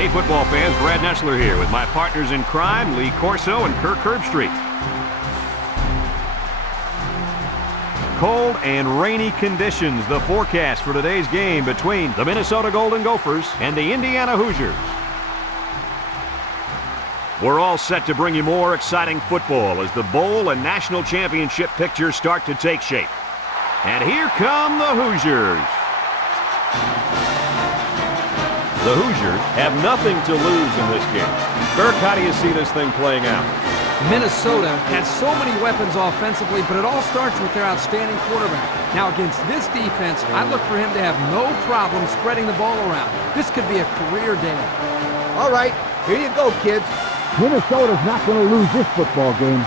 Hey, football fans, Brad Nessler here with my partners in crime, Lee Corso and Kirk Herbstreit. Cold and rainy conditions, the forecast for today's game between the Minnesota Golden Gophers and the Indiana Hoosiers. We're all set to bring you more exciting football as the bowl and national championship pictures start to take shape. And here come the Hoosiers. The Hoosiers have nothing to lose in this game. Kirk, how do you see this thing playing out? Minnesota has so many weapons offensively, but it all starts with their outstanding quarterback. Now, against this defense, I look for him to have no problem spreading the ball around. This could be a career day. All right, here you go, kids. Minnesota's not going to lose this football game.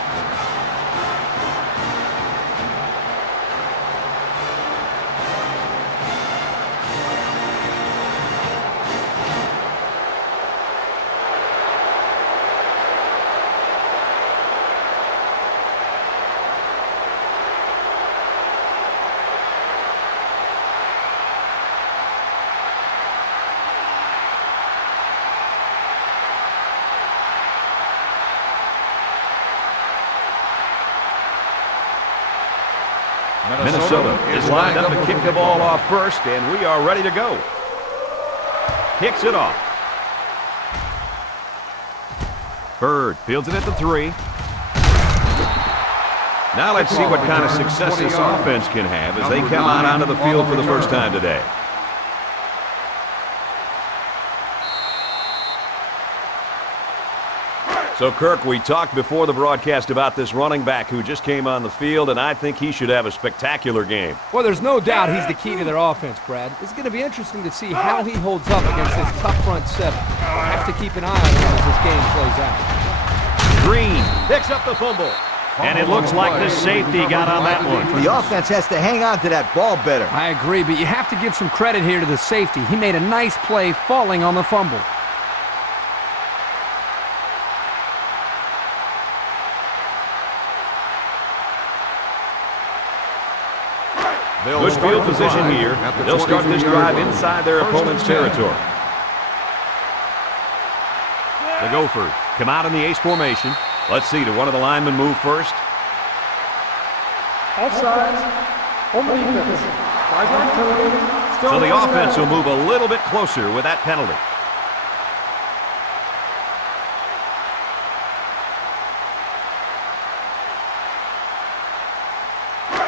Minnesota is lined up to kick the ball off first, and we are ready to go. Kicks it off. Bird fields it at the 3. Now let's see what kind of success this offense can have as they come out onto the field for the first time today. So, Kirk, we talked before the broadcast about this running back who just came on the field, and I think he should have a spectacular game. Well, there's no doubt he's the key to their offense, Brad. It's going to be interesting to see how he holds up against this tough front seven. We'll have to keep an eye on him as this game plays out. Green picks up the fumble, and it looks like the safety got on that one. The offense has to hang on to that ball better. I agree, but you have to give some credit here to the safety. He made a nice play falling on the fumble. Good field position here. They'll start this drive inside their opponent's territory. The Gophers come out in the ace formation. Let's see, do one of the linemen move first? Offsides. On the defense. 5-yard penalty. So the offense will move a little bit closer with that penalty.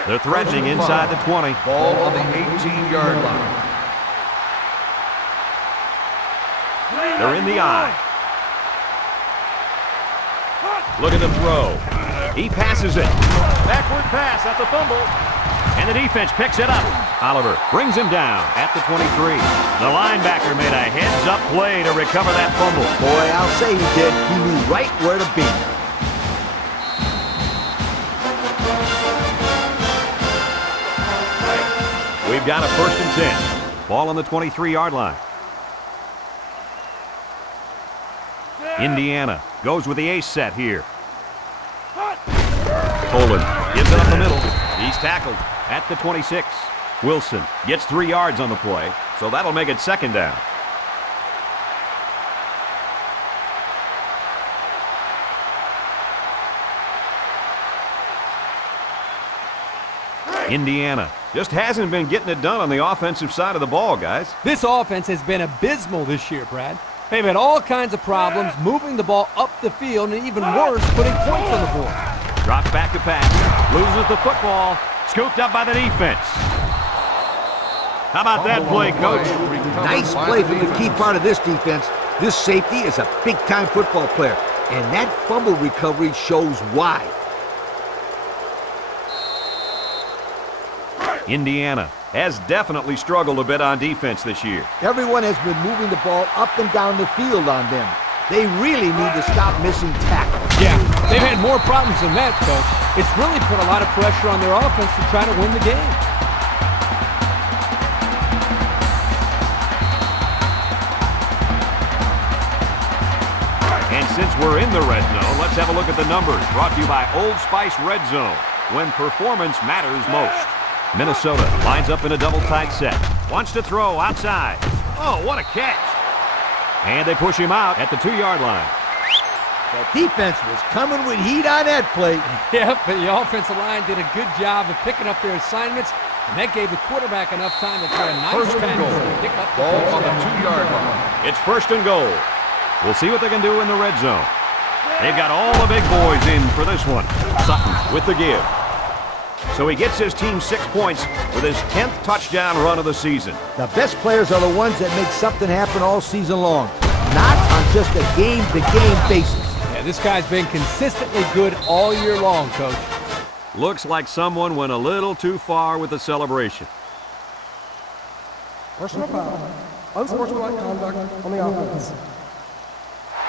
They're threatening inside the 20. Ball on the 18-yard line. They're in the eye. Look at the throw. He passes it. Backward pass at the fumble. And the defense picks it up. Oliver brings him down at the 23. The linebacker made a heads-up play to recover that fumble. Boy, I'll say he did. He knew right where to be. We've got a 1st and 10. Ball on the 23-yard line. Indiana goes with the ace set here. Poland gives it up the middle. He's tackled at the 26. Wilson gets 3 yards on the play, so that'll make it 2nd down. Indiana just hasn't been getting it done on the offensive side of the ball, guys. This offense has been abysmal this year, Brad. They've had all kinds of problems moving the ball up the field and even worse, putting points on the board. Drops back to pass, loses the football, scooped up by the defense. How about that play, Coach? Nice play from the key part of this defense. This safety is a big-time football player, and that fumble recovery shows why. Indiana has definitely struggled a bit on defense this year. Everyone has been moving the ball up and down the field on them. They really need to stop missing tackles. Yeah, they've had more problems than that, Coach. It's really put a lot of pressure on their offense to try to win the game. And since we're in the red zone, let's have a look at the numbers. Brought to you by Old Spice Red Zone, when performance matters most. Minnesota lines up in a double tight set. Wants to throw outside. Oh, what a catch. And they push him out at the 2-yard line. The defense was coming with heat on that play. Yep, but the offensive line did a good job of picking up their assignments, and that gave the quarterback enough time to throw a nice First and pass goal. and pick up the Ball on the touchdown. 2-yard line. It's first and goal. We'll see what they can do in the red zone. They've got all the big boys in for this one. Sutton with the give. So he gets his team 6 points with his 10th touchdown run of the season. The best players are the ones that make something happen all season long, not on just a game-to-game basis. Yeah, this guy's been consistently good all year long, Coach. Looks like someone went a little too far with the celebration. Personal foul. Unsportsmanlike conduct on the offense.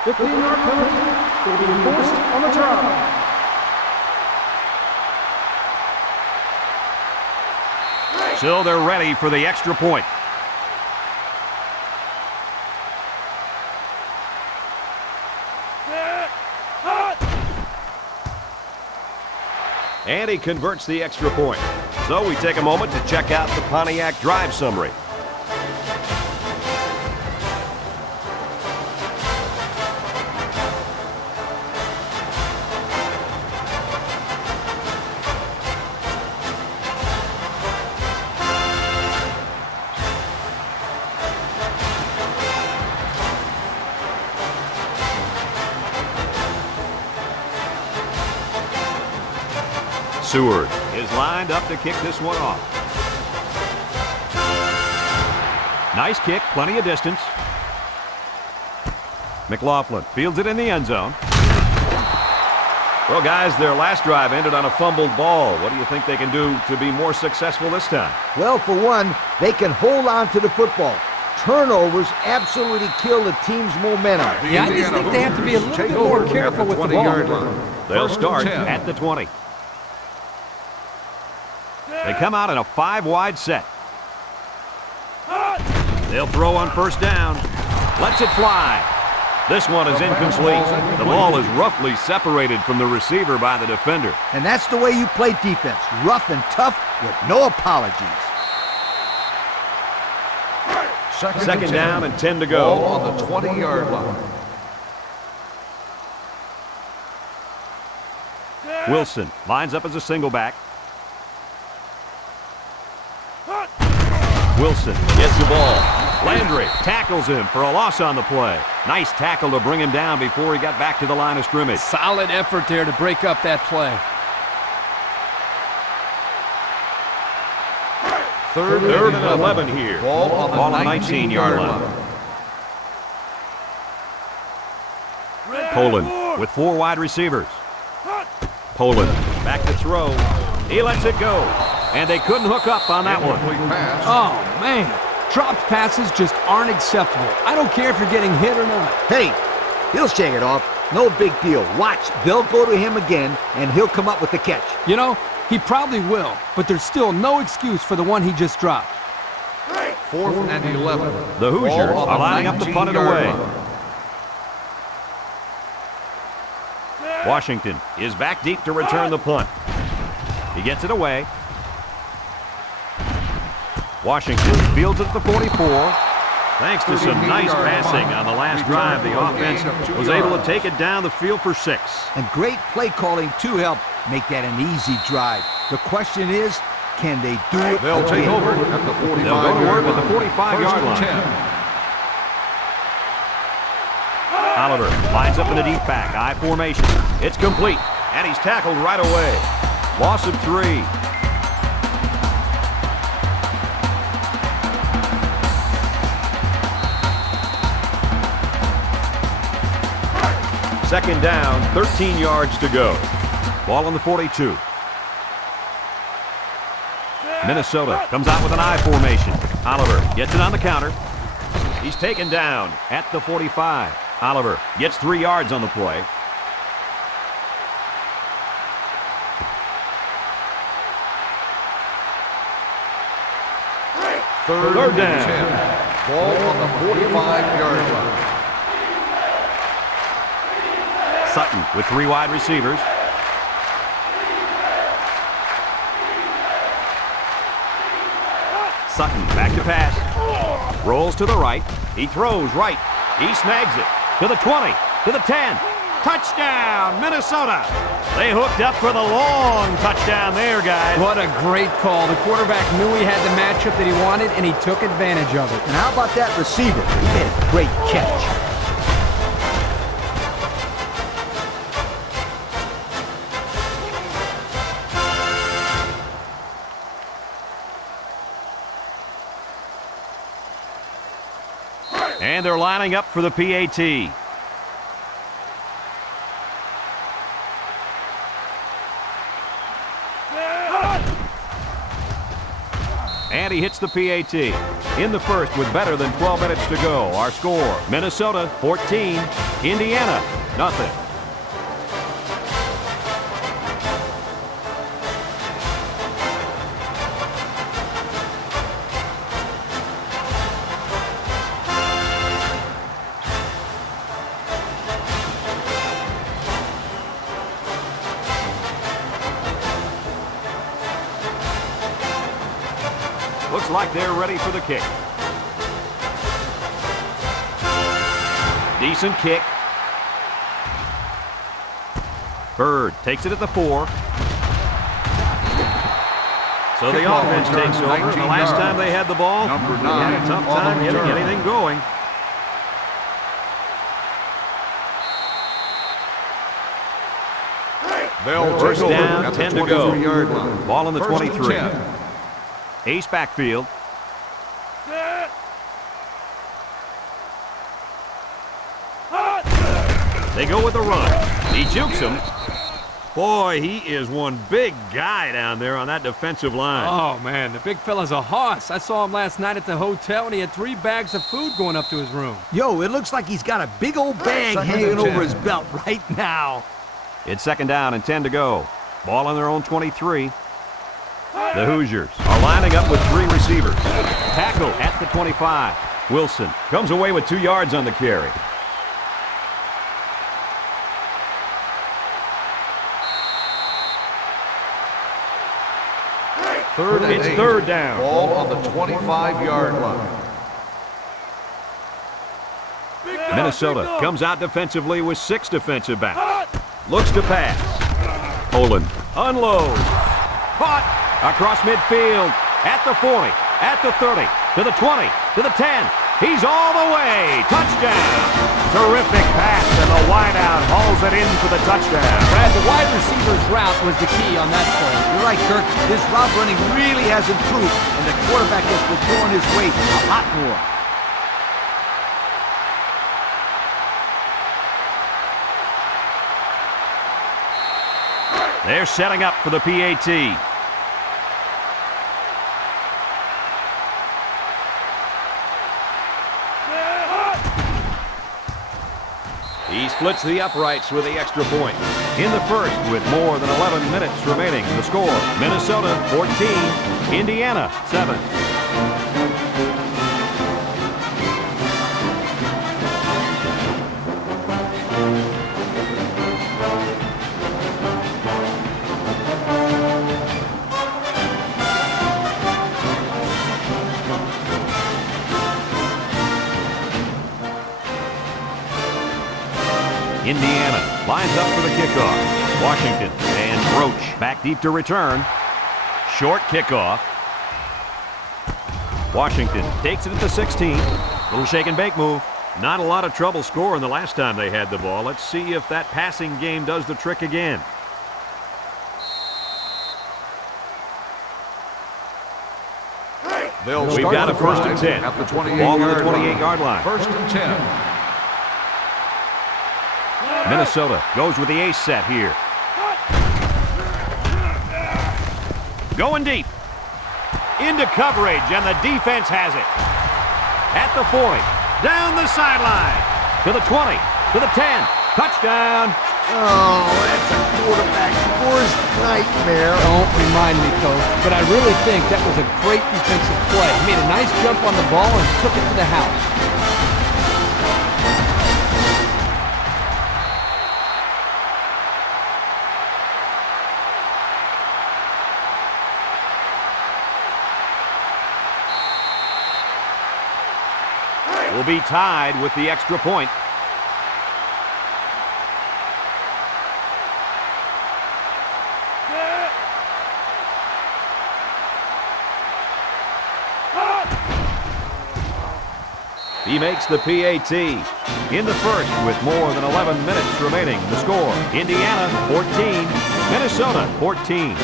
15-yard penalty will be enforced on the try. So they're ready for the extra point. And he converts the extra point. So we take a moment to check out the Pontiac drive summary. Seward is lined up to kick this one off. Nice kick, plenty of distance. McLaughlin fields it in the end zone. Well, guys, their last drive ended on a fumbled ball. What do you think they can do to be more successful this time? Well, for one, they can hold on to the football. Turnovers absolutely kill the team's momentum. Yeah, I just think they have to be a little bit more careful with the ball. 20-yard line. They'll First start and 10. at the 20. They come out in a 5-wide set. They'll throw on first down. Lets it fly. This one is incomplete. The ball is roughly separated from the receiver by the defender. And that's the way you play defense, rough and tough with no apologies. Second down and 10 to Ball go. on the 20-yard line. Wilson lines up as a single back. Wilson gets the ball. Landry tackles him for a loss on the play. Nice tackle to bring him down before he got back to the line of scrimmage. Solid effort there to break up that play. Third and 11 here. Ball on the 19-yard line. Poland with 4 wide receivers. Poland back to throw. He lets it go. And they couldn't hook up on that one. Incomplete pass. Oh, man. Dropped passes just aren't acceptable. I don't care if you're getting hit or not. Hey, he'll shake it off. No big deal. Watch, they'll go to him again, and he'll come up with the catch. You know, he probably will, but there's still no excuse for the one he just dropped. 4th and 11. The Hoosiers Ball on are lining up to punt it away. 19-yard line. Washington is back deep to return the punt. He gets it away. Washington fields it at the 44. Thanks to some nice passing on the last drive, the offense was able to take it down the field for 6. And great play calling to help make that an easy drive. The question is, can they do it They'll take again? over at the 45-yard They'll go to work at the line. 45-yard First line. and 10. Oliver lines up in the deep back, I formation. It's complete, and he's tackled right away. Loss of 3. Second down, 13 yards to go. Ball on the 42. Minnesota comes out with an I formation. Oliver gets it on the counter. He's taken down at the 45. Oliver gets 3 yards on the play. Third down. and 10. Ball on the 45-yard line. Sutton with 3 wide receivers. Sutton back to pass. Rolls to the right. He throws right. He snags it to the 20, to the 10. Touchdown, Minnesota. They hooked up for the long touchdown there, guys. What a great call. The quarterback knew he had the matchup that he wanted, and he took advantage of it. And how about that receiver? He made a great catch. And they're lining up for the PAT. And he hits the PAT in the first with better than 12 minutes to go. Our score, Minnesota 14, Indiana nothing. Looks like they're ready for the kick. Decent kick. Bird takes it at the 4. So the offense takes over. The last time they had the ball, Number they had a 9 tough on time the getting return. anything going. They'll First take over down, at the 10 to go. 23-yard line. Ball on the First and 23. 10. Ace backfield. They go with the run. He jukes him. Boy, he is one big guy down there on that defensive line. Oh, man, the big fella's a hoss. I saw him last night at the hotel, and he had 3 bags of food going up to his room. Yo, it looks like he's got a big old bag hanging over his belt right now. It's second down and 10 to go. Ball on their own 23. The Hoosiers are lining up with 3 receivers. Tackle at the 25. Wilson comes away with 2 yards on the carry. Third and It's 8. third down. Ball on the 25-yard line. Minnesota comes out defensively with 6 defensive backs. Looks to pass. Olin unloads. Caught across midfield. At the 40. At the 30. To the 20. To the 10. He's all the way. Touchdown. Terrific pass, and the wideout hauls it in for the touchdown. Brad, the wide receiver's route was the key on that play. You're right, Kirk. This route running really has improved, and the quarterback has been throwing his weight a lot more. They're setting up for the PAT. He splits the uprights with the extra point. In the first with more than 11 minutes remaining. The score, Minnesota 14, Indiana 7. Indiana lines up for the kickoff. Washington and Roach back deep to return. Short kickoff. Washington takes it at the 16. Little shake and bake move. Not a lot of trouble scoring the last time they had the ball. Let's see if that passing game does the trick again. We've got a first and 10. At the Ball on the 28-yard 28-yard line. First and 10. Minnesota goes with the ace set here. Going deep. Into coverage, and the defense has it. At the 40. Down the sideline. To the 20. To the 10. Touchdown. Oh, that's a quarterback's worst nightmare. Don't remind me, Coach, but I really think that was a great defensive play. He made a nice jump on the ball and took it to the house. will be tied with the extra point. He makes the PAT in the first with more than 11 minutes remaining. The score, Indiana 14, Minnesota 14.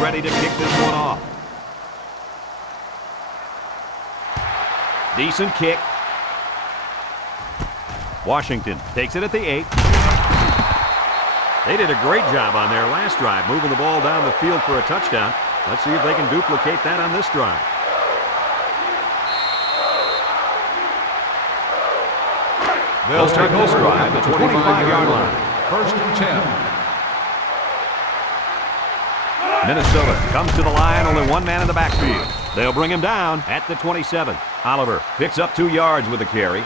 Ready to kick this one off. Decent kick. Washington takes it at the 8. They did a great job on their last drive, moving the ball down the field for a touchdown. Let's see if they can duplicate that on this drive. They'll start this drive at the 25-yard line. First and 10. Minnesota comes to the line, only one man in the backfield. They'll bring him down at the 27. Oliver picks up 2 yards with the carry.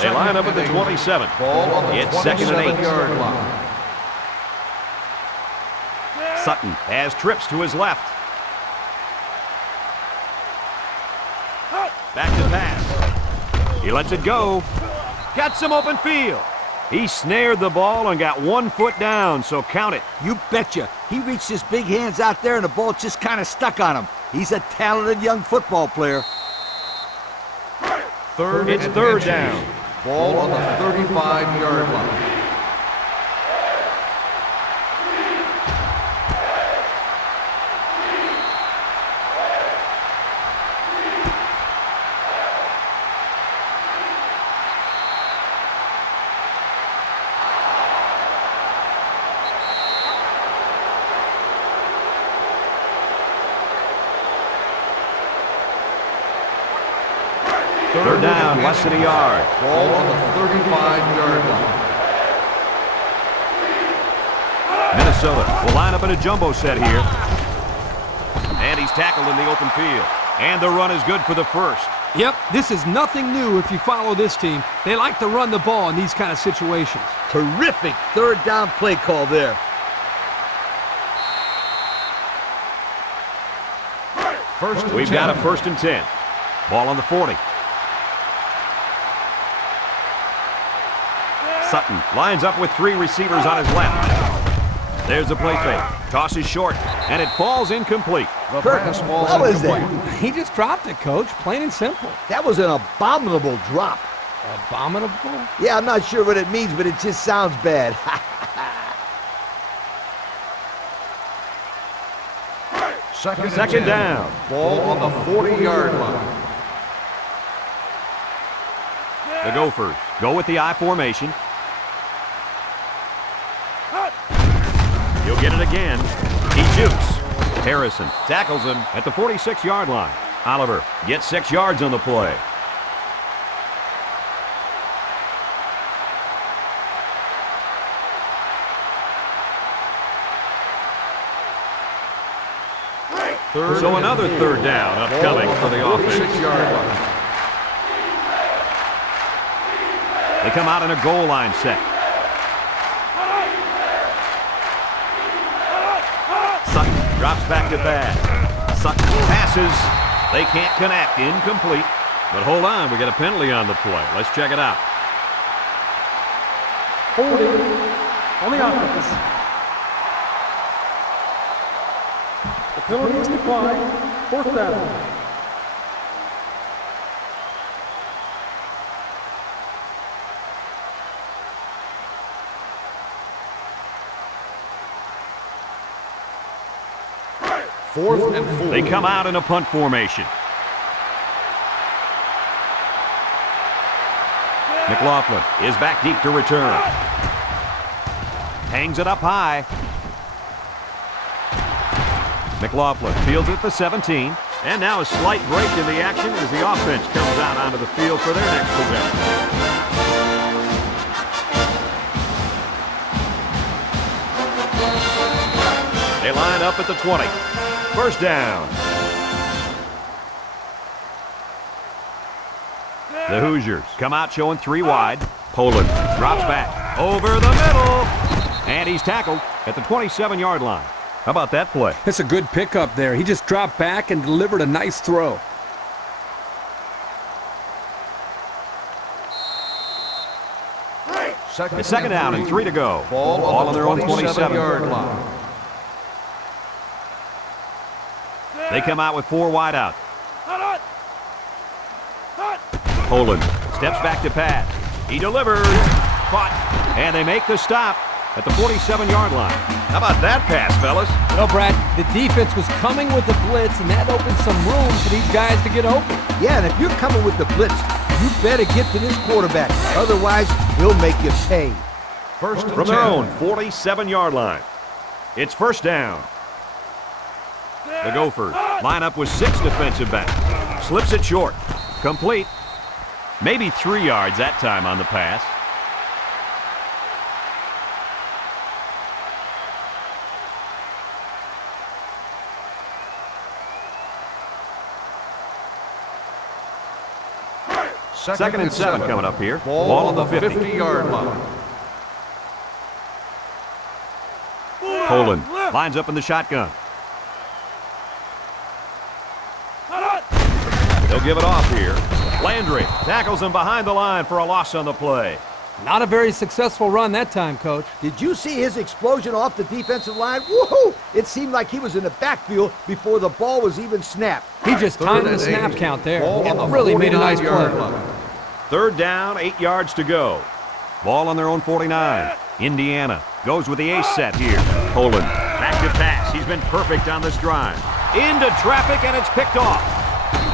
They line up at the 27. Ball on the It's 2nd and 8. Line. Sutton has trips to his left. Back to pass. He lets it go. Got some open field. He snared the ball and got 1 foot down, so count it. You betcha. He reached his big hands out there and the ball just kind of stuck on him. He's a talented young football player. It's third down. Ball on the 35-yard line. They're down less than a yard. Ball on the 35-yard line. Minnesota will line up in a jumbo set here. And he's tackled in the open field. And the run is good for the first. Yep, this is nothing new if you follow this team. They like to run the ball in these kind of situations. Terrific third down play call there. We've got a 1st and 10. Ball on the 40. Sutton lines up with 3 receivers on his left. There's a play fake. Tosses short, and it falls incomplete. Kurt, what was that? He just dropped it, Coach. Plain and simple. That was an abominable drop. Abominable? Yeah, I'm not sure what it means, but it just sounds bad. Second down. Ball on the 40-yard line. The Gophers go with the I formation. He'll get it again. He shoots. Harrison tackles him at the 46-yard line. Oliver gets 6 yards on the play. So another third down upcoming for the offense. 46-yard line. They come out in a goal line set. Sutton drops back to pass. Sutton passes. They can't connect. Incomplete. But hold on, we got a penalty on the play. Let's check it out. Holding on the offense. The penalty is declined. 4th down. Fourth and 4. They come out in a punt formation. McLaughlin is back deep to return. Hangs it up high. McLaughlin fields it at the 17. And now a slight break in the action as the offense comes out onto the field for their next possession. They line up at the 20. First down. The Hoosiers come out showing 3 wide. Poland drops back over the middle. And he's tackled at the 27-yard line. How about that play? It's a good pickup there. He just dropped back and delivered a nice throw. It's second down and 3 to go. Ball on their own 27-yard line. They come out with 4 wide out. Poland steps back to pass. He delivers. Caught. And they make the stop at the 47-yard line. How about that pass, fellas? Well, Brad, the defense was coming with the blitz, and that opened some room for these guys to get open. Yeah, and if you're coming with the blitz, you better get to this quarterback. Otherwise, he'll make you pay. First From their own 47-yard line. It's first down. The Gophers line up with 6 defensive backs. Slips it short. Complete. Maybe 3 yards that time on the pass. Second and 7 coming up here. Ball on the 50-yard line. Poland lines up in the shotgun. They'll give it off here. Landry tackles him behind the line for a loss on the play. Not a very successful run that time, Coach. Did you see his explosion off the defensive line? Woohoo! It seemed like he was in the backfield before the ball was even snapped. He just timed the snap count there. It really made a nice play. Third down, 8 yards to go. Ball on their own 49. Indiana goes with the ace set here. Poland back to pass. He's been perfect on this drive. Into traffic, and it's picked off.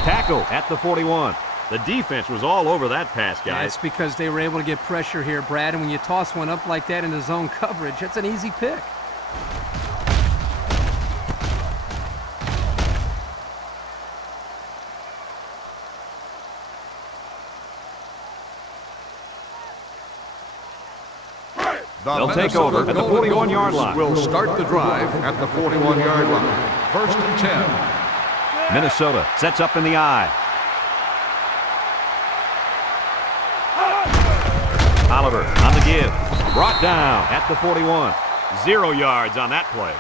Tackle at the 41. The defense was all over that pass, guys. That's because they were able to get pressure here, Brad, and when you toss one up like that into zone coverage, that's an easy pick. They'll take over at the 41-yard line. Will start the drive at the 41-yard line. First and 10. Minnesota sets up in the eye. Oliver on the give. Brought down at the 41. 0 yards on that play.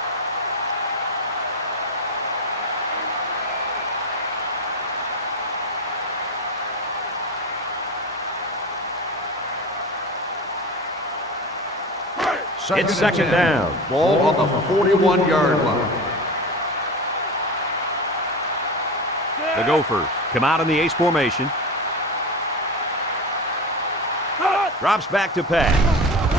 It's second down. Ball on the 41-yard line. The Gophers come out in the ace formation. Drops back to pass.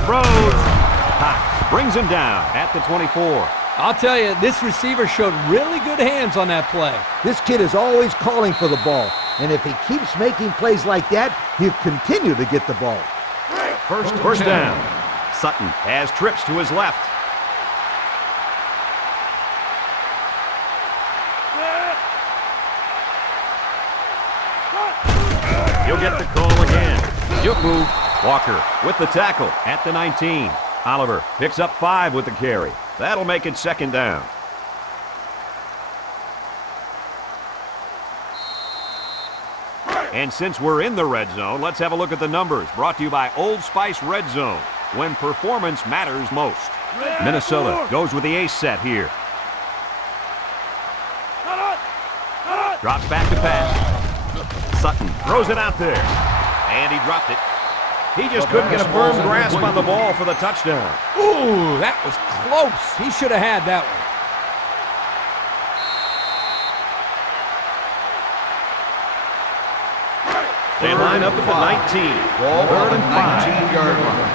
Throws. High. Brings him down at the 24. I'll tell you, this receiver showed really good hands on that play. This kid is always calling for the ball, and if he keeps making plays like that, he'll continue to get the ball. First down. Sutton has trips to his left. He'll get the call again. Juke move. Walker with the tackle at the 19. Oliver picks up 5 with the carry. That'll make it second down. And since we're in the red zone, let's have a look at the numbers. Brought to you by Old Spice Red Zone, when performance matters most. Minnesota goes with the ace set here. Drops back to pass. Sutton throws it out there. And he dropped it. He just couldn't get a firm grasp on the ball for the touchdown. Ooh, that was close. He should have had that one. They line up at the 19. Ball on the 19-yard line.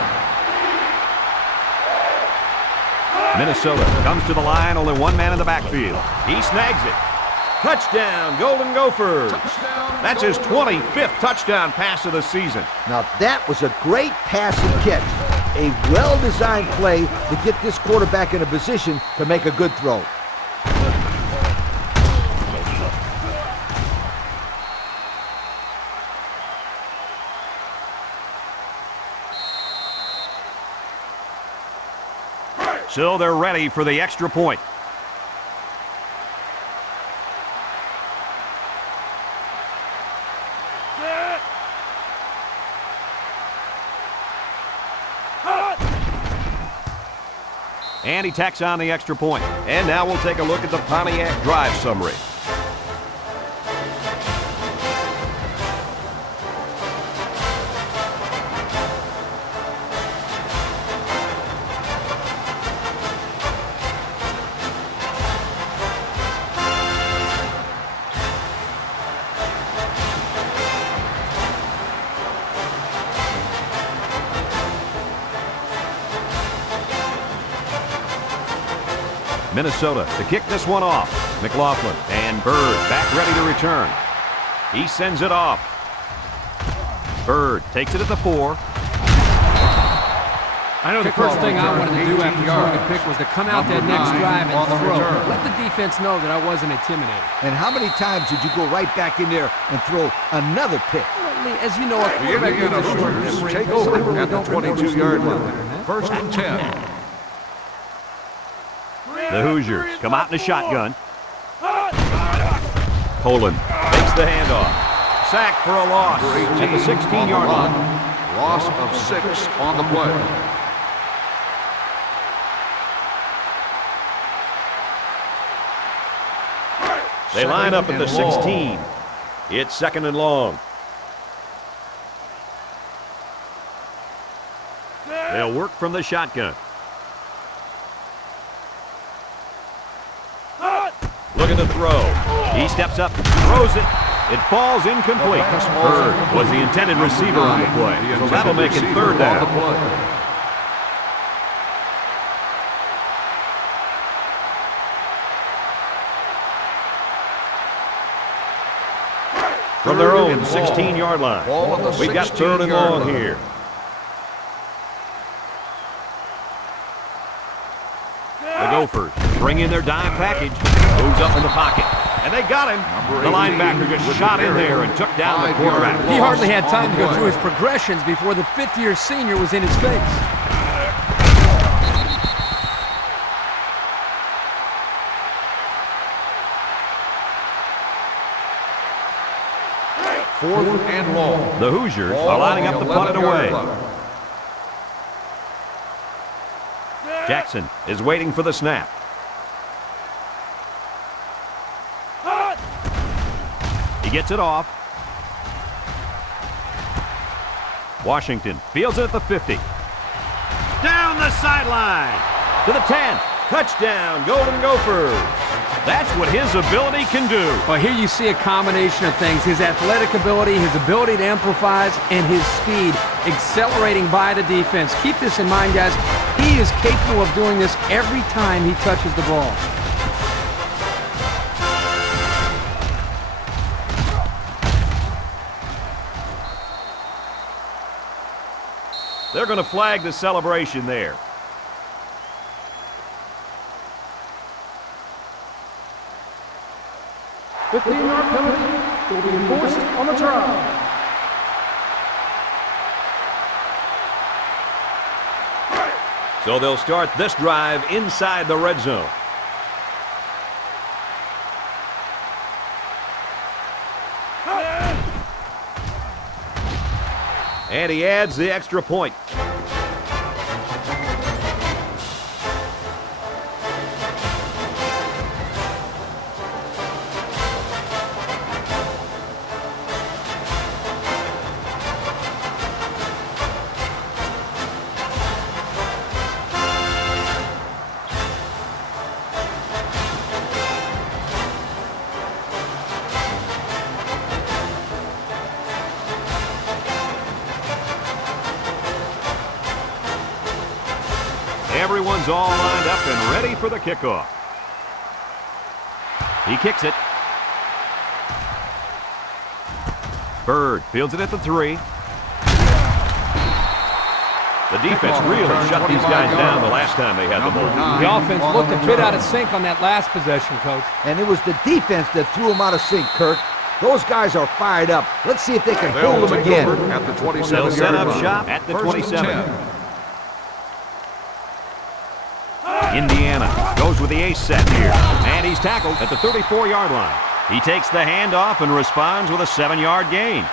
Minnesota comes to the line, only one man in the backfield. He snags it. Touchdown, Golden Gophers. That's his 25th touchdown pass of the season. Now that was a great pass and catch. A well-designed play to get this quarterback in a position to make a good throw. So they're ready for the extra point. And he tacks on the extra point. And now we'll take a look at the Pontiac drive summary. Minnesota to kick this one off. McLaughlin and Bird back ready to return. He sends it off. Bird takes it at the 4. I know the first thing I wanted to do after throwing a pick was to come out that next drive and throw. Let the defense know that I wasn't intimidated. And how many times did you go right back in there and throw another pick? Well, as you know, a The quarterback Indiana with a short Hoosiers memory, take so I over really at the don't remember 22-yard too line. well. First and 10. The Hoosiers come out in a shotgun. Poland takes the handoff. Sack for a loss at the 16-yard line. Loss of 6 on the play. They line up at the 16. It's second and long. They'll work from the shotgun. Look at the throw. He steps up, throws it. It falls incomplete. Bird was the intended receiver on the play, so that'll make it third down. From their own 16-yard line. We've got third and long here. The Gophers bring in their dime package. Moves up in the pocket. And they got him. The linebacker just shot in there and took down the quarterback. He hardly had time to go through his progressions before the fifth-year senior was in his face. Fourth and long. The Hoosiers are lining up to punt it away. Jackson is waiting for the snap. He gets it off. Washington fields it at the 50. Down the sideline to the 10. Touchdown, Golden Gophers. That's what his ability can do. Well, here you see a combination of things. His athletic ability, his ability to improvise, and his speed accelerating by the defense. Keep this in mind, guys. He is capable of doing this every time he touches the ball. They're going to flag the celebration there. The 15-yard penalty will be enforced on the drive. So they'll start this drive inside the red zone. And he adds the extra point. Everyone's all lined up and ready for the kickoff. He kicks it. Bird fields it at the 3. The defense really shut these guys down the last time they had the ball. The offense looked a bit out of sync on that last possession, Coach. And it was the defense that threw them out of sync, Kirk. Those guys are fired up. Let's see if they can hold them again. At the They'll 27-yard set up line. shop at the 27. Indiana. Goes with the ace set here. And he's tackled at the 34-yard line. He takes the handoff and responds with a 7-yard gain.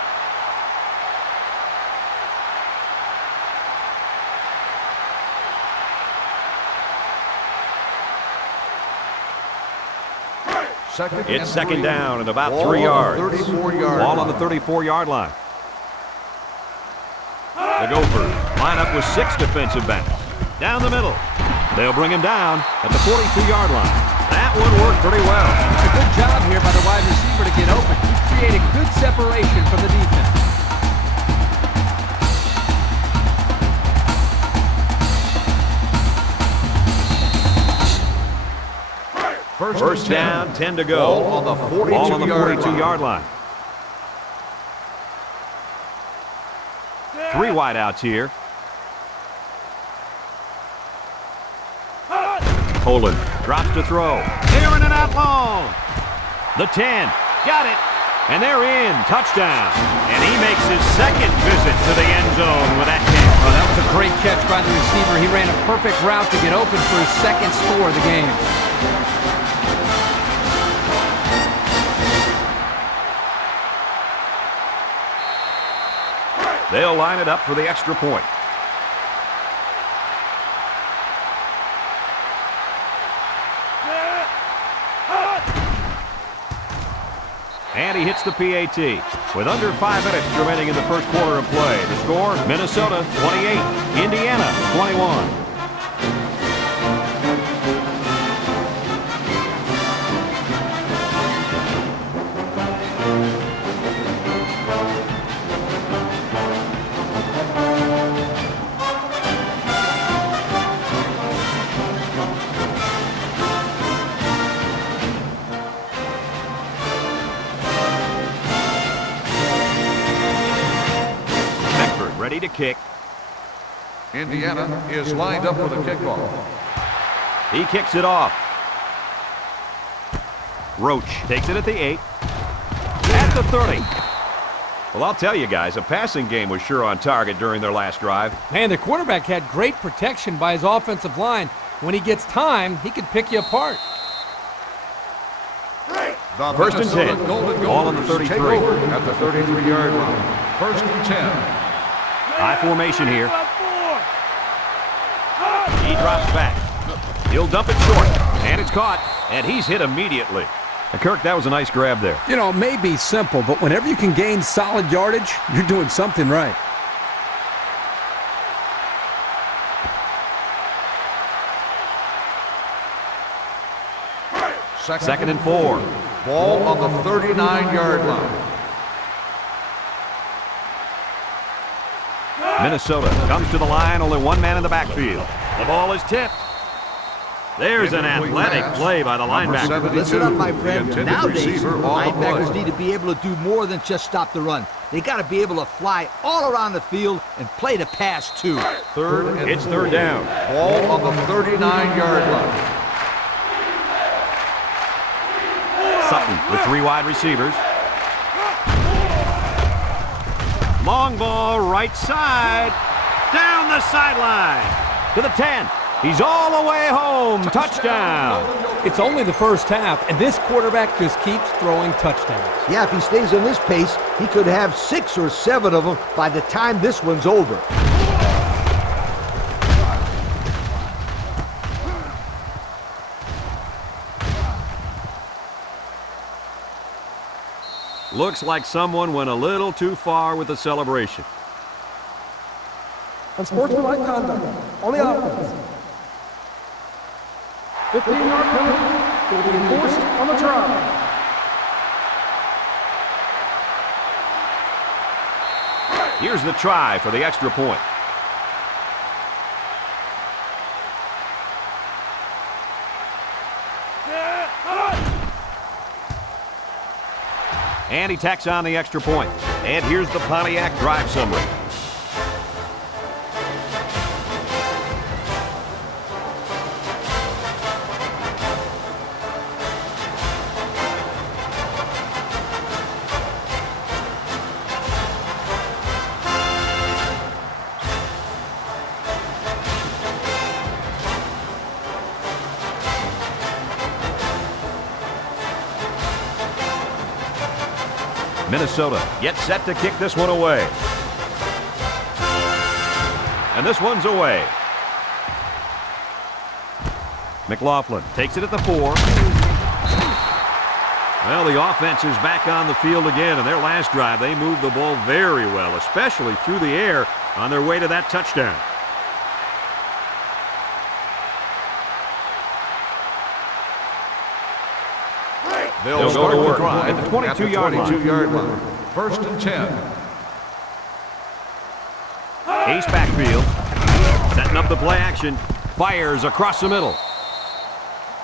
It's second down and about 3 yards. Ball on the 34-yard line. The Gophers line up with 6 defensive backs. Down the middle. They'll bring him down at the 42-yard line. That one worked pretty well. It's a good job here by the wide receiver to get open. He created good separation from the defense. First down, 10 to go. Ball on the 42-yard line. 3 wideouts here. Poland drops to throw. They're in and out long. The 10. Got it. And they're in. Touchdown. And he makes his second visit to the end zone with that catch. Oh, that was a great catch by the receiver. He ran a perfect route to get open for his second score of the game. They'll line it up for the extra point. And he hits the PAT. With under 5 minutes remaining in the first quarter of play. The score, Minnesota 28, Indiana 21. Ready to kick. Indiana is lined up for the kickoff. He kicks it off. Roach takes it at the 8. At the 30. Well, I'll tell you guys, a passing game was sure on target during their last drive. Man, the quarterback had great protection by his offensive line. When he gets time, he can pick you apart. The First and 10. Ball on the 33. At the 33-yard line. First and 10. High formation here. He drops back. He'll dump it short. And it's caught. And he's hit immediately. Kirk, that was a nice grab there. You know, it may be simple, but whenever you can gain solid yardage, you're doing something right. Second and 4. Ball on the 39-yard line. Minnesota comes to the line, only one man in the backfield. The ball is tipped. There's an athletic play by the linebacker. Listen up, my friend. Nowadays, linebackers need to be able to do more than just stop the run. They got to be able to fly all around the field and play the pass, too. It's third down. Ball on the 39-yard line. Sutton with 3 wide receivers. Long ball, right side, down the sideline, to the 10. He's all the way home, touchdown. It's only the first half, and this quarterback just keeps throwing touchdowns. Yeah, if he stays on this pace, he could have 6 or 7 of them by the time this one's over. Looks like someone went a little too far with the celebration. Unsportsmanlike conduct on the offense. 15-yard penalty will be enforced on the try. Here's the try for the extra point. And he tacks on the extra point. And here's the Pontiac drive summary. Minnesota gets set to kick this one away. And this one's away. McLaughlin takes it at the 4. Well, the offense is back on the field again. In their last drive, they moved the ball very well, especially through the air on their way to that touchdown. They'll go to work drive at the 22-yard line. 22-yard line. First and 10. Ace backfield. Setting up the play action. Fires across the middle.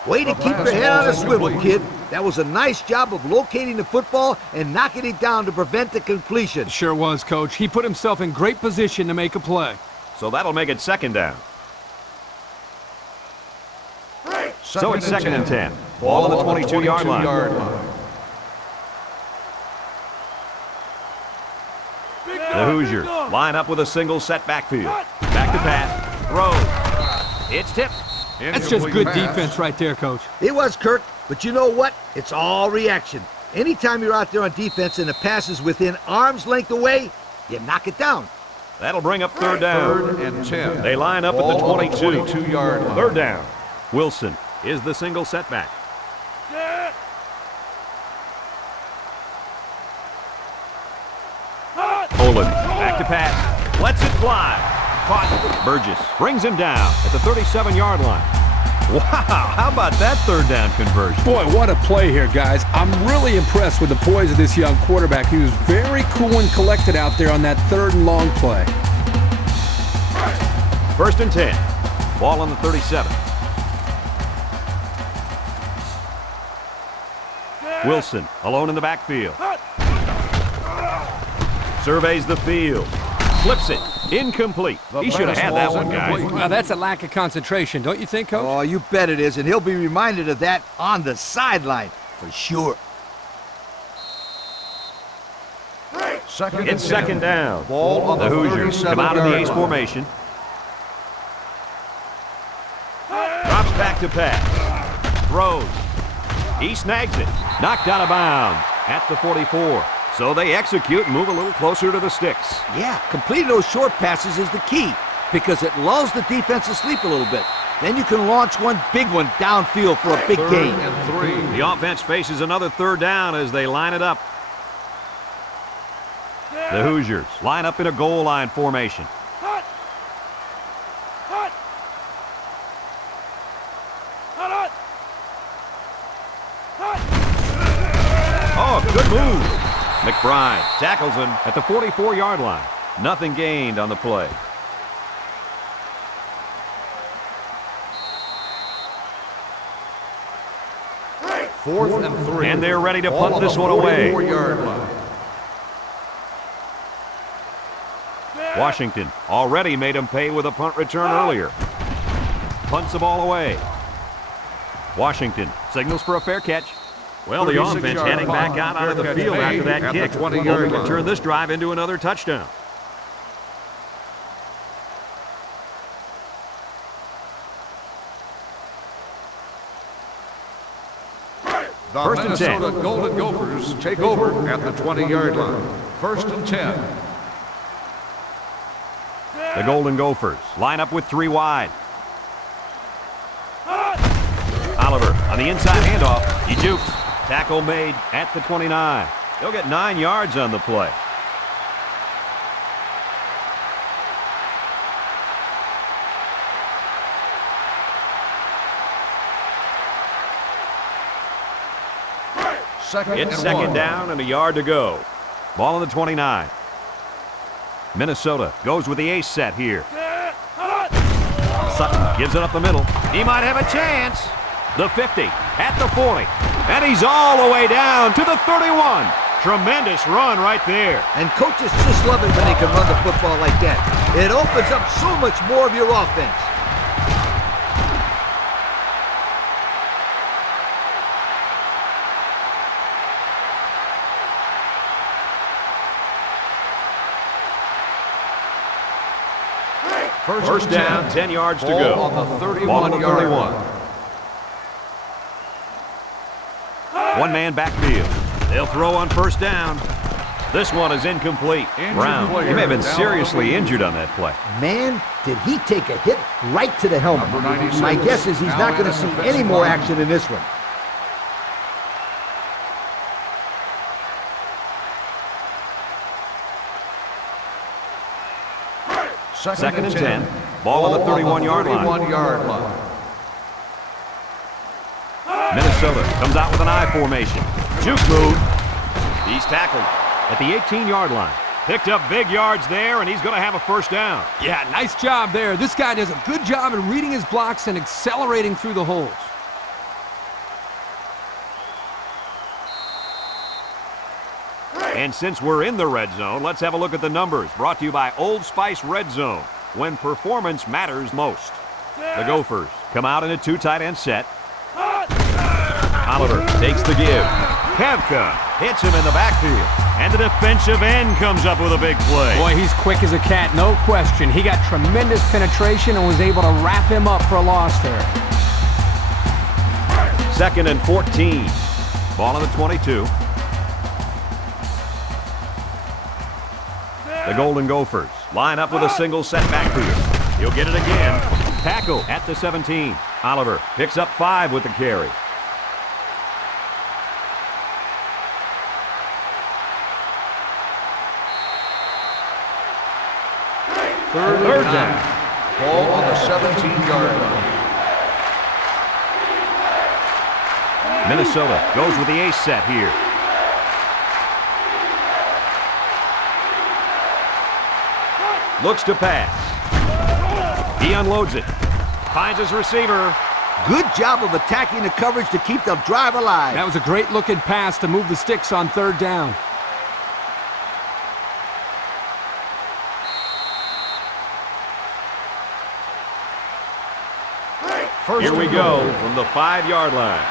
Way to keep your head on a swivel, kid. That was a nice job of locating the football and knocking it down to prevent the completion. Sure was, Coach. He put himself in great position to make a play. So that'll make it second down. So it's second and 10. Ball on the 22-yard line. The Hoosiers line up with a single set backfield. Back to pass. Throw. It's tipped. That's just good defense right there, Coach. It was, Kirk, but you know what? It's all reaction. Anytime you're out there on defense and the pass is within arm's length away, you knock it down. That'll bring up third down. Third and 10. They line up at the 22-yard line. Third down. Wilson is the single setback. Olin back to pass. Lets it fly. Caught. Burgess brings him down at the 37-yard line. Wow, how about that third down conversion? Boy, what a play here, guys. I'm really impressed with the poise of this young quarterback. He was very cool and collected out there on that third and long play. First and 10. Ball on the 37. Wilson alone in the backfield. Surveys the field. Flips it. Incomplete. He should have had that one, guys. Well, that's a lack of concentration, don't you think, Coach? Oh, you bet it is, and he'll be reminded of that on the sideline for sure. It's second down. Ball on The the Hoosiers come out of the 37-yard ace line. formation. Drops back to pass. Throws. He snags it. Knocked out of bounds at the 44. So they execute and move a little closer to the sticks. Yeah, completing those short passes is the key because it lulls the defense asleep a little bit. Then you can launch one big one downfield for a big Third gain. and 3. The offense faces another third down as they line it up. The Hoosiers line up in a goal line formation. Oh, good move. McBride tackles him at the 44-yard line. Nothing gained on the play. Fourth and 3. And they're ready to Ball punt on this the one away. 44-yard line. Washington already made him pay with a punt return earlier. Punts the ball away. Washington signals for a fair catch. Well, the 36 offense yard heading back out onto the punt. field after that At the kick. 20-yard Hoping to line. turn this drive into another touchdown. The First and 10. Minnesota Golden Gophers take over at the 20-yard line. First and 10. The Golden Gophers line up with 3 wide. Oliver on the inside handoff. He jukes. Tackle made at the 29. He'll get 9 yards on the play. It's second down and a yard to go. Ball on the 29. Minnesota goes with the ace set here. Sutton gives it up the middle. He might have a chance. The 50 at the 40. And he's all the way down to the 31. Tremendous run right there. And coaches just love it when they can run the football like that. It opens up so much more of your offense. First down, 10 yards to go. On the Ball on the 31-yard 31. line. One man backfield. They'll throw on first down. This one is incomplete. Brown, player he may have been down seriously on the injured on that play. Man, did he take a hit right to the helmet. Number 96, My guess is he's not going to now see at the any defensive more line. action in this one. Second and 10. Ball on the 31-yard line. 31-yard line. Minnesota comes out with an I formation. Juke move. He's tackled at the 18-yard line. Picked up big yards there, and he's going to have a first down. Yeah, nice job there. This guy does a good job in reading his blocks and accelerating through the holes. And since we're in the red zone, let's have a look at the numbers. Brought to you by Old Spice Red Zone, when performance matters most. The Gophers come out in a two tight end set. Oliver takes the give. Kavka hits him in the backfield. And the defensive end comes up with a big play. Boy, he's quick as a cat, no question. He got tremendous penetration and was able to wrap him up for a loss there. Second and 14. Ball on the 22. The Golden Gophers line up with a single set backfield. He'll get it again. Tackle at the 17. Oliver picks up 5 with the carry. Third down. Ball on the 17-yard line. Minnesota goes with the ace set here. Looks to pass. He unloads it. Finds his receiver. Good job of attacking the coverage to keep the drive alive. That was a great looking pass to move the sticks on third down. Here we go from the 5-yard line.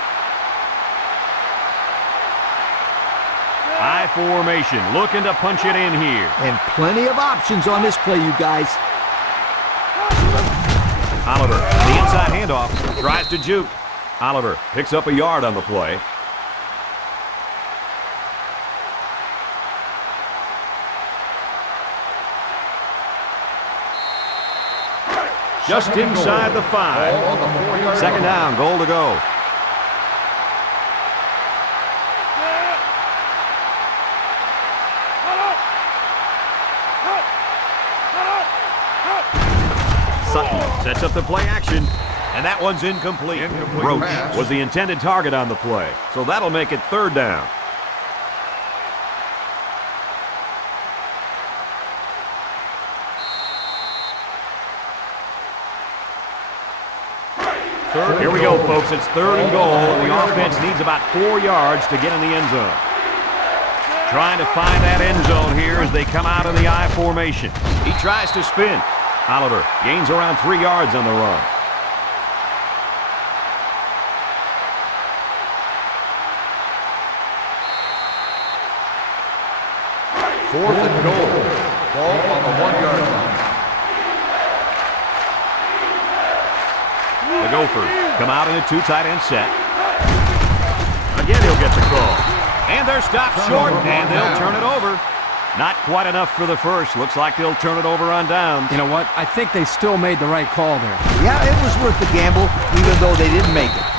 I formation, looking to punch it in here. And plenty of options on this play, you guys. Oliver, the inside handoff, tries to juke. Oliver picks up a yard on the play. Just inside the 5. Ball on the 4-yard Second line. down, goal to go. Sutton sets up the play action, and that one's incomplete. Roach pass. was the intended target on the play, so that'll make it third down. Here we go, folks. It's third and goal, and the offense needs about 4 yards to get in the end zone. Trying to find that end zone here as they come out in the I formation. He tries to spin. Oliver gains around 3 yards on the run. Fourth and goal. Ball on the 1-yard line. The Gophers come out in a two tight end set. Again, he'll get the call. And they're stopped short, and they'll turn it over. Not quite enough for the first. Looks like they'll turn it over on downs. You know what? I think they still made the right call there. Yeah, it was worth the gamble, even though they didn't make it.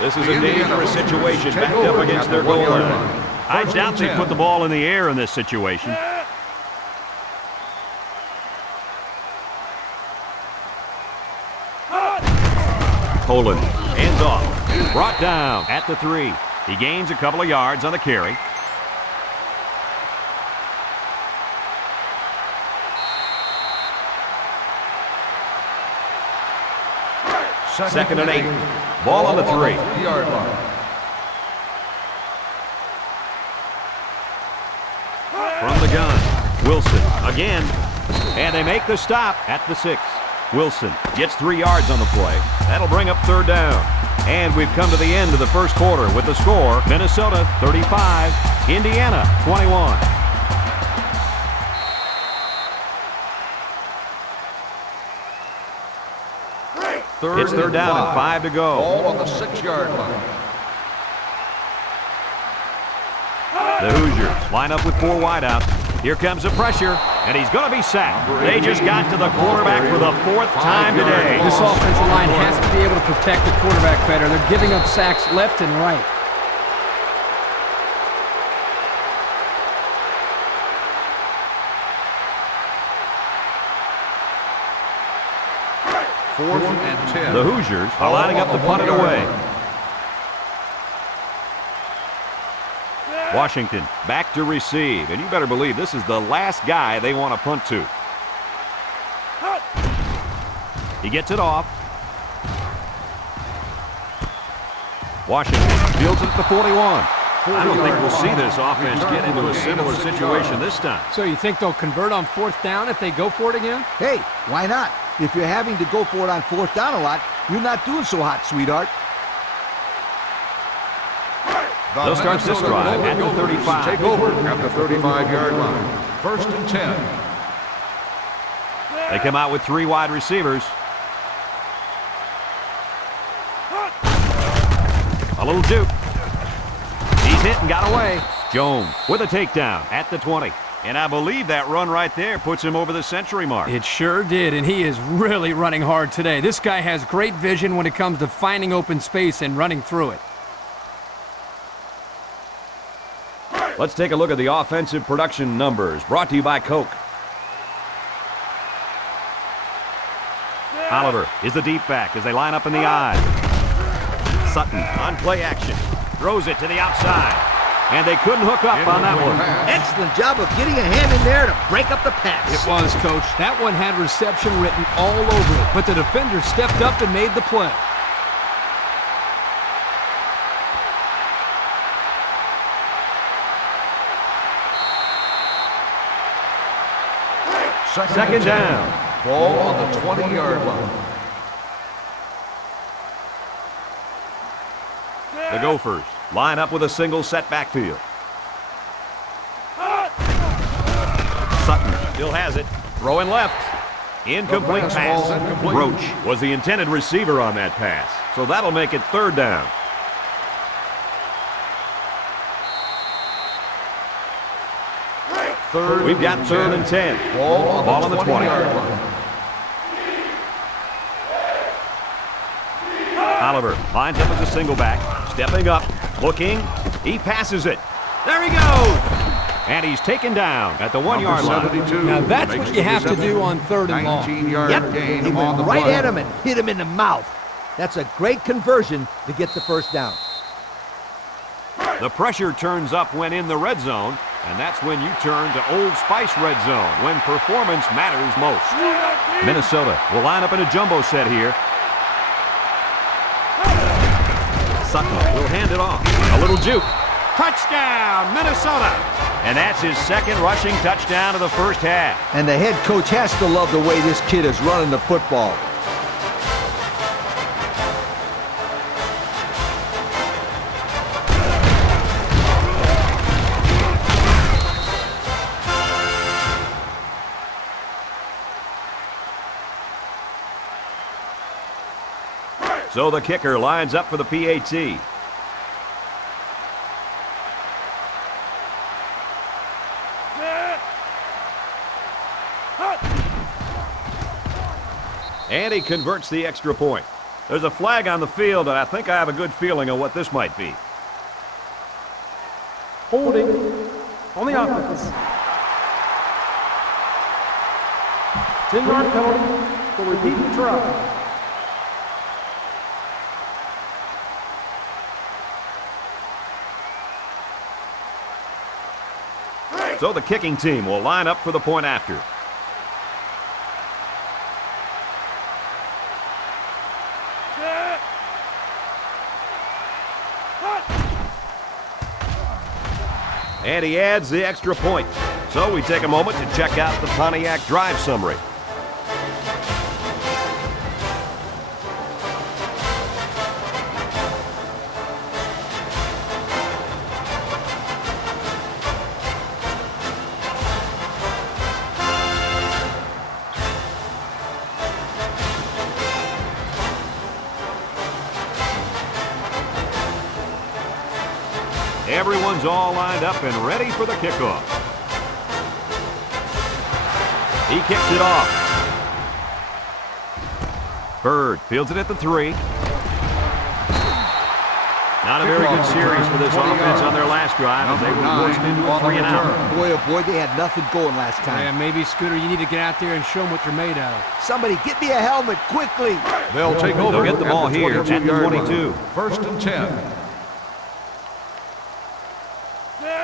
This is a dangerous situation backed up against their goal line. I doubt they put the ball in the air in this situation. Poland hands off. Brought down at the 3. He gains a couple of yards on the carry. Second and 8. Ball on the 3. 3-yard line. From the gun, Wilson again. And they make the stop at the 6. Wilson gets 3 yards on the play. That'll bring up third down. And we've come to the end of the first quarter with the score, Minnesota 35, Indiana 21. Third It's third down and 5 to go. Ball on the 6-yard line. The Hoosiers line up with 4 wideouts. Here comes the pressure, and he's going to be sacked. They just got to the quarterback for the 4th time today. This offensive line has to be able to protect the quarterback better. They're giving up sacks left and right. Fourth and 10. The Hoosiers are lining up to punt it away. Washington back to receive, and you better believe this is the last guy they want to punt to. He gets it off. Washington fields it at the 41. I don't think we'll see this offense get into a similar situation this time. So you think they'll convert on 4th down if they go for it again? Hey, why not? If you're having to go for it on 4th down a lot, you're not doing so hot, sweetheart. They'll start this drive at the 35. Take over at the 35-yard line. First and 10. They come out with 3 wide receivers. A little juke. He's hit and got away. Jones with a takedown at the 20. And I believe that run right there puts him over the century mark. It sure did, and he is really running hard today. This guy has great vision when it comes to finding open space and running through it. Let's take a look at the offensive production numbers, brought to you by Coke. Oliver is the deep back as they line up in the I. Sutton on play action. Throws it to the outside. And they couldn't hook up on that one. Excellent job of getting a hand in there to break up the pass. It was, Coach. That one had reception written all over it, but the defender stepped up and made the play. Second down. Ball on the 20-yard line. The Gophers line up with a single set backfield. Sutton still has it. Throwing left. Incomplete pass. Roach was the intended receiver on that pass. So that'll make it third down. We've got third and 10. Ball on the 20-yard line. Oliver lines up as a single back. Stepping up. Looking. He passes it. There he goes. And he's taken down at the 1-yard line. Now that's what you have to do on 3rd and long. 19-yard Yep, gain he on went the right play. at him and hit him in the mouth. That's a great conversion to get the first down. The pressure turns up when in the red zone, and that's when you turn to Old Spice red zone, when performance matters most. Minnesota will line up in a jumbo set here. Sutton will hand it off. A little juke. Touchdown, Minnesota! And that's his second rushing touchdown of the first half. And the head coach has to love the way this kid is running the football. So the kicker lines up for the PAT. And he converts the extra point. There's a flag on the field, and I think I have a good feeling of what this might be. Holding on the offense. 10-yard penalty for repeat try. So the kicking team will line up for the point after. And he adds the extra point. So we take a moment to check out the Pontiac drive summary. Everyone's all lined up and ready for the kickoff. He kicks it off. Bird fields it at the 3. Not a very good series for this offense on their last drive as they were forced into a 3-and-out. Boy, oh boy, they had nothing going last time. Yeah, maybe, Scooter, you need to get out there and show them what you're made of. Somebody get me a helmet quickly. They'll take over. They'll get the ball here at the 22. First and 10.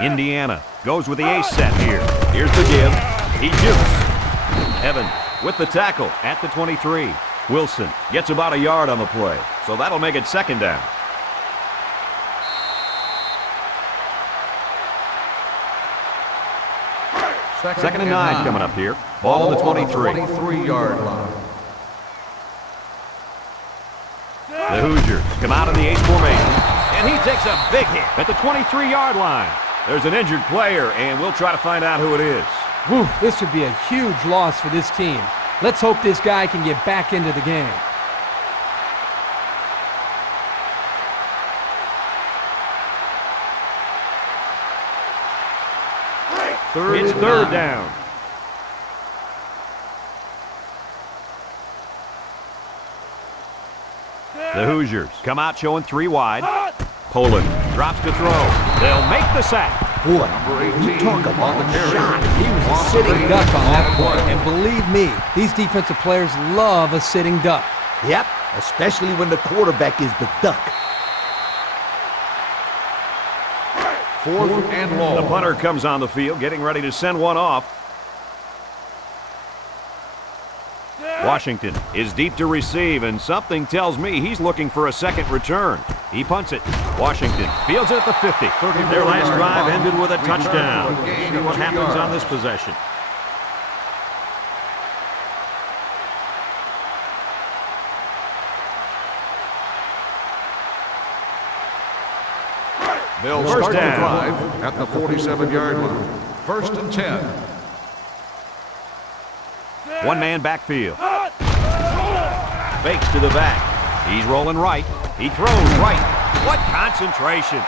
Indiana goes with the ace set here. Here's the give. He jukes. Evans with the tackle at the 23. Wilson gets about a yard on the play, so that'll make it 2nd down. Second and 9 coming up here. Ball on the 23. 23-yard line. The Hoosiers come out in the ace formation, and he takes a big hit at the 23-yard line. There's an injured player, and we'll try to find out who it is. Whew, this would be a huge loss for this team. Let's hope this guy can get back into the game. It's 3rd down. The Hoosiers come out showing 3 wide. Poland drops to throw. They'll make the sack. Boy, you talk about a shot. He was a sitting duck on that point. And believe me, these defensive players love a sitting duck. Yep, especially when the quarterback is the duck. 4th and long. The punter comes on the field, getting ready to send one off. Washington is deep to receive, and something tells me he's looking for a 2nd return. He punts it. Washington fields it at the 50. Their last drive ended with a touchdown. See what happens on this possession. They'll First start the down. drive at the 47-yard line. 1st and 10. One man backfield. Fakes to the back. He's rolling right. He throws right. What concentration.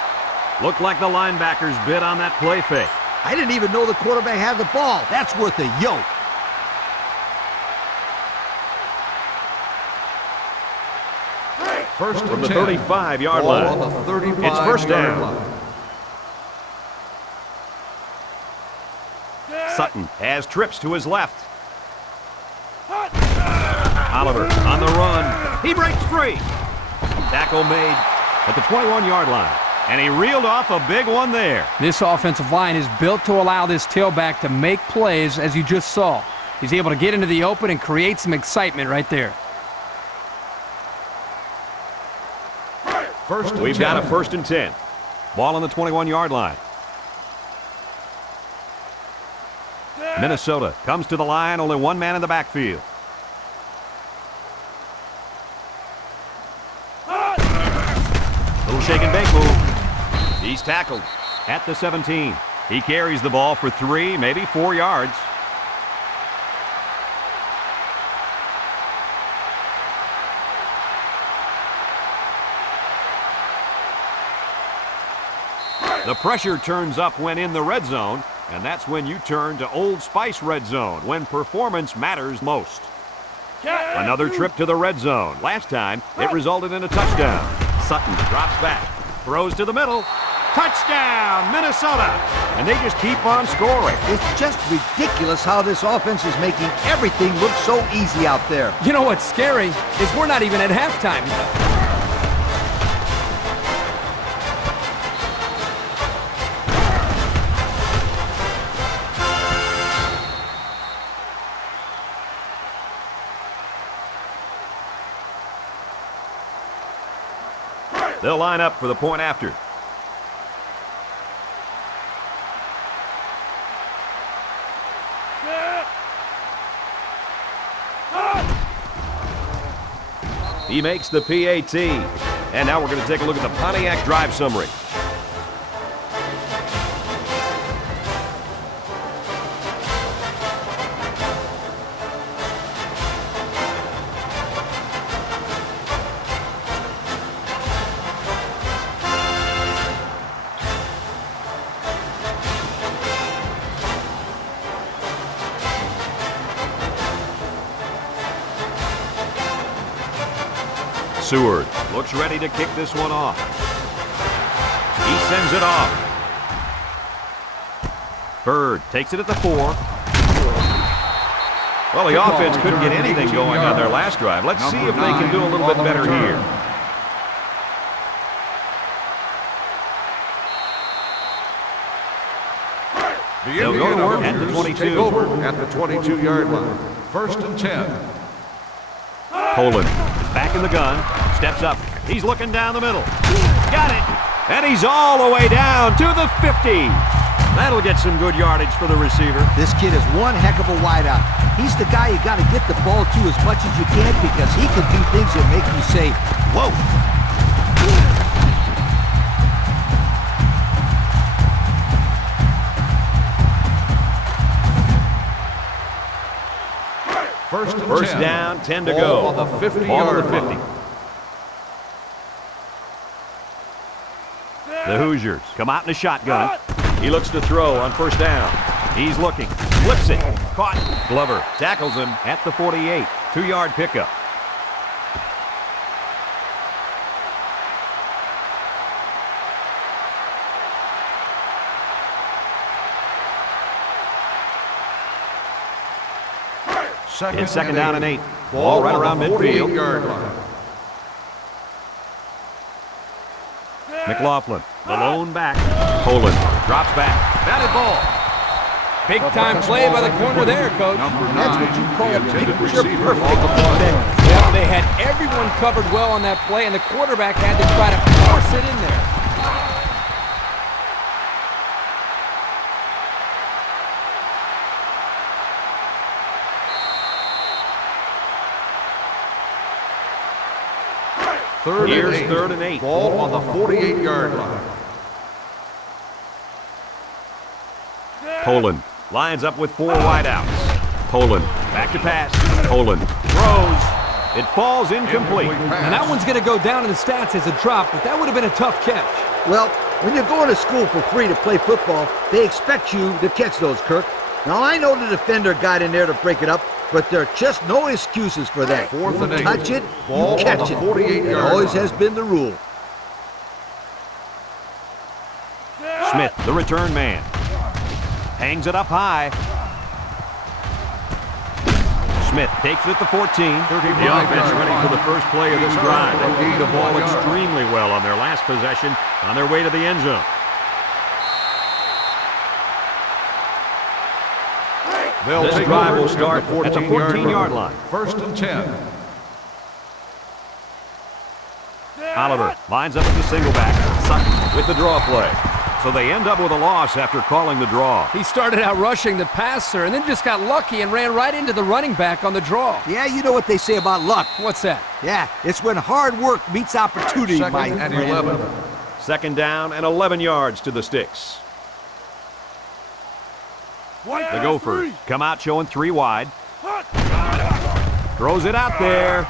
Looked like the linebackers bid on that play fake. I didn't even know the quarterback had the ball. That's worth a yoke. First From and the 10. 35-yard Ball line. on the 35-yard It's 1st down. line. Sutton has trips to his left. Oliver on the run. He breaks free. Tackle made at the 21-yard line. And he reeled off a big one there. This offensive line is built to allow this tailback to make plays, as you just saw. He's able to get into the open and create some excitement right there. We've got a 1st and 10. Ball on the 21-yard line. Minnesota comes to the line, only one man in the backfield. Little shake and bake move. He's tackled at the 17. He carries the ball for 3, maybe 4 yards. The pressure turns up when in the red zone, and that's when you turn to Old Spice Red Zone, when performance matters most. Another trip to the red zone. Last time, it resulted in a touchdown. Sutton drops back, throws to the middle. Touchdown, Minnesota! And they just keep on scoring. It's just ridiculous how this offense is making everything look so easy out there. You know what's scary is we're not even at halftime yet. They'll line up for the point after. He makes the PAT. And now we're going to take a look at the Pontiac drive summary. Seward looks ready to kick this one off. He sends it off. Bird takes it at the 4. Well, the offense couldn't get anything going on their last drive. Let's see if they can do a little bit better here. They'll go to work at the 22. Take over at the 22-yard line. 1st and 10. Poland is back in the gun. Steps up. He's looking down the middle. Got it. And he's all the way down to the 50. That'll get some good yardage for the receiver. This kid is one heck of a wideout. He's the guy you got to get the ball to as much as you can because he can do things that make you say, whoa. First down, 10 to go. On the 50-yard Ball on the 50. The Hoosiers come out in a shotgun. He looks to throw on 1st down. He's looking, flips it, caught. Glover tackles him at the 48. 2-yard pickup. It's 2nd down and 8. Ball right around midfield. McLaughlin, the lone back. Poland drops back. Batted ball. Big-time play by the corner there, Coach. That's what you call a picture-perfect defense. Yep, they had everyone covered well on that play, and the quarterback had to try to force it in there. Here's 3rd and 8. Ball on the 48-yard line. Poland lines up with 4 wideouts. Poland back to pass. Poland throws. It falls incomplete. And that one's going to go down in the stats as a drop, but that would have been a tough catch. Well, when you're going to school for free to play football, they expect you to catch those, Kirk. Now, I know the defender got in there to break it up, but there are just no excuses for that. 4th and 8. Touch it, Ball you catch on the it. 48-yard It always line. has been the rule. Smith, the return man. Hangs it up high. Smith takes it at the 14. The offense ready for the first play of this drive. They moved the ball extremely well on their last possession on their way to the end zone. This drive will start at the 14-yard line. 1st and 10. Oliver lines up at the single back. Sutton with the draw play. So they end up with a loss after calling the draw. He started out rushing the passer and then just got lucky and ran right into the running back on the draw. Yeah, you know what they say about luck. What's that? Yeah, it's when hard work meets opportunity, my 2nd and friend. 11. 2nd down and 11 yards to the sticks. The Gophers come out showing 3 wide. Throws it out there.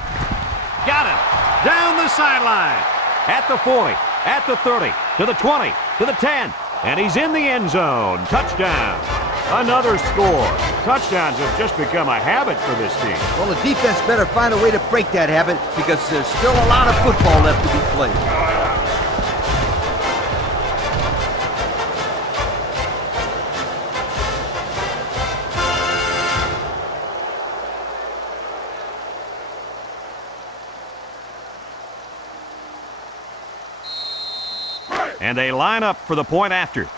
Got him. Down the sideline. At the 40. At the 30. To the 20. To the 10. And he's in the end zone. Touchdown. Another score. Touchdowns have just become a habit for this team. Well, the defense better find a way to break that habit because there's still a lot of football left to be played. And they line up for the point after.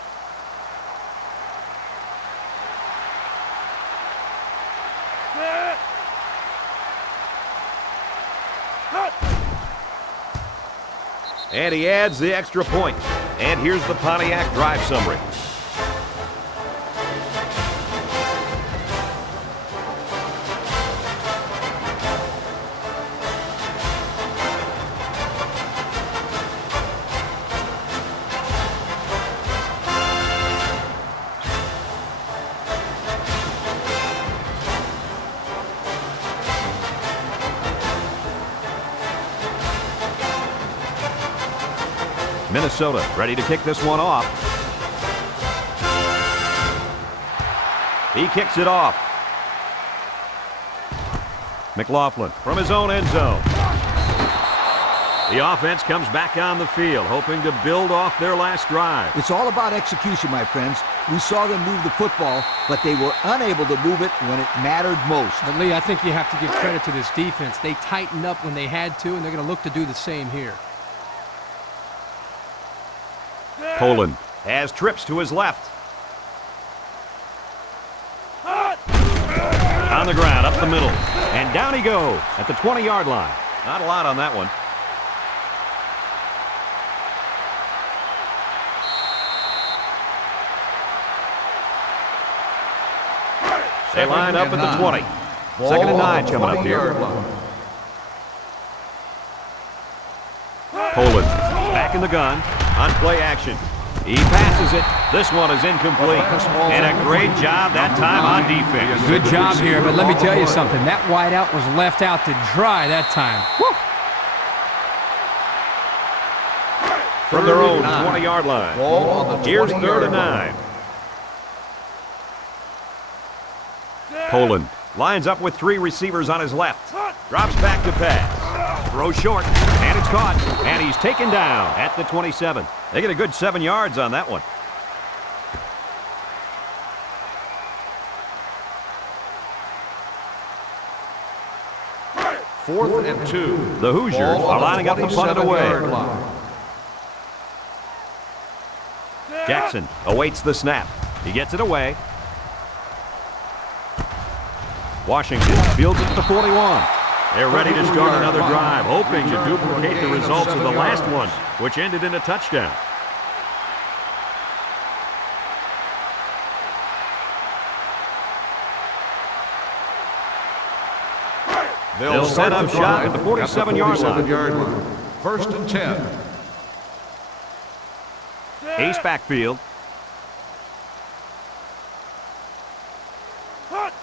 And he adds the extra point. And here's the Pontiac drive summary. Minnesota ready to kick this one off. He kicks it off. McLaughlin from his own end zone. The offense comes back on the field, hoping to build off their last drive. It's all about execution, my friends. We saw them move the football, but they were unable to move it when it mattered most. But Lee, I think you have to give credit to this defense. They tightened up when they had to, and they're going to look to do the same here. Poland has trips to his left. On the ground, up the middle, and down he goes at the 20-yard line. Not a lot on that one. They line up at the 20. Second and 9 coming up here. Poland back in the gun on play action. He passes it. This one is incomplete. And a great job that time on defense. Good job here, but let me tell you something. That wideout was left out to dry that time. Woo! From their own 20-yard line. Here's 3rd and 9. Poland lines up with 3 receivers on his left. Drops back to pass. Throw short, and it's caught. And he's taken down at the 27. They get a good 7 yards on that one. Fourth and 2. The Hoosiers are lining up to punt it away. Jackson awaits the snap. He gets it away. Washington fields it at the 41. They're ready to start another drive, hoping to duplicate the results of the last one, which ended in a touchdown. They'll set up shop at the 47-yard line. First and 10. Ace backfield.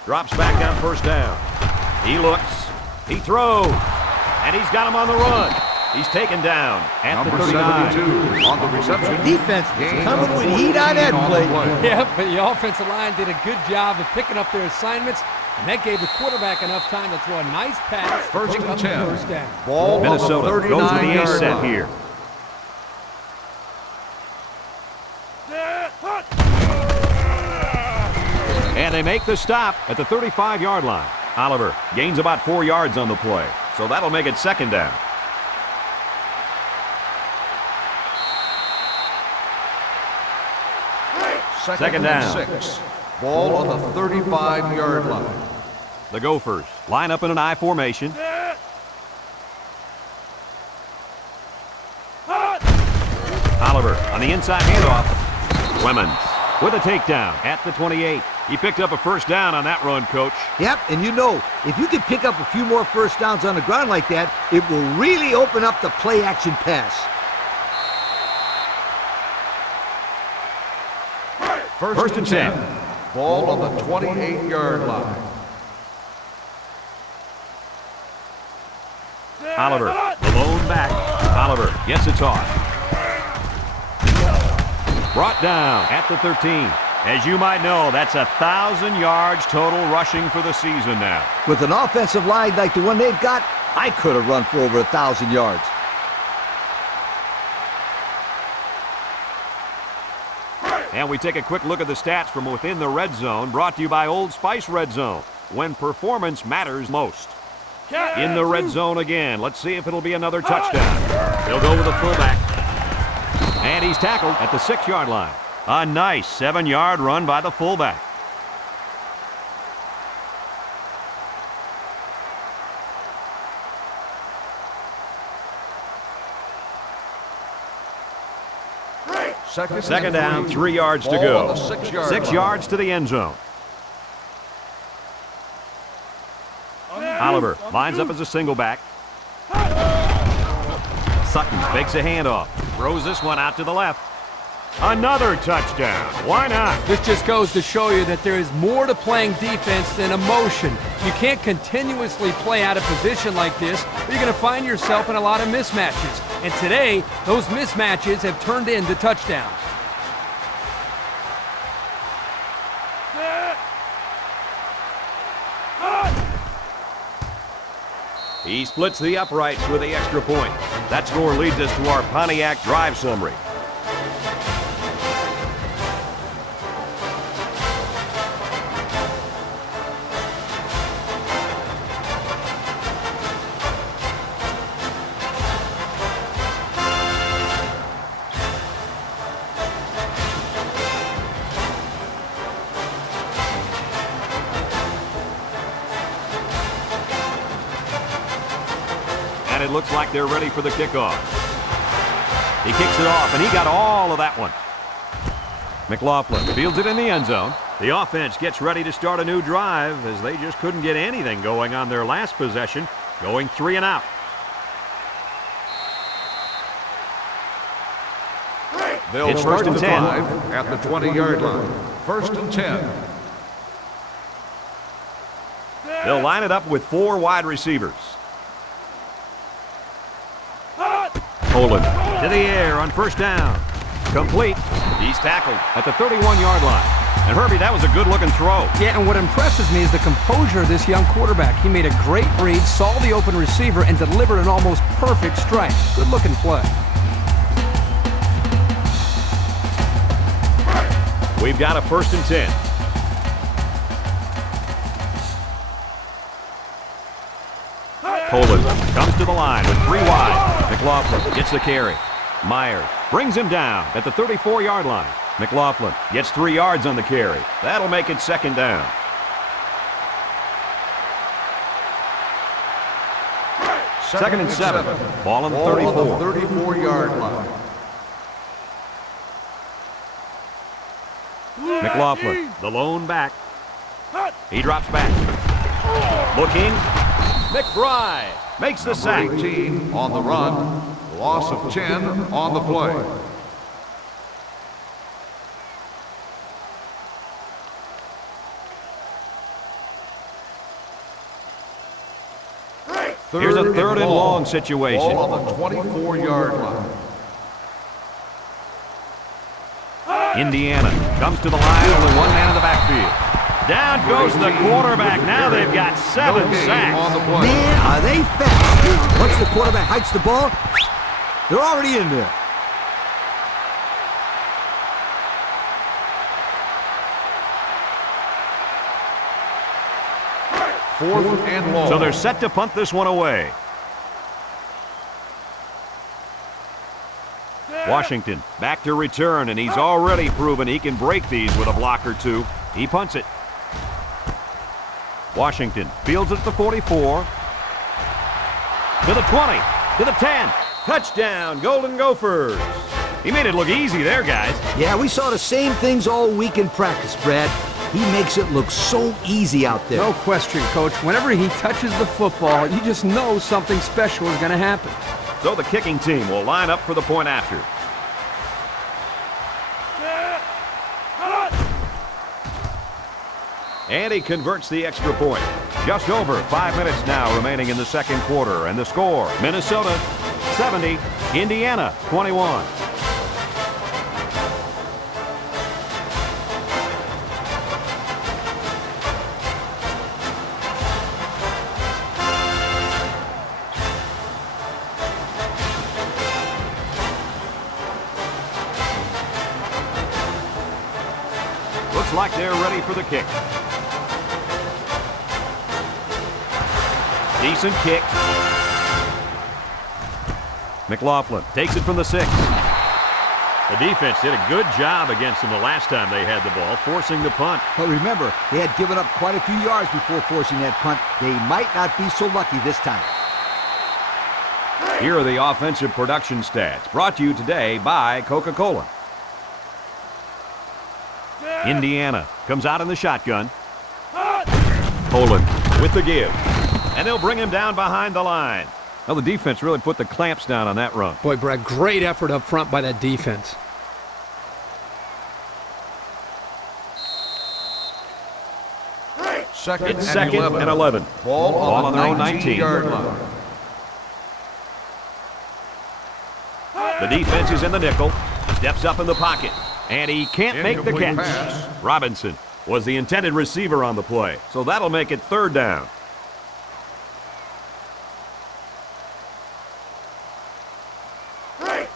Drops back on first down. He looks. He throws. And he's got him on the run. He's taken down at the 39. 72 on the reception. Defense is coming with heat on that play. Yeah, but the offensive line did a good job of picking up their assignments, and that gave the quarterback enough time to throw a nice pass. First and 10. First down. Ball Minnesota on the goes with the ace 39-yard set line. here. And they make the stop at the 35-yard line. Oliver gains about 4 yards on the play, so that'll make it second down. Second down. and 6. Ball on the 35-yard line. The Gophers line up in an I formation. Oliver on the inside handoff. Clemens with a takedown at the 28. He picked up a first down on that run, Coach. Yep, and you know, if you can pick up a few more first downs on the ground like that, it will really open up the play-action pass. First and 10. Ball on the 28-yard line. Oliver, the lone back. Oliver gets it off. Brought down at the 13. As you might know, that's 1,000 yards total rushing for the season now. With an offensive line like the one they've got, I could have run for over 1,000 yards. And we take a quick look at the stats from within the red zone, brought to you by Old Spice Red Zone, when performance matters most. In the red zone again. Let's see if it'll be another touchdown. He'll go with the fullback. And he's tackled at the 6-yard line. A nice 7-yard run by the fullback. Second down, 3 yards to go. 6 yards to the end zone. Oliver lines up as a single back. Sutton fakes a handoff. Throws this one out to the left. Another touchdown. Why not? This just goes to show you that there is more to playing defense than emotion. You can't continuously play out of position like this, or you're going to find yourself in a lot of mismatches. And today, those mismatches have turned into touchdowns. He splits the uprights with the extra point. That score leads us to our Pontiac drive summary. And it looks like they're ready for the kickoff. He kicks it off, and he got all of that one. McLaughlin fields it in the end zone. The offense gets ready to start a new drive as they just couldn't get anything going on their last possession, going 3 and out. They'll It's start first and the 10. drive at the 20-yard line. First and 10. They'll line it up with 4 wide receivers. Poland to the air on first down. Complete. He's tackled at the 31-yard line. And Herbie, that was a good-looking throw. Yeah, and what impresses me is the composure of this young quarterback. He made a great read, saw the open receiver, and delivered an almost perfect strike. Good-looking play. We've got a first and 10. Poland comes to the line with 3 wide. McLaughlin gets the carry. Myers brings him down at the 34-yard line. McLaughlin gets 3 yards on the carry. That'll make it second down. Second and 7. Ball on the 34. 34-yard line. McLaughlin, the lone back. He drops back. Looking. McBride makes the sack. 18 on the run. Loss of 10 on the play. Here's a third and long situation. Ball on the 24-yard line. Indiana comes to the line, only one man in the backfield. Down goes the quarterback. Now they've got 7 sacks. On the play. Man, are they fast. Once the quarterback hikes the ball, they're already in there. Fourth and long. So they're set to punt this one away. Washington back to return, and he's already proven he can break these with a block or two. He punts it. Washington fields at the 44. To the 20. To the 10. Touchdown, Golden Gophers. He made it look easy there, guys. Yeah, we saw the same things all week in practice, Brad. He makes it look so easy out there. No question, Coach. Whenever he touches the football, you just know something special is going to happen. So the kicking team will line up for the point after. And he converts the extra point. Just over 5 minutes now remaining in the second quarter. And the score, Minnesota 70, Indiana 21. Looks like they're ready for the kick. Decent kick. McLaughlin takes it from the 6. The defense did a good job against them the last time they had the ball, forcing the punt. But remember, they had given up quite a few yards before forcing that punt. They might not be so lucky this time. Here are the offensive production stats, brought to you today by Coca-Cola. Indiana comes out in the shotgun. Poland with the give. And they'll bring him down behind the line. Well, the defense really put the clamps down on that run. Boy, Brad, great effort up front by that defense. It's second and 11. Ball on their own the 19. 19-yard line. The defense is in the nickel. Steps up in the pocket. And he can't make the catch. Pass. Robinson was the intended receiver on the play. So that'll make it third down.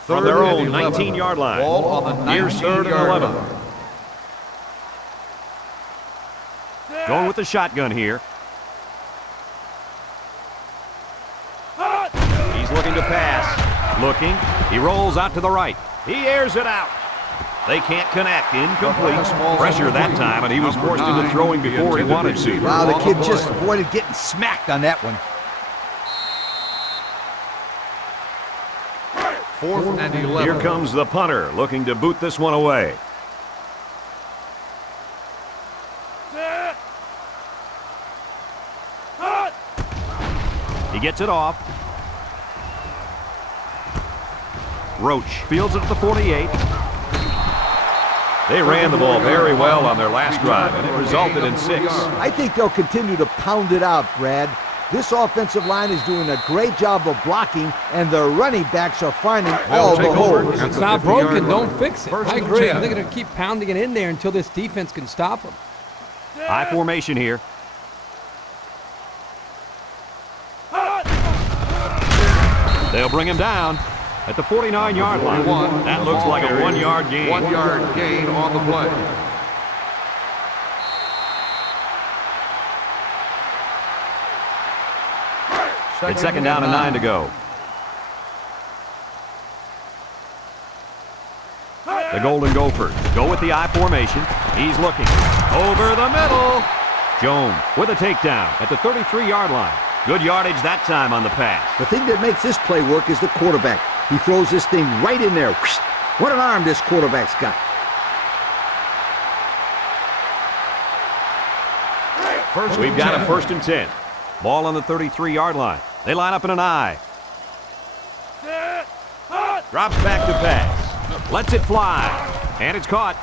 from their own 19-yard line. Ball on the Here's 3rd and 11. Going with the shotgun here. He's looking to pass. Looking. He rolls out to the right. He airs it out. They can't connect. Incomplete. Pressure that time, and he was forced into throwing before he wanted to. Wow, the kid just avoided getting smacked on that one. 4th and 11. Here comes the punter, looking to boot this one away. He gets it off. Roach fields it at the 48. They ran the ball very well on their last drive, and it resulted in 6. I think they'll continue to pound it out, Brad. This offensive line is doing a great job of blocking, and the running backs are finding all the holes. It's not broken, don't fix it. I agree. I think they're going to keep pounding it in there until this defense can stop them. High formation here. They'll bring him down at the 49-yard line. That looks like a 1-yard gain. 1-yard gain on the play. It's 2nd down and 9 to go. The Golden Gophers go with the I formation. He's looking over the middle. Jones with a takedown at the 33-yard line. Good yardage that time on the pass. The thing that makes this play work is the quarterback. He throws this thing right in there. What an arm this quarterback's got. We've got a 1st and 10. Ball on the 33-yard line. They line up in an I. Drops back to pass. Lets it fly. And it's caught.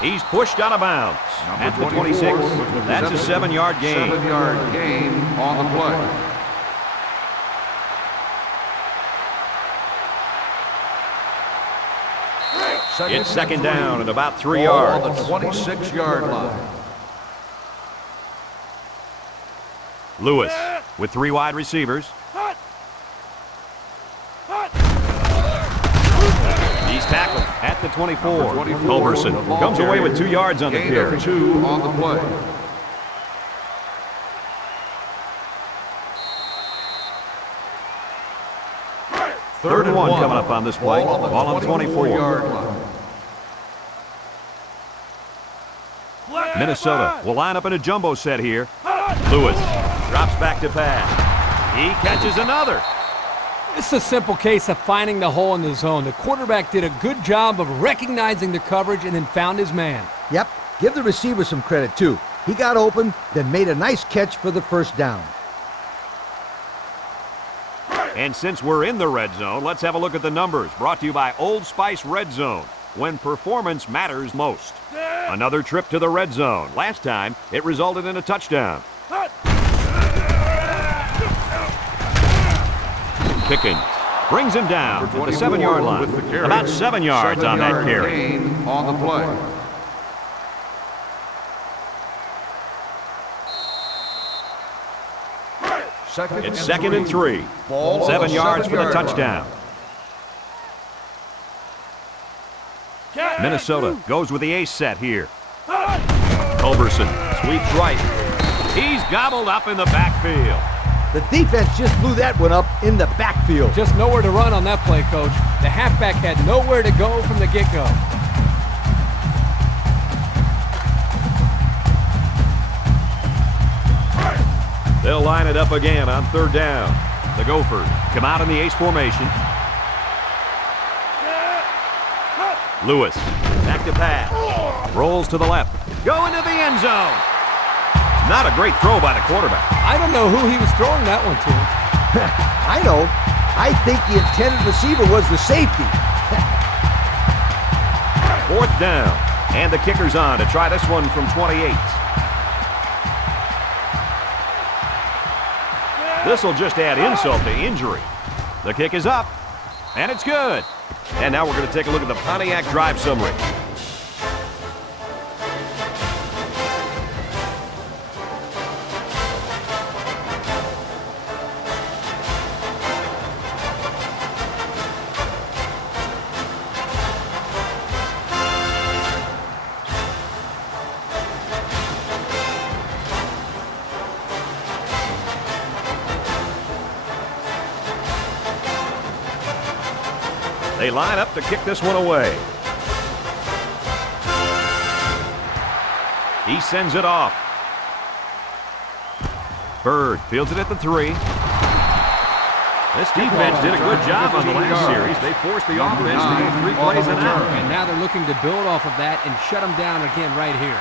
He's pushed out of bounds at the 26. That's a 7-yard gain. 7-yard gain on the play. It's 2nd down and about 3 yards. On the 26-yard line. Lewis with 3 wide receivers. He's tackled at the 24. Culberson comes away with 2 yards on the Gain carry. of 2 on the play. Third and 1 coming up on this play. Ball on the 24. line. Minnesota will line up in a jumbo set here. Lewis drops back to pass. He catches another. This is a simple case of finding the hole in the zone. The quarterback did a good job of recognizing the coverage and then found his man. Yep, give the receiver some credit, too. He got open, then made a nice catch for the 1st down. And since we're in the red zone, let's have a look at the numbers. Brought to you by Old Spice Red Zone, when performance matters most. Another trip to the red zone. Last time, it resulted in a touchdown. Pickens brings him down at the 7-yard line. About 7 yards on that carry. Gain on the play. It's 2nd and 3. 7 yards for the touchdown. Minnesota goes with the ace set here. Culberson sweeps right. He's gobbled up in the backfield. The defense just blew that one up in the backfield. Just nowhere to run on that play, Coach. The halfback had nowhere to go from the get-go. They'll line it up again on 3rd down. The Gophers come out in the ace formation. Lewis back to pass. Rolls to the left. Going to the end zone. Not a great throw by the quarterback. I don't know who he was throwing that one to. I know. I think the intended receiver was the safety. 4th down. And the kicker's on to try this one from 28. This will just add insult to injury. The kick is up. And it's good. And now we're going to take a look at the Pontiac drive summary. They line up to kick this one away. He sends it off. Bird fields it at the 3. This defense did a good job on the last series. They forced the offense to go 3 plays and out. And now they're looking to build off of that and shut them down again right here.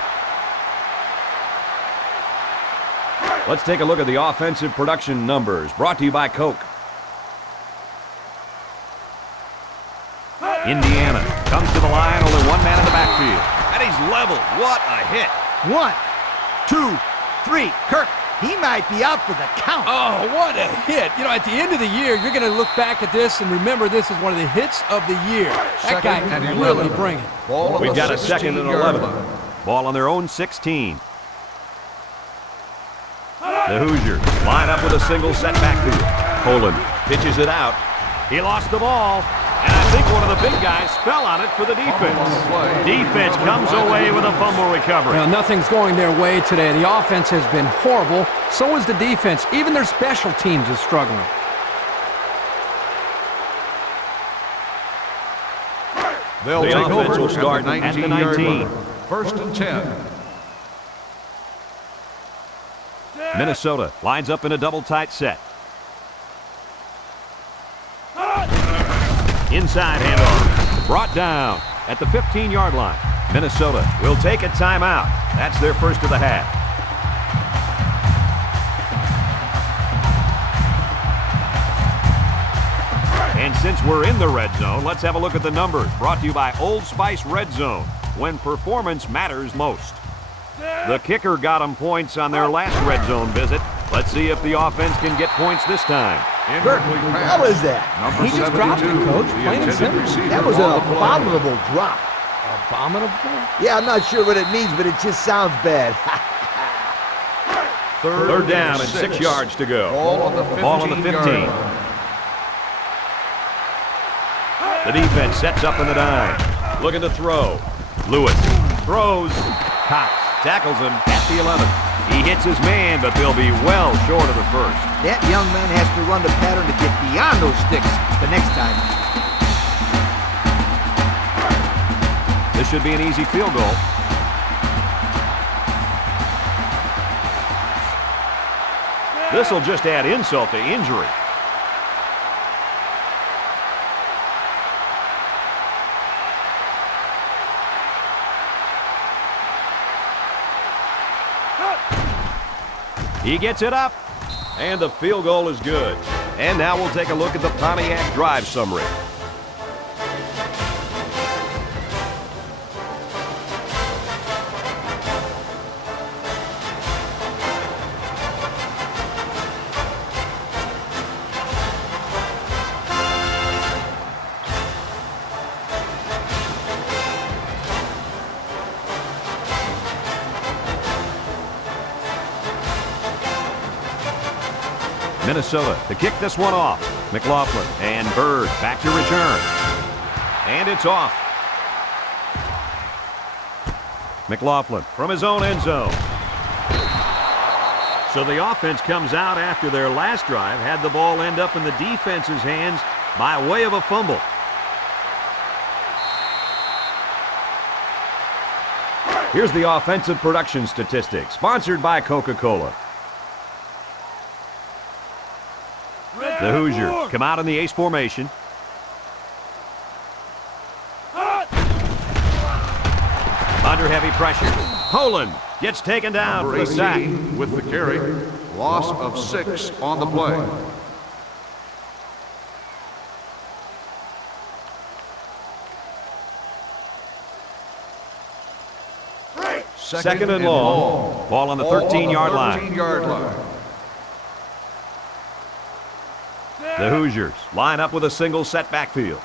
Let's take a look at the offensive production numbers, brought to you by Coke. Indiana comes to the line, only one man in the backfield. And he's leveled. What a hit. 1, 2, 3. Kirk, he might be out for the count. Oh, what a hit. You know, at the end of the year, you're going to look back at this and remember this is one of the hits of the year. That guy can really bring it. We've got a 2nd and 11. Ball on their own 16. The Hoosiers line up with a single set backfield. Poland pitches it out. He lost the ball, and I think one of the big guys fell on it for the defense. Defense comes away with a fumble recovery. Now, nothing's going their way today. The offense has been horrible. So is the defense. Even their special teams is struggling. They'll The take offense over will start at the 19. 1st and 10. Minnesota lines up in a double tight set. Inside handoff. Brought down at the 15-yard line. Minnesota will take a timeout. That's their first of the half. And since we're in the red zone, let's have a look at the numbers. Brought to you by Old Spice Red Zone, when performance matters most. The kicker got them points on their last red zone visit. Let's see if the offense can get points this time. Kirk, how is that? He just dropped it, Coach. Plain and simple. That was an abominable drop. Abominable? Yeah, I'm not sure what it means, but it just sounds bad. Third down and 6 yards to go. Ball on the 15. The defense sets up in the dime. Looking to throw. Lewis throws. Cox tackles him at the 11. He hits his man, but they'll be well short of the first. That young man has to run the pattern to get beyond those sticks the next time. This should be an easy field goal. This will just add insult to injury. He gets it up, and the field goal is good. And now we'll take a look at the Pontiac drive summary. Minnesota to kick this one off. McLaughlin and Bird back to return. And it's off. McLaughlin from his own end zone. So the offense comes out after their last drive, had the ball end up in the defense's hands by way of a fumble. Here's the offensive production statistics, sponsored by Coca-Cola. The Hoosiers come out in the ace formation. Under heavy pressure. Poland gets taken down for the sack. With the carry. Loss of 6 on the play. Second and long. Ball on the 13-yard line. The Hoosiers line up with a single set backfield.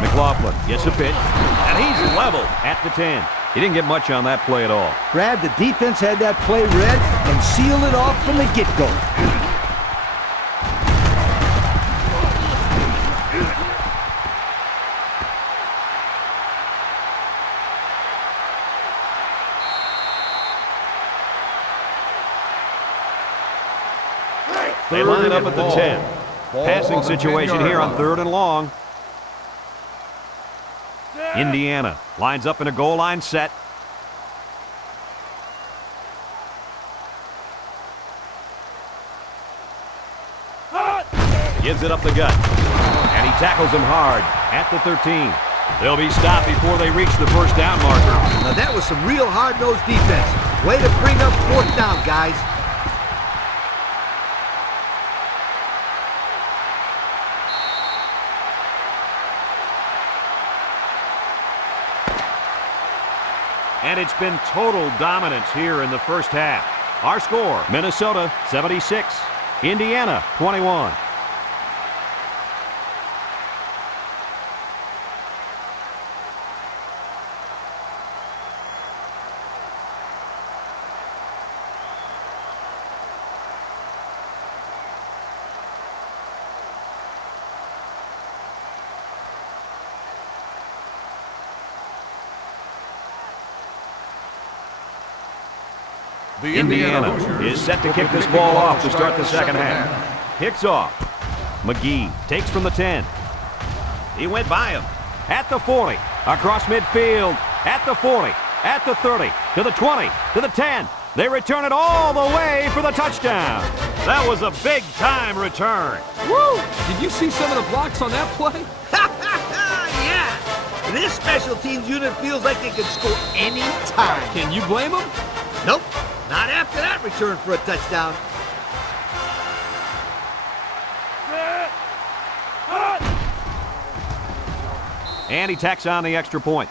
McLaughlin gets a pitch, and he's leveled at the 10. He didn't get much on that play at all. Brad, the defense had that play read and sealed it off from the get-go. They line up at the 10. Passing situation here on 3rd and long. Indiana lines up in a goal line set. Gives it up the gut. And he tackles him hard at the 13. They'll be stopped before they reach the first down marker. Now that was some real hard-nosed defense. Way to bring up 4th down, guys. And it's been total dominance here in the first half. Our score, Minnesota 76, Indiana 21. The Indiana Hoosiers is set to kick this ball off to start the second half. Kicks off. McGee takes from the 10. He went by him. At the 40. Across midfield. At the 40. At the 30. To the 20. To the 10. They return it all the way for the touchdown. That was a big-time return. Woo! Did you see some of the blocks on that play? Yeah! This special teams unit feels like they can score any time. Can you blame them? Nope. Not after that return for a touchdown. And he tacks on the extra point.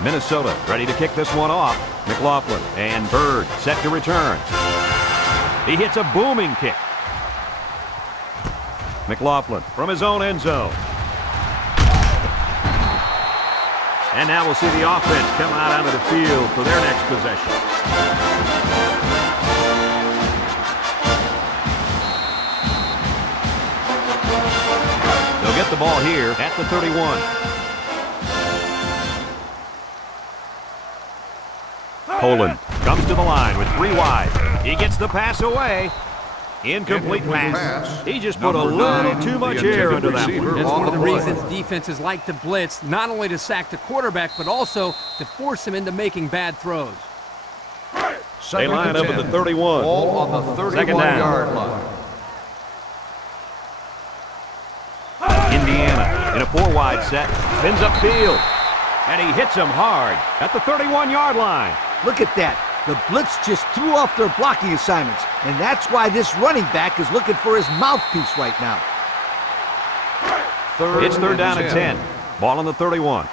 Minnesota ready to kick this one off. McLaughlin and Bird set to return. He hits a booming kick. McLaughlin from his own end zone. And now we'll see the offense come out onto the field for their next possession. They'll get the ball here at the 31. Poland comes to the line with 3 wide. He gets the pass away. Incomplete pass. He just put a little too much air into that one. That's one of the reasons defenses like to blitz, not only to sack the quarterback, but also to force him into making bad throws. They line up at the 31. Ball on the 31-yard line. Indiana in a 4-wide set. Spins upfield. And he hits him hard at the 31-yard line. Look at that. The blitz just threw off their blocking assignments, and that's why this running back is looking for his mouthpiece right now. It's third down and 10. Ball on the 31.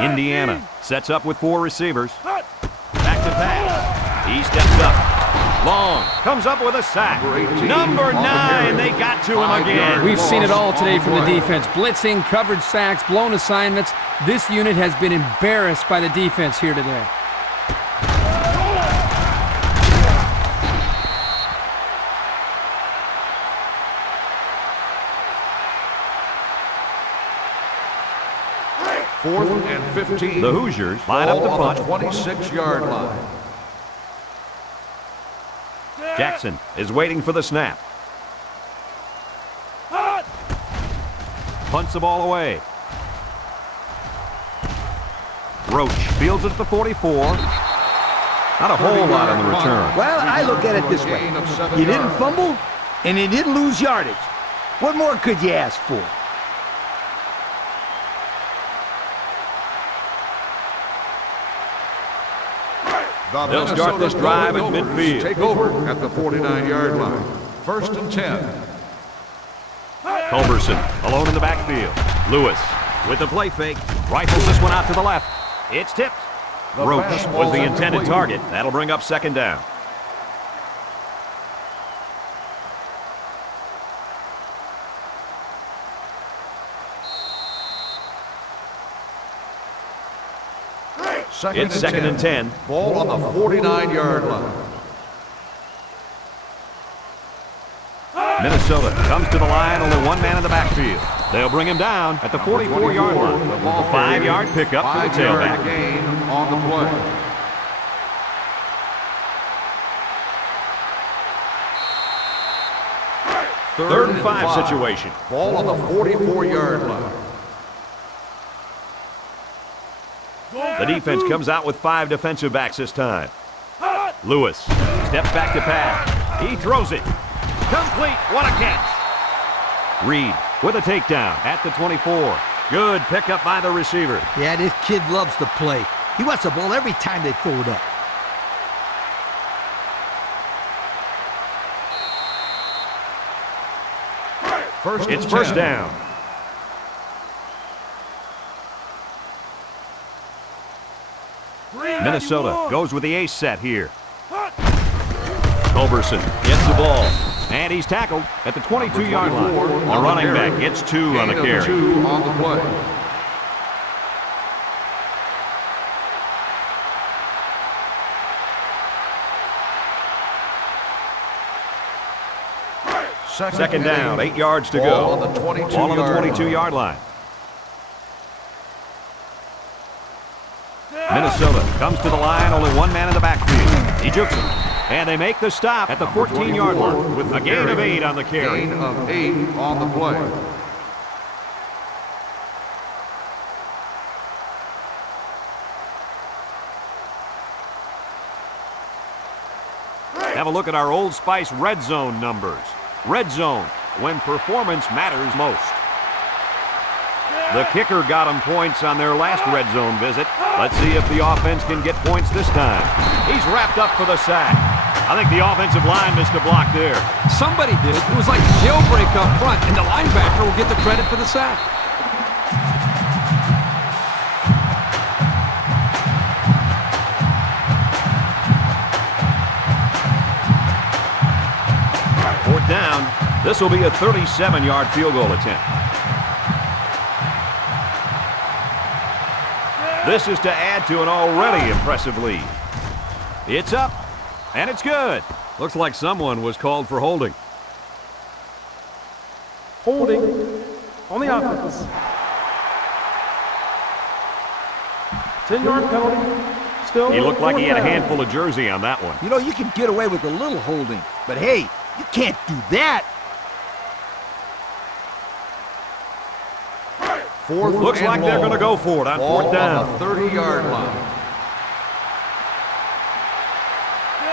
Indiana sets up with 4 receivers. Back to pass. He steps up. Long comes up with a sack. Number 9, they got to him again. We've seen it all today from the defense. Blitzing, coverage sacks, blown assignments. This unit has been embarrassed by the defense here today. Fourth and 15. The Hoosiers line up to punt. 26-yard line. Jackson is waiting for the snap. Punts the ball away. Roach fields it at the 44. Not a whole lot on the return. Well, I look at it this way. You didn't fumble, and you didn't lose yardage. What more could you ask for? They'll start this drive at midfield. Take over at the 49-yard line. First and 10. Culberson alone in the backfield. Lewis with the play fake. Rifles this one out to the left. It's tipped. Roach was the intended target. That'll bring up second down. It's second and 10. Ball on the 49-yard line. Minnesota comes to the line, only one man in the backfield. They'll bring him down at the 44-yard line. The ball 5-yard pickup for the 5-yard tailback. gain on the play. Third and 5 situation. Ball on the 44-yard line. The defense comes out with 5 defensive backs this time. Lewis steps back to pass. He throws it. Complete. What a catch. Reed with a takedown at the 24. Good pickup by the receiver. Yeah, this kid loves to play. He wants the ball every time they throw it up. It's first down. Minnesota goes with the ace set here. Culberson gets the ball. And he's tackled at the 22-yard line. The running back gets 2 on the carry. 2 on the play. Second down, 8 yards to go. Ball on the 22-yard line. Minnesota comes to the line, only one man in the backfield. He jukes him. And they make the stop at the 14-yard line with a gain of 8 on the carry. Gain of 8 on the play. Have a look at our Old Spice Red Zone numbers. Red Zone, when performance matters most. The kicker got them points on their last Red Zone visit. Let's see if the offense can get points this time. He's wrapped up for the sack. I think the offensive line missed a block there. Somebody did. It was like jailbreak up front, and the linebacker will get the credit for the sack. Fourth down. This will be a 37-yard field goal attempt. This is to add to an already impressive lead. It's up, and it's good. Looks like someone was called for holding. Holding on the offense. 10-yard penalty. Still. He looked like he had a handful of jersey on that one. You know, you can get away with a little holding, but hey, you can't do that. Looks like they're going to go for it on fourth down. On the 30-yard line.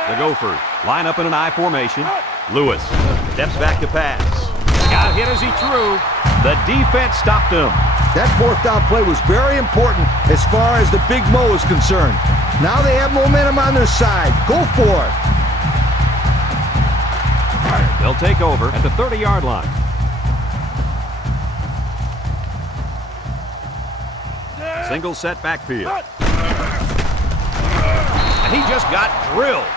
The Gophers line up in an I formation. Lewis steps back to pass. Got hit as he threw. The defense stopped him. That fourth down play was very important as far as the Big Mo is concerned. Now they have momentum on their side. Go for it. They'll take over at the 30-yard line. Single set backfield. And he just got drilled.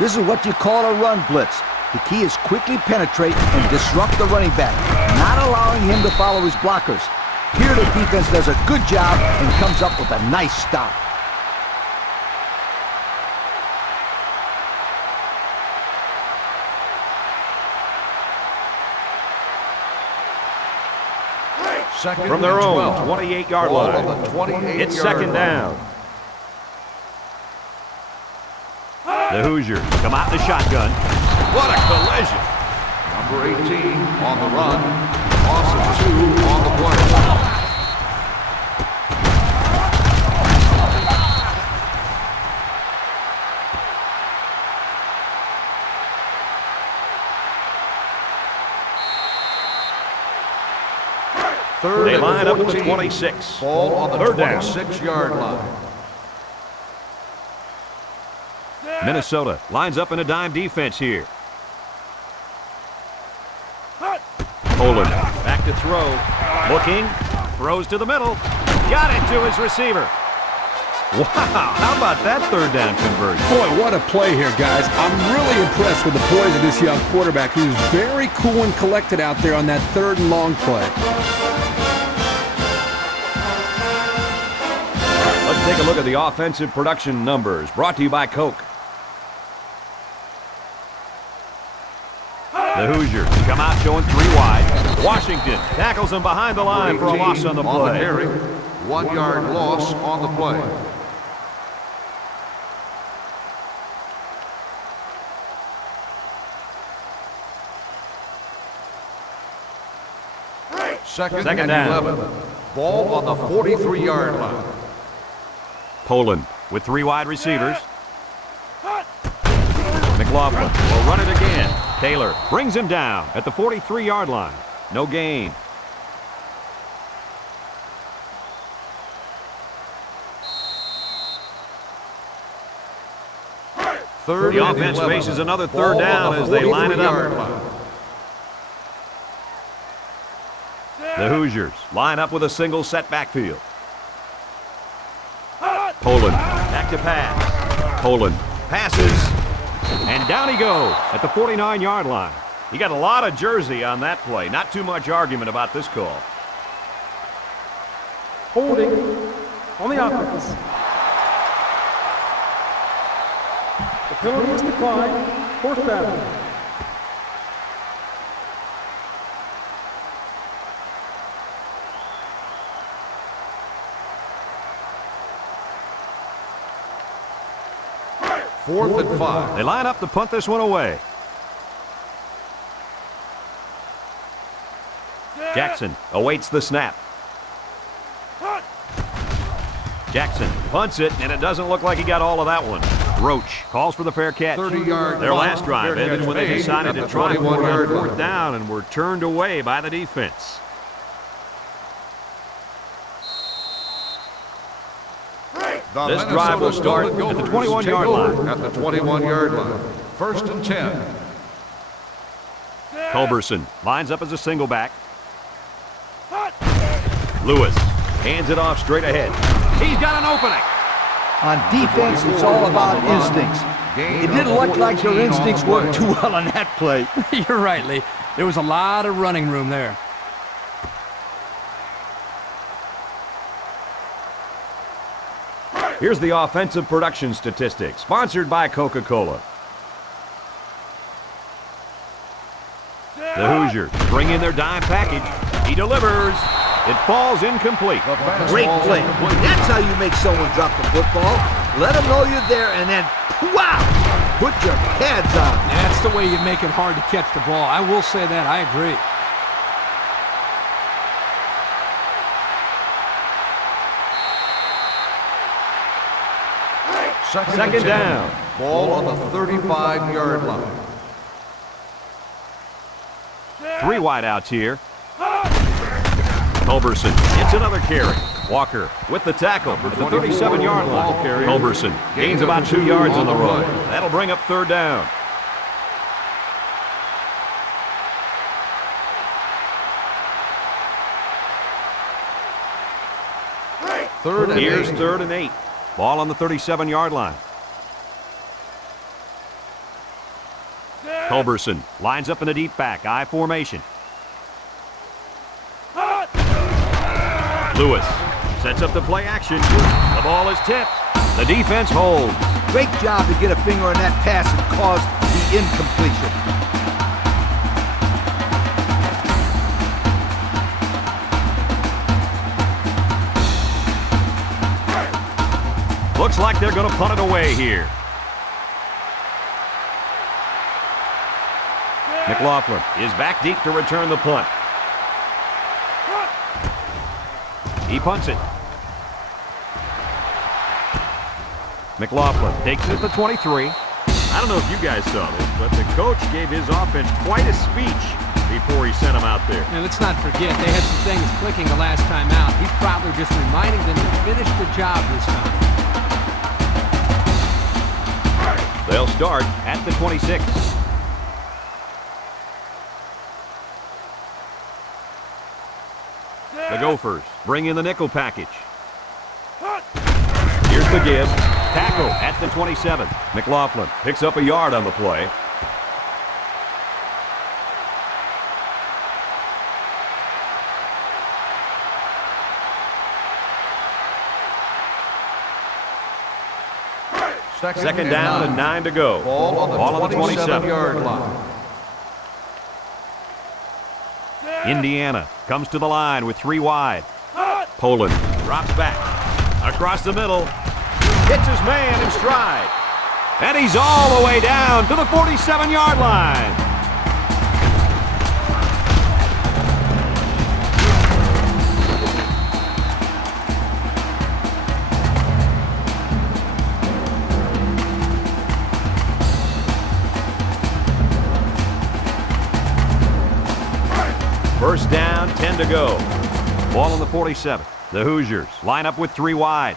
This is what you call a run blitz. The key is quickly penetrate and disrupt the running back, not allowing him to follow his blockers. Here the defense does a good job and comes up with a nice stop. From their own 28-yard line. It's second down. The Hoosiers come out in the shotgun. What a collision. Number 18 on the run. Loss of 2 on the play. They line up at the 26. Ball on the Third down. 26-yard line. Minnesota lines up in a dime defense here. Poland back to throw. Looking. Throws to the middle. Got it to his receiver. Wow, how about that third down conversion? Boy, what a play here, guys. I'm really impressed with the poise of this young quarterback. He was very cool and collected out there on that third and long play. A Let's take a look at the offensive production numbers, brought to you by Coke. The Hoosiers come out showing 3 wide. Washington tackles them behind the line for a loss on the play. carry, 1 yard loss on the play. Second and down. 11. Ball on the 43-yard line. Poland with 3 wide receivers. McLaughlin will run it again. Taylor brings him down at the 43-yard line. No gain. Third The and offense 11. faces another Ball third on down the as they line it 43-yard up. line. The Hoosiers line up with a single set backfield. Poland back to pass. Poland passes, and down he goes at the 49-yard line. He got a lot of jersey on that play. Not too much argument about this call. Holding on the offense. The penalty is declined. Fourth down. Fourth and 5. They line up to punt this one away. Jackson awaits the snap. Jackson punts it, and it doesn't look like he got all of that one. Roach calls for the fair catch. 30-yard Their line. last drive Fair ended catch when they made decided at to the try for it on 21-yard fourth line. down and were turned away by the defense. This drive will start at the 21-yard line. At the 21-yard line. First and 10. Culberson lines up as a single back. Lewis hands it off straight ahead. He's got an opening. On defense, it's all about instincts. It didn't look like their instincts worked too well on that play. You're right, Lee. There was a lot of running room there. Here's the offensive production statistics, sponsored by Coca-Cola. The Hoosiers bring in their dime package. He delivers. It falls incomplete. Great play. That's how you make someone drop the football. Let them know you're there, and then, wow, put your pads on. That's the way you make it hard to catch the ball. I will say that. I agree. Second down. Ball on the 35-yard line. 3 wideouts here. Culberson gets another carry. Walker with the tackle at the 37-yard line. Culberson gains about 2 yards on the run. That'll bring up third down. Here's 3rd and 8. Ball on the 37-yard line. Culberson lines up in a deep back, I formation. Lewis sets up the play action. The ball is tipped. The defense holds. Great job to get a finger on that pass and cause the incompletion. Looks like they're going to punt it away here. McLaughlin is back deep to return the punt. He punts it. McLaughlin takes it at the 23. I don't know if you guys saw this, but the coach gave his offense quite a speech before he sent them out there. And let's not forget, they had some things clicking the last time out. He's probably just reminding them to finish the job this time. They'll start at the 26. The Gophers bring in the nickel package. Here's the give. Tackle at the 27. McLaughlin picks up a yard on the play. Second down and 9 to go. Ball on the 27. 27-yard line. Indiana comes to the line with 3 wide. Poland drops back. Across the middle. Hits his man in stride. And he's all the way down to the 47-yard line. First down, 10 to go. Ball on the 47. The Hoosiers line up with 3 wide.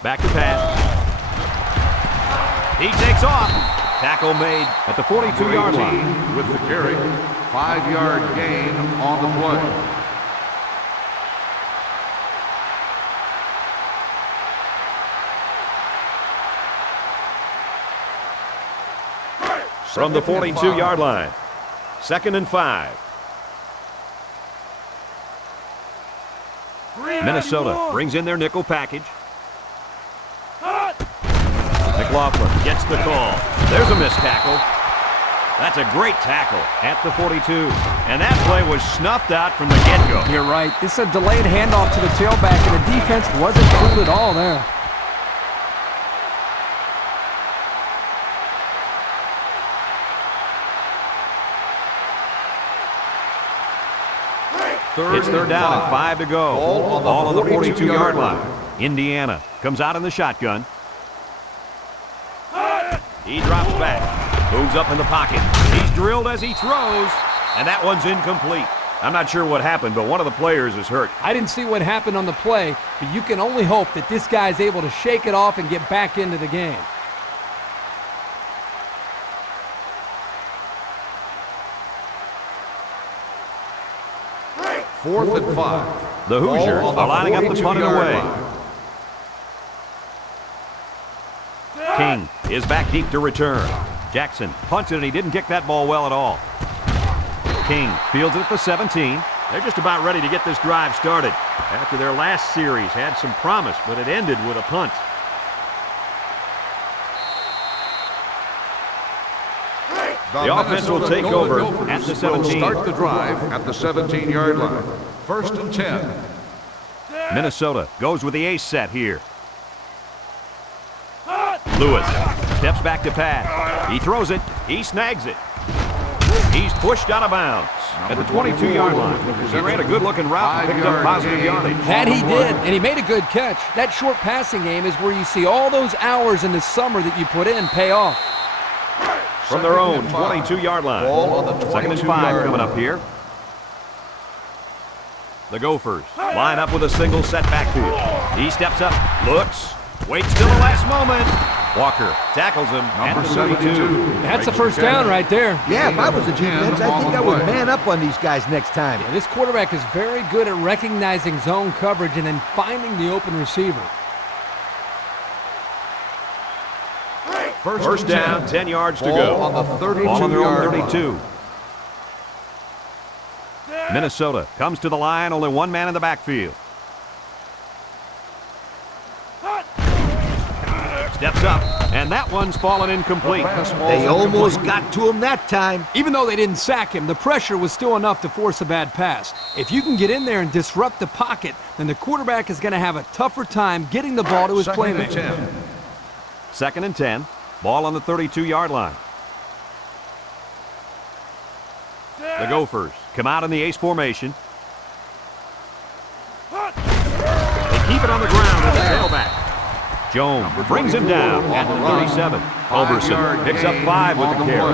Back to pass. He takes off. Tackle made at the 42-yard line. With the carry, 5-yard gain on the play. From the 42-yard line. 2nd and 5. Minnesota brings in their nickel package. McLaughlin gets the call. There's a missed tackle. That's a great tackle at the 42. And that play was snuffed out from the get-go. You're right. This is a delayed handoff to the tailback, and the defense wasn't fooled at all there. It's third down and 5 to go. Ball on the 42-yard line. Indiana comes out in the shotgun. He drops back. Moves up in the pocket. He's drilled as he throws. And that one's incomplete. I'm not sure what happened, but one of the players is hurt. I didn't see what happened on the play, but you can only hope that this guy's able to shake it off and get back into the game. Fourth and 5. The Hoosiers are lining up the punt away. King is back deep to return. Jackson punts it, and he didn't kick that ball well at all. King fields it at the 17. They're just about ready to get this drive started. After their last series had some promise, but it ended with a punt. The offense will take over at the 17. Start the drive at the 17-yard line. 1st and 10. Minnesota goes with the ace set here. Lewis steps back to pass. He throws it. He snags it. He's pushed out of bounds at the 22-yard line. He ran a good-looking route and picked up positive yardage. That he did, and he made a good catch. That short passing game is where you see all those hours in the summer that you put in pay off. From their own 22-yard line. 2nd and 5 coming up here. The Gophers line up with a single set backfield. He steps up, looks, waits till the last moment. Walker tackles him at the 32. That's a first down right there. Yeah, if I was the defense, I think I would man up on these guys next time. Yeah, this quarterback is very good at recognizing zone coverage and then finding the open receiver. First down, 10 yards to go. On the 32 Ball on their own yard 32. line. Minnesota comes to the line, only one man in the backfield. Steps up, and that one's fallen incomplete. They almost got to him that time. Even though they didn't sack him, the pressure was still enough to force a bad pass. If you can get in there and disrupt the pocket, then the quarterback is going to have a tougher time getting the ball to his playmaker. 2nd and 10. Ball on the 32-yard line. The Gophers come out in the ace formation. They keep it on the ground with the tailback. Jones brings him down at the 37. Culberson picks up 5 with the carry.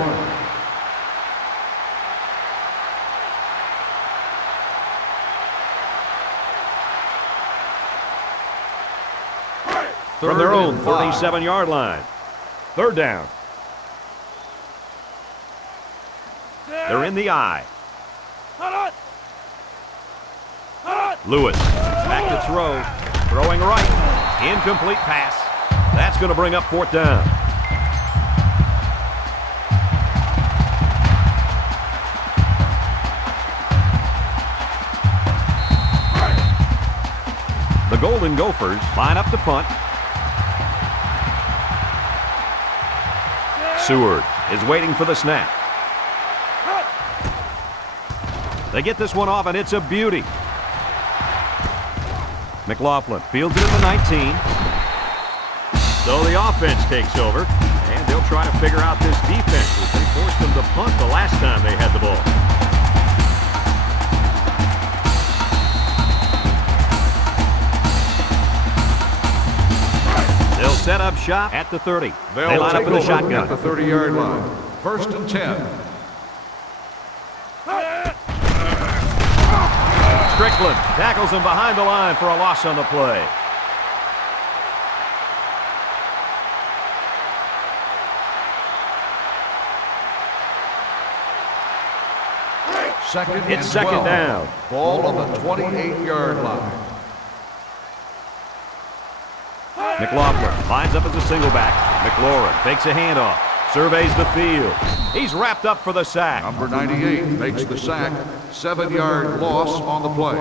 From their own 37-yard line. 3rd down. They're in the eye. Lewis back to throw. Throwing right. Incomplete pass. That's going to bring up 4th down. The Golden Gophers line up to punt. Seward is waiting for the snap. They get this one off, and it's a beauty. McLaughlin fields it at the 19. So the offense takes over, and they'll try to figure out this defense as they forced them to punt the last time they had the ball. They'll set up shop at the 30. They line up in the shotgun. At the 30-yard line. 1st and 10. Strickland tackles him behind the line for a loss on the play. It's second down. Ball on the 28-yard line. McLaughlin lines up as a single back. McLaurin takes a handoff. Surveys the field. He's wrapped up for the sack. Number 98 makes the sack. 7-yard loss on the play.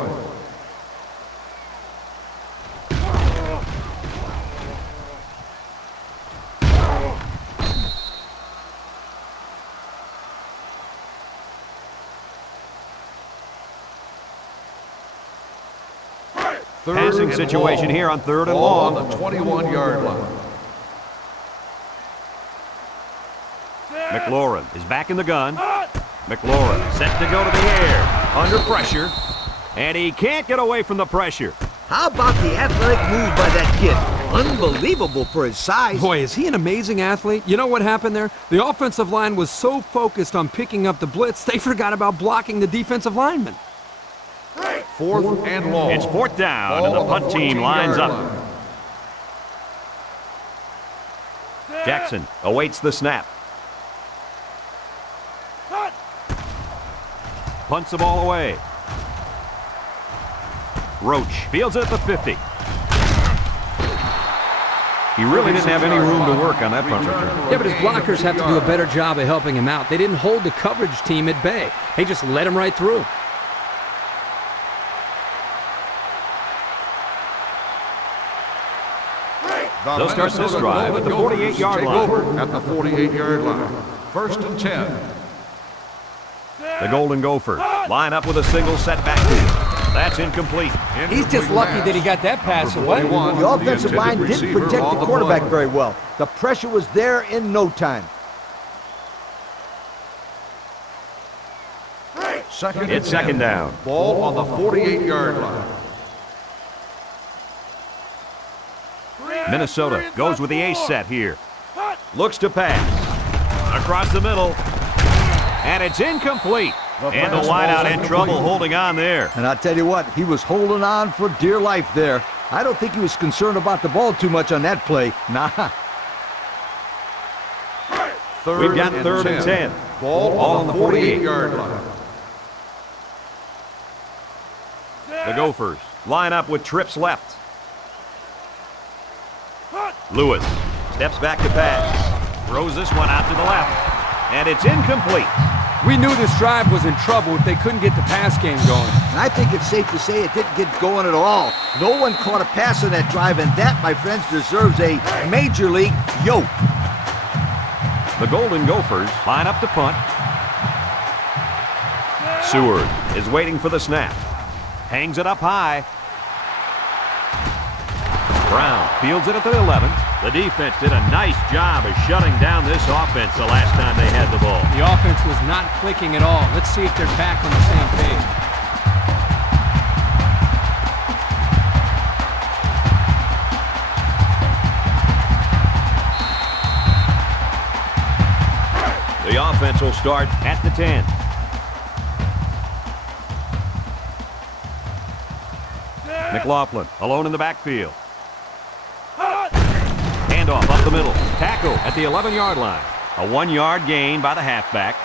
Passing situation here on 3rd and long. On the 21-yard line. McLaurin is back in the gun. McLaurin set to go to the air. Under pressure. And he can't get away from the pressure. How about the athletic move by that kid? Unbelievable for his size. Boy, is he an amazing athlete. You know what happened there? The offensive line was so focused on picking up the blitz, they forgot about blocking the defensive lineman. 4th and long. It's 4th down, and the punt team lines up. Jackson awaits the snap. Punts the ball away. Roach fields it at the 50. He really didn't have any room to work on that punt return. Yeah, but his blockers have to do a better job of helping him out. They didn't hold the coverage team at bay. They just let him right through. They'll start this drive at the 48-yard line. At the 48-yard line. 1st and 10. The Golden Gophers line up with a single setback. That's incomplete. He's just lucky that he got that pass away. The offensive line didn't protect the quarterback very well. The pressure was there in no time. It's second down. Ball on the 48-yard line. Minnesota goes with the ace set here. Looks to pass. Across the middle. And it's incomplete. And the wideout in trouble holding on there. And I'll tell you what, he was holding on for dear life there. I don't think he was concerned about the ball too much on that play. Nah. We've got 3rd and 10. Ball on the 48-yard line. The Gophers line up with trips left. Lewis steps back to pass. Throws this one out to the left. And it's incomplete. We knew this drive was in trouble if they couldn't get the pass game going. And I think it's safe to say it didn't get going at all. No one caught a pass on that drive, and that, my friends, deserves a major league yoke. The Golden Gophers line up to punt. Seward is waiting for the snap. Hangs it up high. Brown fields it at the 11. The defense did a nice job of shutting down this offense the last time they had the ball. The offense was not clicking at all. Let's see if they're back on the same page. The offense will start at the 10. McLaughlin alone in the backfield. Handoff up the middle. Tackle at the 11-yard line. A 1-yard gain by the halfback.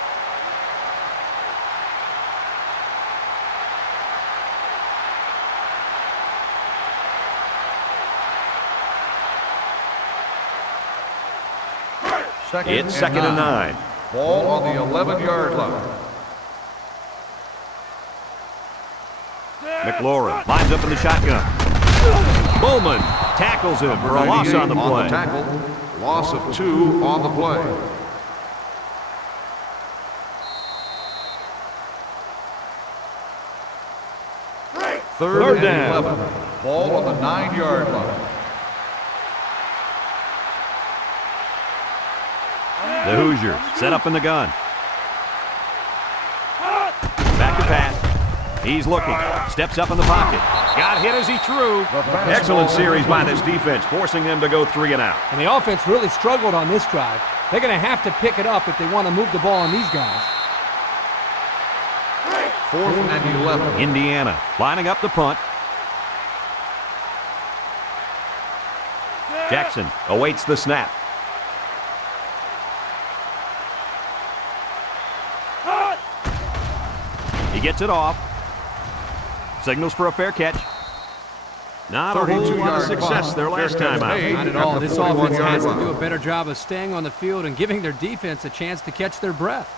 It's second and 9. Ball on the 11-yard line. McLaurin lines up in the shotgun. Bowman tackles him for a loss on the play. Tackle. Loss of 2 on the play. Third down. 11. Ball on the 9-yard line. The Hoosiers set up in the gun. Back to pass. He's looking. Steps up in the pocket. Got hit as he threw. Excellent series by this defense, forcing them to go 3 and out. And the offense really struggled on this drive. They're going to have to pick it up if they want to move the ball on these guys. 4th and 11. Indiana lining up the punt. Jackson awaits the snap. He gets it off. Signals for a fair catch. Not a whole lot of success their last time out. Not at all. This offense has to do a better job of staying on the field and giving their defense a chance to catch their breath.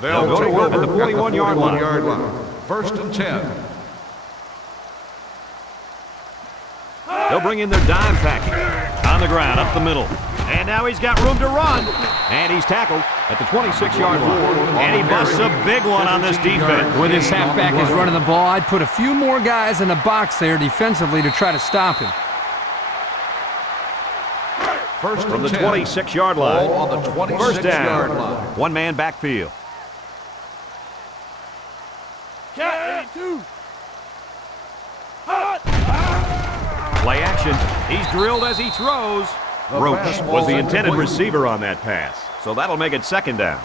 They'll go to work at the 41-yard line. 1st and 10. They'll bring in their dime package. On the ground, up the middle. And now he's got room to run. And he's tackled at the 26-yard line. And he busts a big one on this defense. When this halfback is running the ball, I'd put a few more guys in the box there defensively to try to stop him. From the 26-yard line. Ball on the 26-yard First down. line. One-man backfield. Play action. He's drilled as he throws. Roach was the intended receiver on that pass, so that'll make it 2nd down.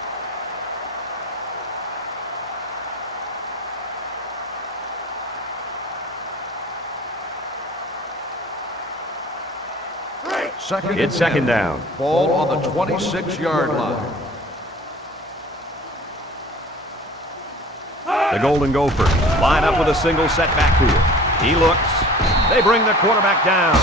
It's 2nd down. Ball on the 26-yard line. The Golden Gophers line up with a single set backfield. He looks. They bring the quarterback down.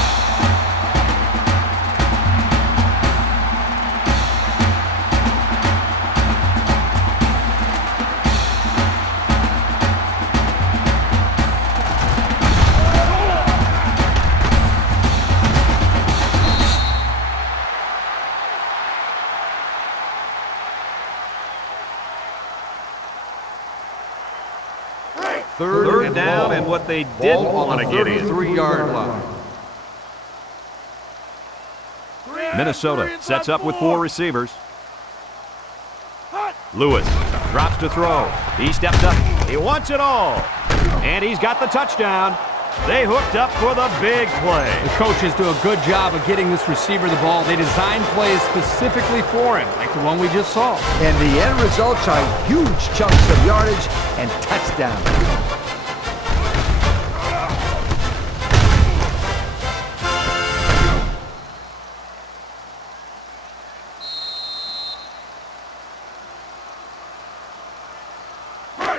Third down, and what they didn't want to get in. 3-yard line. Minnesota sets up with 4 receivers. Lewis drops to throw. He steps up. He wants it all. And he's got the touchdown. They hooked up for the big play. The coaches do a good job of getting this receiver the ball. They designed plays specifically for him, like the one we just saw. And the end results are huge chunks of yardage and touchdowns.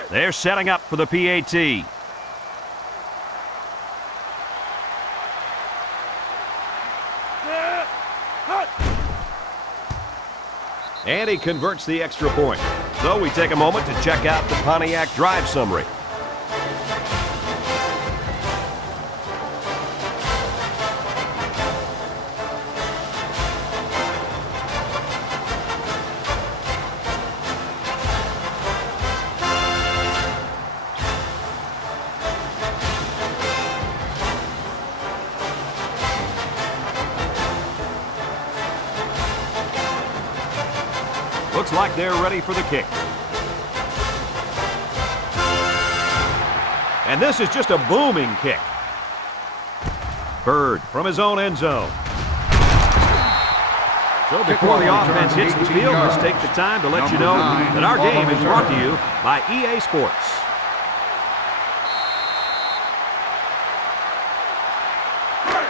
They're setting up for the PAT. And he converts the extra point. So we take a moment to check out the Pontiac drive summary. Looks like they're ready for the kick. And this is just a booming kick. Bird from his own end zone. So before the offense hits the field, let's take the time to let you know that our game is brought to you by EA Sports.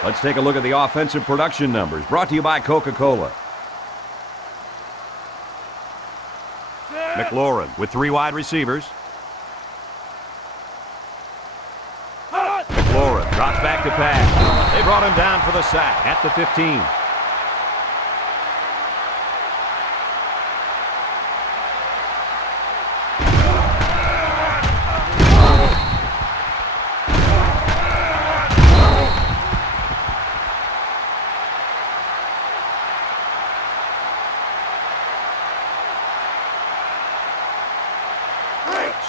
Let's take a look at the offensive production numbers, brought to you by Coca-Cola. McLaurin with 3 wide receivers. McLaurin drops back to pass. They brought him down for the sack at the 15.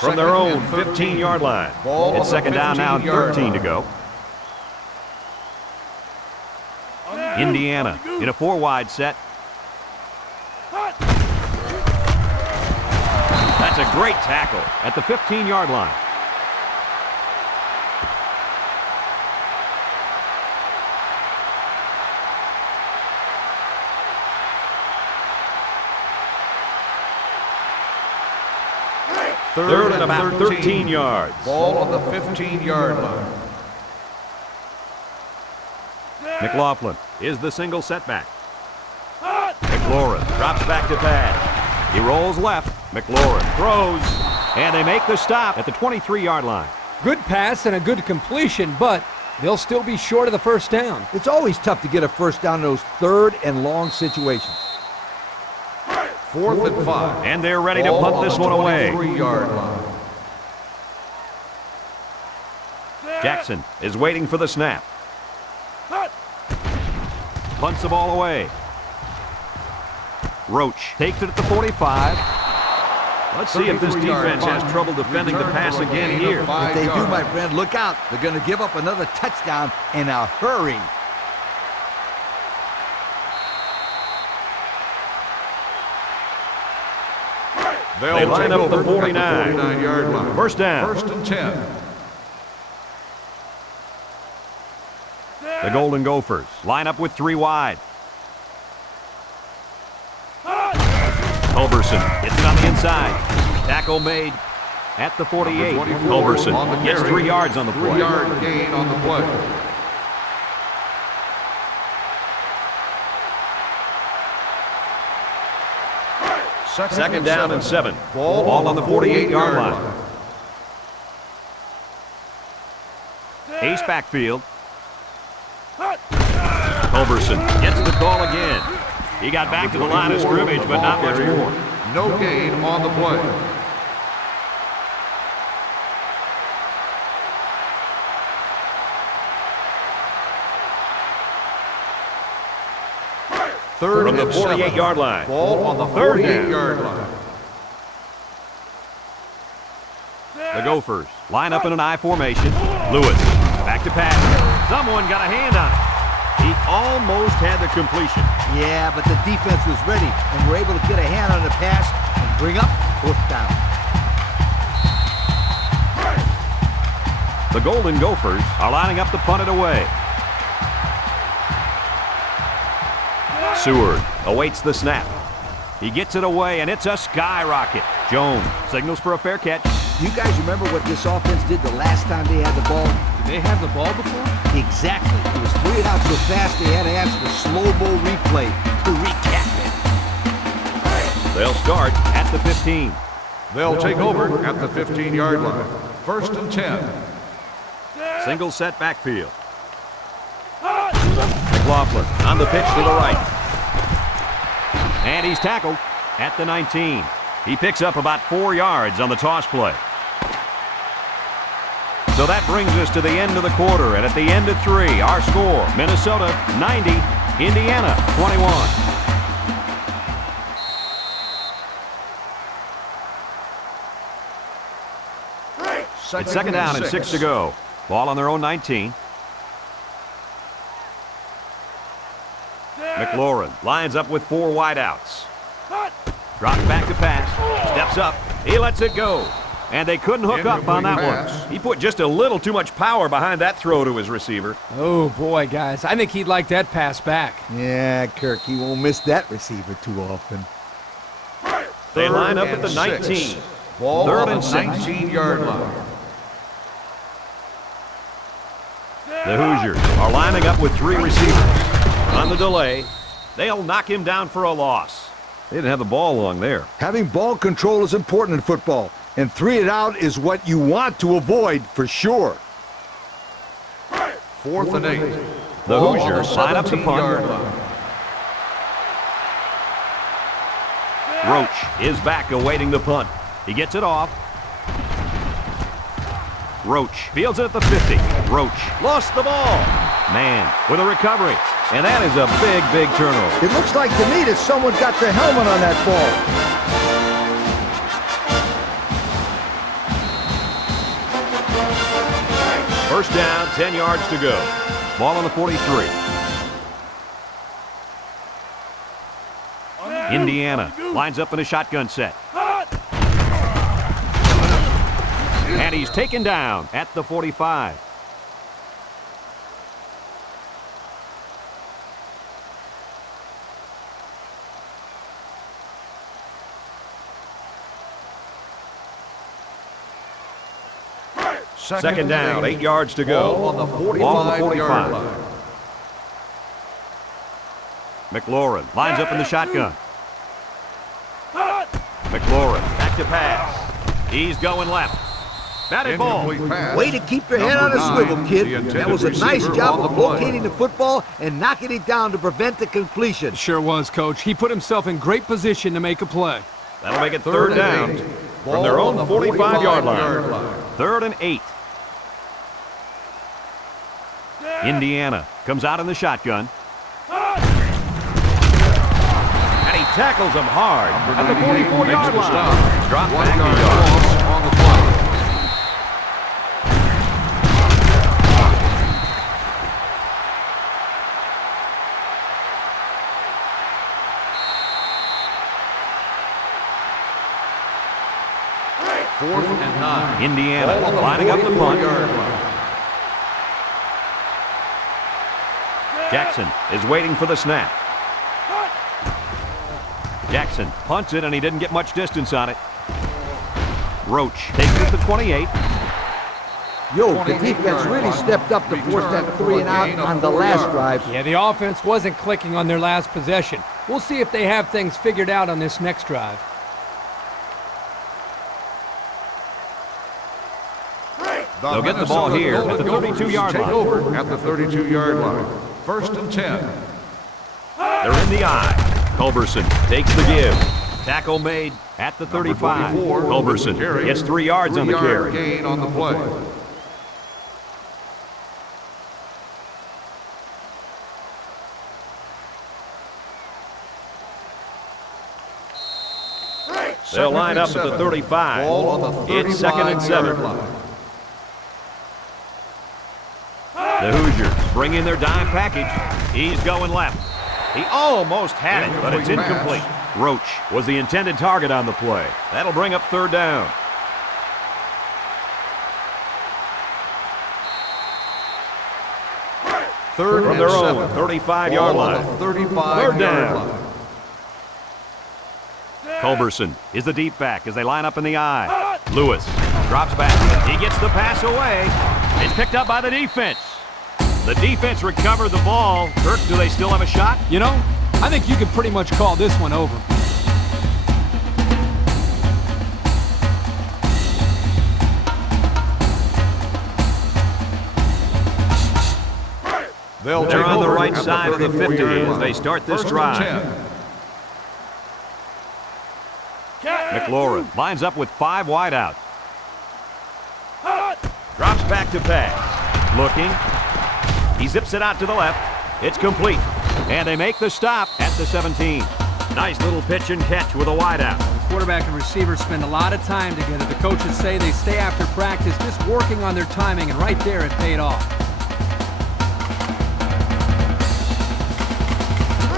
from their own 15-yard line. It's second down now and 13 to go. Indiana in a 4-wide set. That's a great tackle at the 15-yard line. Third and about 13 yards. Ball on the 15-yard line. McLaughlin is the single setback. McLaurin drops back to pass. He rolls left. McLaurin throws. And they make the stop at the 23-yard line. Good pass and a good completion, but they'll still be short of the first down. It's always tough to get a first down in those third and long situations. 4th and 5. And they're ready to punt this one away. 23-yard line. Jackson is waiting for the snap. Punts the ball away. Roach takes it at the 45. Let's see if this defense has trouble defending the pass again here. If they do, my friend, look out. They're going to give up another touchdown in a hurry. They line up the 49. 49-yard line. First down. 1st and 10. The Golden Gophers line up with 3 wide. Culberson gets it on the inside. Tackle made at the 48. Culberson gets 3 yards on the play. 3-yard gain on the play. Second down and 7. Ball on the 48-yard line. Ace backfield. Culberson gets the call again. He got back to the line of scrimmage, but not much more. No gain on the play. Third From the and 7. 48-yard line. Ball on the Third down. 48-yard line. The Gophers line up in an I formation. Lewis back to pass. Someone got a hand on it. He almost had the completion. Yeah, but the defense was ready and were able to get a hand on the pass and bring up 4th down. The Golden Gophers are lining up to punt it away. Seward awaits the snap. He gets it away, and it's a skyrocket. Jones signals for a fair catch. You guys remember what this offense did the last time they had the ball? Did they have the ball before? Exactly. It was 3 and out so fast they had to ask for slow-mo replay to recap it. They'll start at the 15. They'll take over at the 15-yard line. 1st and 10. Single set backfield. McLaughlin on the pitch to the right. And he's tackled at the 19. He picks up about 4 yards on the toss play. So that brings us to the end of the quarter, and at the end of 3, our score, Minnesota 90, Indiana 21. It's second down and 6 to go. Ball on their own 19. McLaurin lines up with 4 wideouts. Drops back to pass. Steps up. He lets it go. And they couldn't hook up on that one. He put just a little too much power behind that throw to his receiver. Oh, boy, guys. I think he'd like that pass back. Yeah, Kirk, he won't miss that receiver too often. They line up at the 19. Ball Third on the and 6. 19-yard line. The Hoosiers are lining up with 3 receivers. On the delay, they'll knock him down for a loss. They didn't have the ball long there. Having ball control is important in football, and 3 and out is what you want to avoid for sure. 4th and 8. The Hoosiers line up to 17-yard punt. line. Roach is back awaiting the punt. He gets it off. Roach fields it at the 50. Roach lost the ball. Man with a recovery. And that is a big, big turnover. It looks like to me that someone got their helmet on that ball. First down, 10 yards to go. Ball on the 43. Indiana lines up in a shotgun set. And he's taken down at the 45. Second down, 8 yards to go. Ball on the 45-yard line. McLaurin lines up in the shotgun. McLaurin back to pass. He's going left. Batted ball. Incomplete pass. Way to keep your head on a Number swivel, 9, kid. the intended That was a nice receiver job on of the play. locating the football and knocking it down to prevent the completion. Sure was, Coach. He put himself in great position to make a play. That'll make it third down from their own 45-yard line. 3rd and 8. Indiana comes out in the shotgun. And he tackles him hard at the 44-yard line. Drop back 1 yard to yards. loss on the play. Fourth and 9. Indiana Ball on the lining up the punt. 44-yard line. Jackson is waiting for the snap. Jackson punts it, and he didn't get much distance on it. Roach takes it to 28. Yo, the defense really stepped up to force that 3 and out on the last drive. Yeah, the offense wasn't clicking on their last possession. We'll see if they have things figured out on this next drive. They'll get the ball here at the 32-yard Take line. over at the 32-yard line. First and 10. They're in the eye. Culberson takes the give. Tackle made at the 35. 24, Culberson carry. gets 3 yards on the 3-yard carry. gain on the play. They'll line up at the 35. Ball on the It's 2nd and 7. 35-yard line. The Hoosiers bring in their dime package. He's going left. He almost had it, but it's incomplete. Roach was the intended target on the play. That'll bring up 3rd down. Third From and their 7. own 35-yard Ball on line. the 35-yard Third down. line. Culberson is the deep back as they line up in the eye. Lewis drops back. He gets the pass away. It's picked up by the defense. The defense recovered the ball. Kirk, do they still have a shot? You know, I think you could pretty much call this one over. They're on the right side of the 50 34-yard as line. they start this First and drive. 10. McLaurin lines up with 5 wide out. Drops back to pass. Looking. He zips it out to the left. It's complete. And they make the stop at the 17. Nice little pitch and catch with a wide out. Quarterback and receiver spend a lot of time together. The coaches say they stay after practice just working on their timing, and right there it paid off.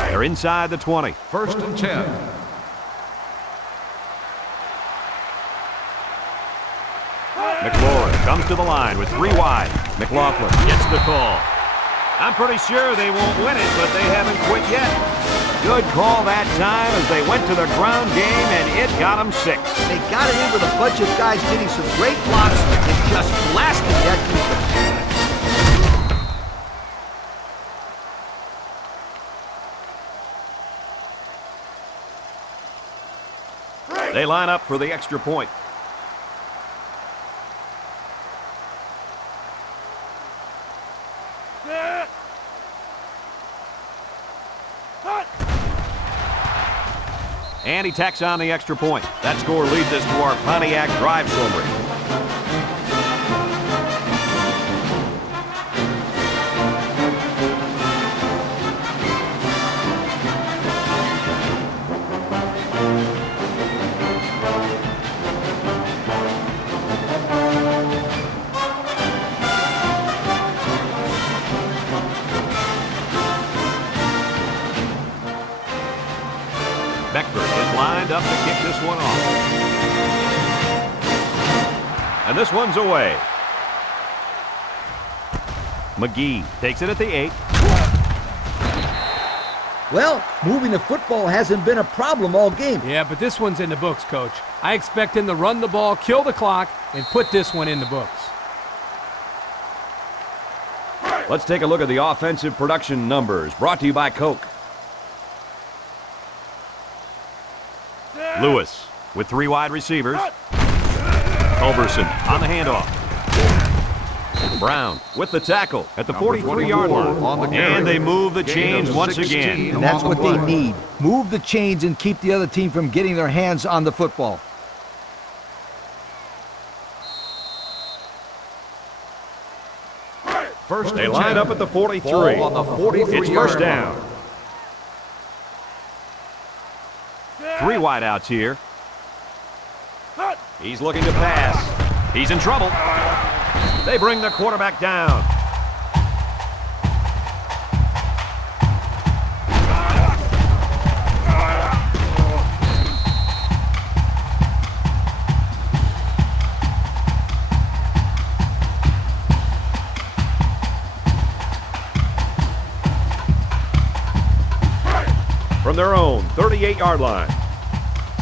They're inside the 20. First and 10. McLaurin comes to the line with 3 wide. McLaughlin gets the call. I'm pretty sure they won't win it, but they haven't quit yet. Good call that time as they went to the ground game, and it got them 6. They got it in with a bunch of guys getting some great blocks and just blasted that defense. They line up for the extra point. And he tacks on the extra point. That score leads us to our Pontiac drive summary. this one off. And this one's away. McGee takes it at the 8. Well, moving the football hasn't been a problem all game. Yeah, but this one's in the books, Coach. I expect him to run the ball, kill the clock, and put this one in the books. Let's take a look at the offensive production numbers, brought to you by Coke. Lewis with 3 wide receivers. Culberson on the handoff. Brown with the tackle at the 43-yard line. And they move the chains once again. And that's what they need. Move the chains and keep the other team from getting their hands on the football. First They line up at the 43. Ball on the 43-yard It's first line. down. 3 wideouts here. He's looking to pass. He's in trouble. They bring the quarterback down. From their own 38-yard line.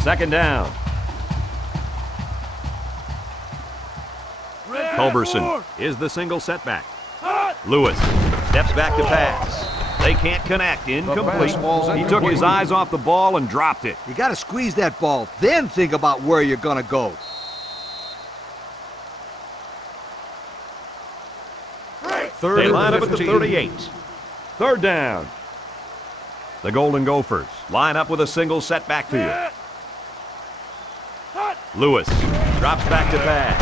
Second down. Culberson is the single setback. Lewis steps back to pass. They can't connect. Incomplete. He took his eyes off the ball and dropped it. You got to squeeze that ball, then think about where you're going to go. They line up at the 38. Third down. The Golden Gophers line up with a single set backfield. Lewis drops back to pass.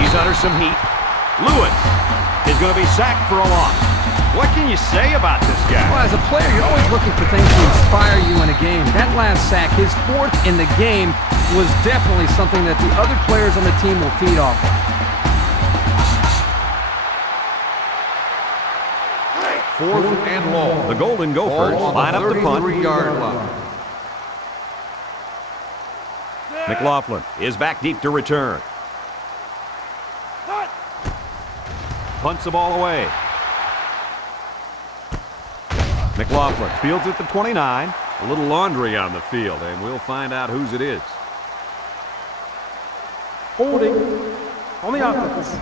He's under some heat. Lewis is going to be sacked for a loss. What can you say about this guy? Well, as a player, you're always looking for things to inspire you in a game. That last sack, his 4th in the game, was definitely something that the other players on the team will feed off of. Fourth and long. The Golden Gophers line up the punt. 33-yard line. McLaughlin is back deep to return. Punts the ball away. McLaughlin fields at the 29. A little laundry on the field, and we'll find out whose it is. Holding on the offense.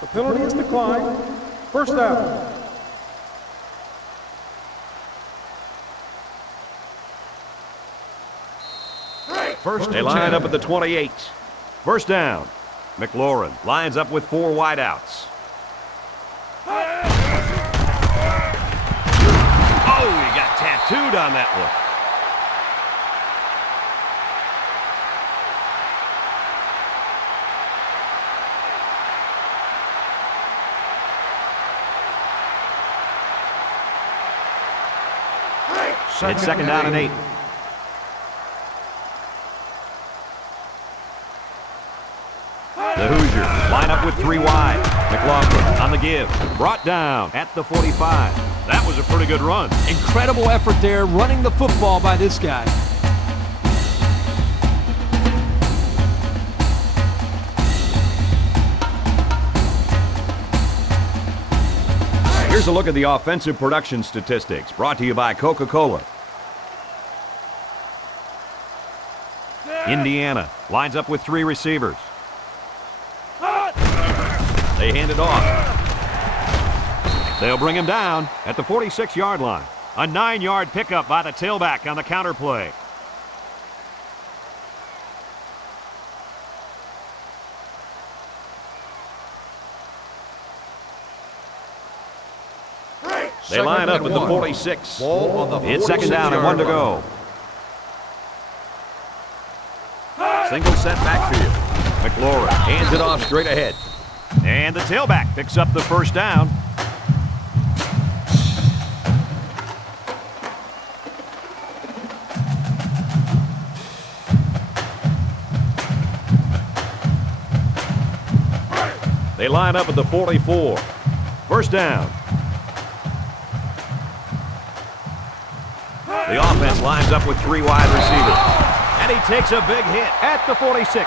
The penalty is declined. First down. First They and line 10. up at the 28. First down. McLaurin lines up with 4 wideouts. Oh, he got tattooed on that one. It's second down and 8. The Hoosiers line up with 3 wide. McLaughlin on the give. Brought down at the 45. That was a pretty good run. Incredible effort there, running the football by this guy. Here's a look at the offensive production statistics, brought to you by Coca-Cola. Indiana lines up with 3 receivers. They hand it off. They'll bring him down at the 46-yard line. A 9-yard pickup by the tailback on the counter play. They line up at the 46. Ball on the It's second down and 1 to go. Single set backfield. McLaurin hands it off straight ahead. And the tailback picks up the first down. They line up at the 44. First down. The offense lines up with 3 wide receivers. And he takes a big hit at the 46.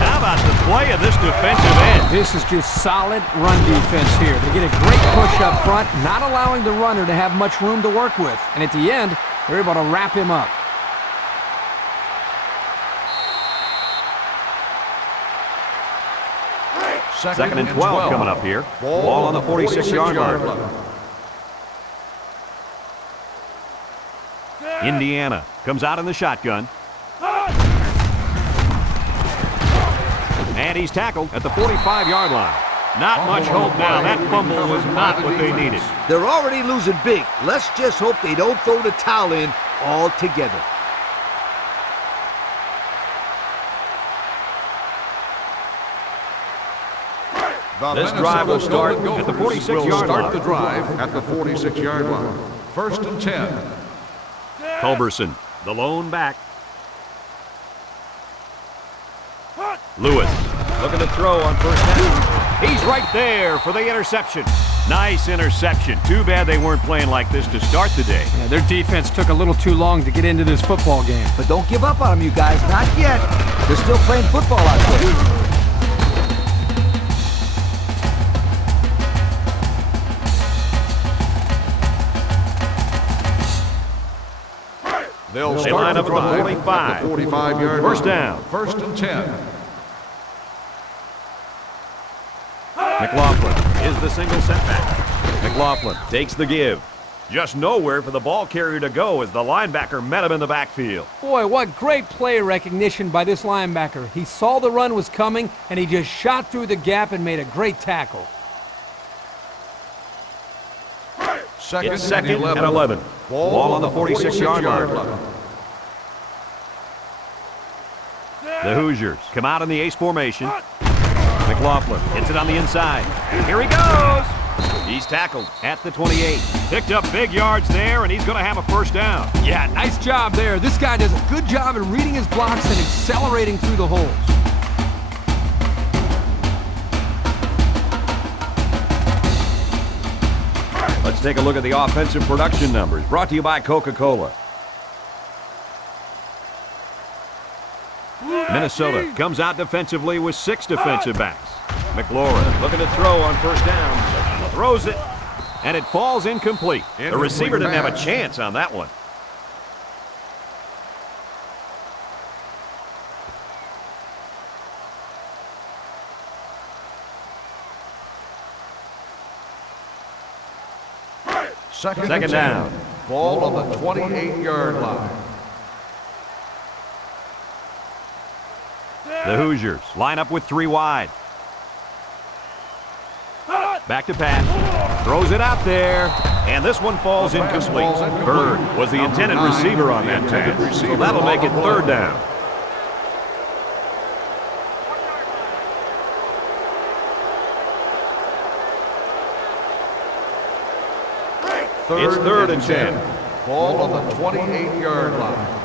How about the play of this defensive end? This is just solid run defense here. They get a great push up front, not allowing the runner to have much room to work with. And at the end, they're able to wrap him up. Second and 12 coming up here. Ball on the 46-yard line. Indiana comes out in the shotgun. And he's tackled at the 45-yard line. Not much hope now. That fumble was not what they needed. They're already losing big. Let's just hope they don't throw the towel in altogether. This drive will start at the 46-yard line. Start the drive at the 46-yard line. First and 10. Culberson, the lone back. Lewis looking to throw on first down. He's right there for the interception. Nice interception. Too bad they weren't playing like this to start the day. Yeah, their defense took a little too long to get into this football game. But don't give up on them, you guys. Not yet. They're still playing football out there. They'll They line up at the 45. 45-yard First line. down. First and 10. McLaughlin is the single setback. McLaughlin takes the give. Just nowhere for the ball carrier to go as the linebacker met him in the backfield. Boy, what great play recognition by this linebacker. He saw the run was coming, and he just shot through the gap and made a great tackle. It's second and 11. Ball on the 46-yard line. The Hoosiers come out in the ace formation. McLaughlin hits it on the inside. Here he goes. He's tackled at the 28. Picked up big yards there, and he's going to have a first down. Yeah, nice job there. This guy does a good job in reading his blocks and accelerating through the holes. Let's take a look at the offensive production numbers, brought to you by Coca-Cola. Minnesota comes out defensively with 6 defensive backs. McLaurin looking to throw on first down. Throws it, and it falls incomplete. The receiver didn't have a chance on that one. Second down. Ball on the 28-yard line. The Hoosiers line up with 3 wide. Back to pass. Throws it out there. And this one falls incomplete. Bird was the intended receiver on that pass. So that'll make it third down. It's third and 10. Ball on the 28-yard line.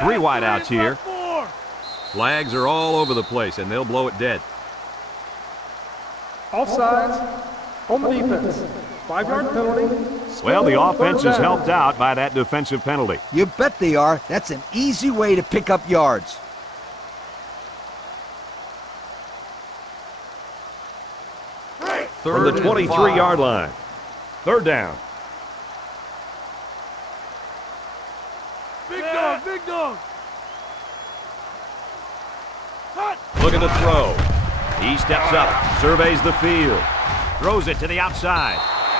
3 wideouts here. Flags are all over the place, and they'll blow it dead. Offsides on the defense. 5-yard penalty. Well, the offense is Third down. helped out by that defensive penalty. You bet they are. That's an easy way to pick up yards. From the 23-yard line. Third down. Big dog, big dog. Looking to throw. He steps up, surveys the field, throws it to the outside.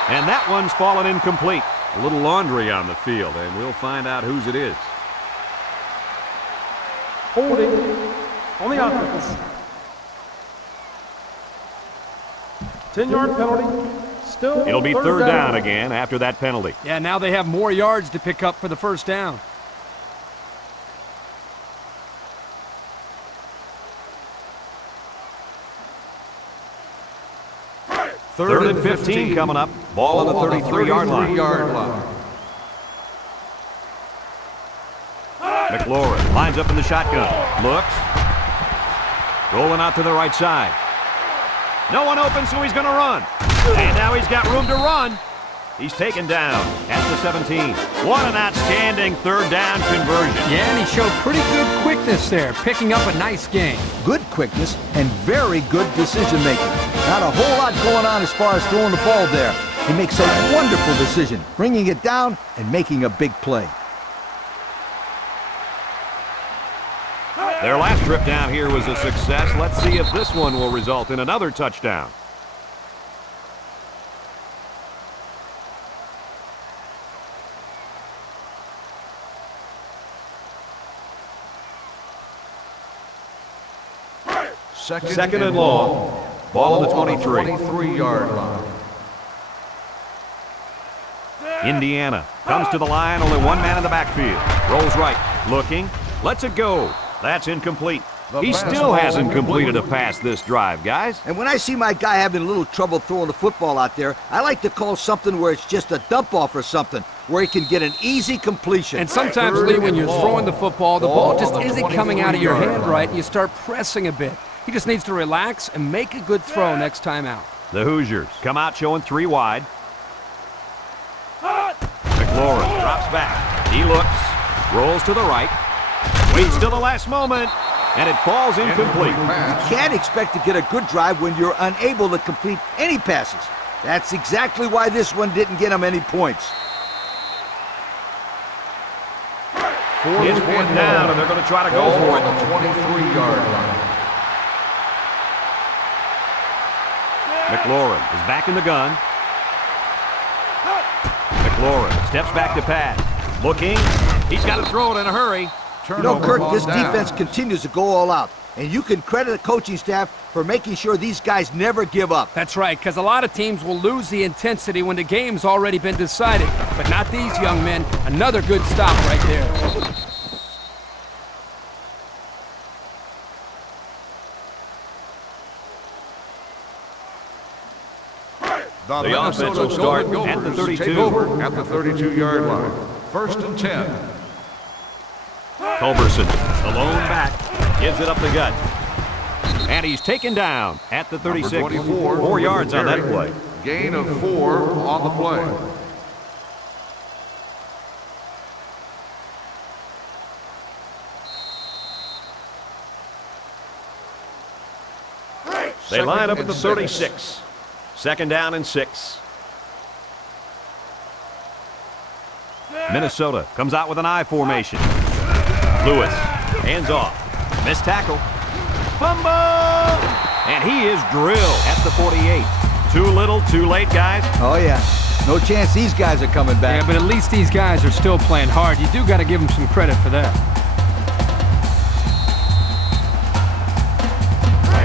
And that one's fallen incomplete. A little laundry on the field, and we'll find out whose it is. Holding on the offense. 10-yard penalty. Still It'll be third down again after that penalty. Yeah, now they have more yards to pick up for the first down. Third and 15 coming up. Ball on the 33-yard line. McLaurin lines up in the shotgun. Looks. Rolling out to the right side. No one open, so he's going to run. And now he's got room to run. He's taken down at the 17. What an outstanding third down conversion. Yeah, and he showed pretty good quickness there, picking up a nice gain. Good quickness and very good decision-making. Not a whole lot going on as far as throwing the ball there. He makes a wonderful decision, bringing it down and making a big play. Their last trip down here was a success. Let's see if this one will result in another touchdown. Second and long. Ball on the 23. 23-yard line. Indiana comes to the line, only one man in the backfield. Rolls right, looking, lets it go. That's incomplete. He still hasn't completed a pass this drive, guys. And when I see my guy having a little trouble throwing the football out there, I like to call something where it's just a dump-off or something, where he can get an easy completion. And sometimes, Lee, when you're throwing the football, the ball just isn't coming out of your hand right, and you start pressing a bit. He just needs to relax and make a good throw next time out. The Hoosiers come out showing 3 wide. McLaurin drops back. He looks, rolls to the right, waits till the last moment, and it falls incomplete. You can't expect to get a good drive when you're unable to complete any passes. That's exactly why this one didn't get him any points. It's 4th down, and they're going to try to go for it. 23-yard line. McLaurin is back in the gun. McLaurin steps back to pass. Looking. He's got to throw it in a hurry. You know, Kirk, this defense continues to go all out. And you can credit the coaching staff for making sure these guys never give up. That's right, because a lot of teams will lose the intensity when the game's already been decided. But not these young men. Another good stop right there. The offense will start at the 32. Take over at the 32-yard line. 1st and 10. Culberson, alone back, gives it up the gut. And he's taken down at the 36. 24, 4 yards on that play. Gain of 4 on the play. They line up at the 36. 2nd down and 6. Minnesota comes out with an I formation. Lewis, hands off. Missed tackle. Fumble! And he is drilled at the 48. Too little, too late, guys. Oh, yeah. No chance these guys are coming back. Yeah, but at least these guys are still playing hard. You do got to give them some credit for that.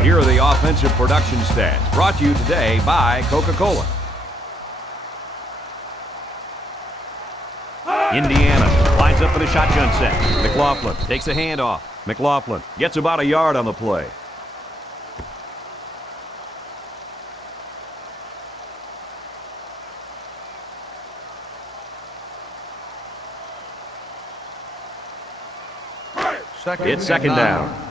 Here are the offensive production stats, brought to you today by Coca-Cola. Indiana lines up in a shotgun set. McLaughlin takes a handoff. McLaughlin gets about a yard on the play. It's 2nd down.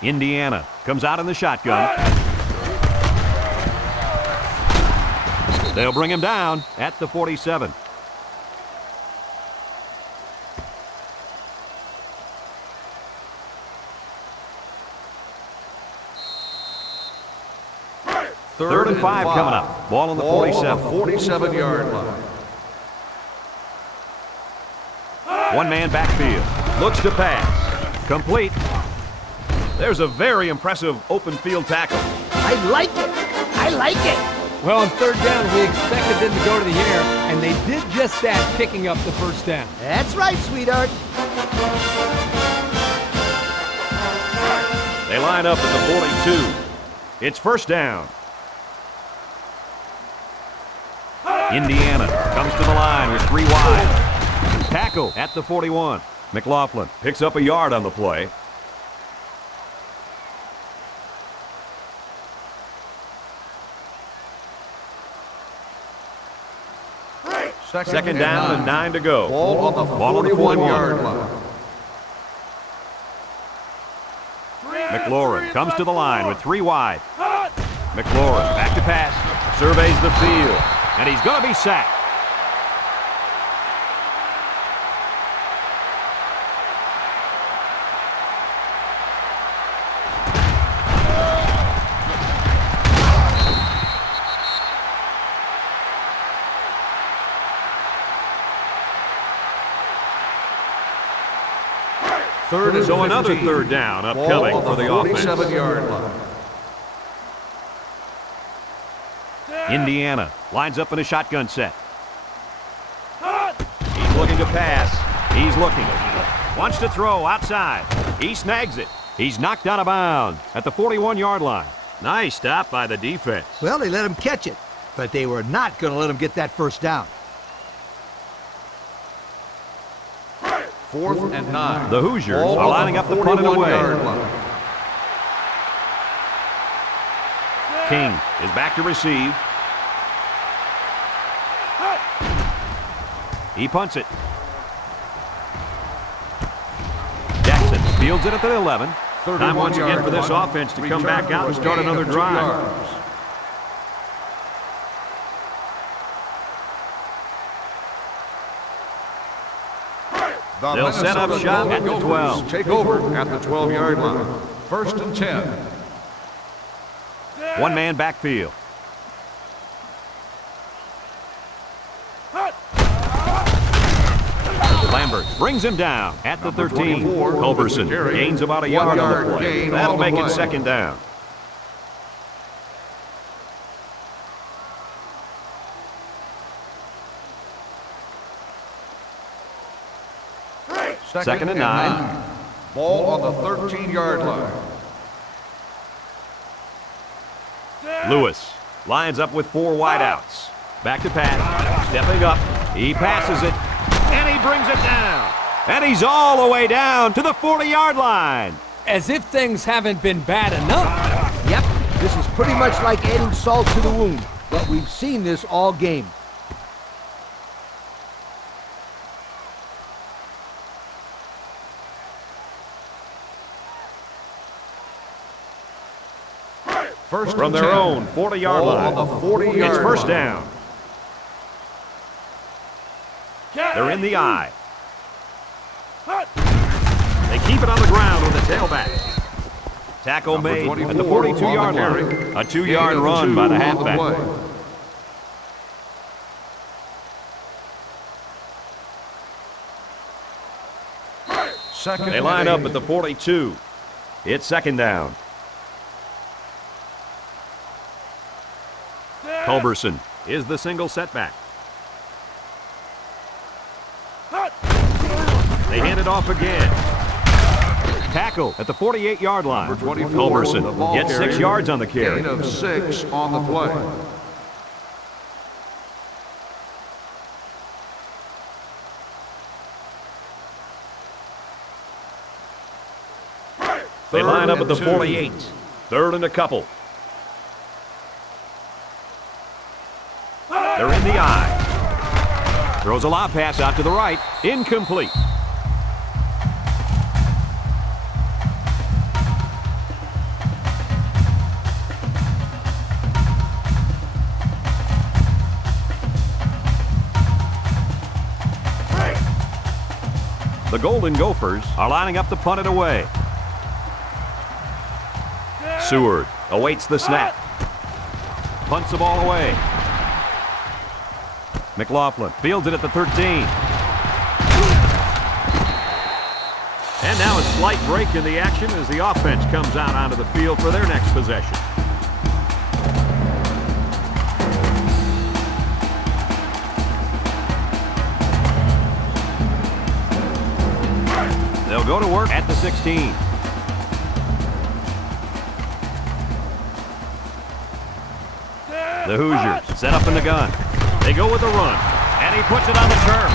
Indiana comes out in the shotgun. They'll bring him down at the 47. Third and 5 coming up. Ball on the 47. 47-yard line. One man backfield. Looks to pass. Complete. There's a very impressive open field tackle. I like it. I like it. Well, on 3rd down, we expected them to go to the air, and they did just that, picking up the 1st down. That's right, sweetheart. They line up at the 42. It's 1st down. Indiana comes to the line with 3 wide. Tackle at the 41. McLaughlin picks up a yard on the play. Second down and 9 to go. Ball on the 41-yard line. McLaurin comes to the line with 3 wide. McLaurin back to pass. Surveys the field. And he's going to be sacked. Third and So another 15. third down Ball upcoming on for the offense. 47-yard line. Indiana lines up in a shotgun set. He's looking to pass. He's looking. Wants to throw outside. He snags it. He's knocked out of bounds at the 41-yard line. Nice stop by the defense. Well, they let him catch it, but they were not going to let him get that first down. 4th and 9. The Hoosiers Ball are on lining up the punt away. 41-yard line. King is back to receive. He punts it. Jackson fields it at the 11. Time once again for this offense to come back out and start another drive. They'll set up shop at the 12. Take over at the 12-yard line. 1st and 10. One-man backfield. Lambert brings him down at the 13. 24, Culberson gains about a yard on the play. gain That'll on the make it play. second down. Second and 9. Ball on the 13-yard line. Lewis lines up with 4 wideouts. Back to pass. Stepping up. He passes it. And he brings it down. And he's all the way down to the 40-yard line. As if things haven't been bad enough. Yep, this is pretty much like adding salt to the wound, but we've seen this all game. First From and their 10. own 40-yard Ball line. on the 40-yard It's first line. down. They're in the eye. They keep it on the ground with the tailback. Tackle Number made 24 at the 42-yard on the line. carry. A 2-yard Gain of run 2 by the on halfback. play. Second They line up and at the 42. It's second down. Culberson is the single setback. They hand it off again. Tackle at the 48-yard line. Number 24, the Culberson ball gets 6 carrier. yards on the carry. Gain of 6 on the play. They line up at the Third and 48. Third and a couple. They're in the eye. Throws a lob pass out to the right. Incomplete. The Golden Gophers are lining up to punt it away. Seward awaits the snap. Punts the ball away. McLaughlin fields it at the 13. And now a slight break in the action as the offense comes out onto the field for their next possession. They'll go to work at the 16. The Hoosiers set up in the gun. They go with the run, and he puts it on the turf,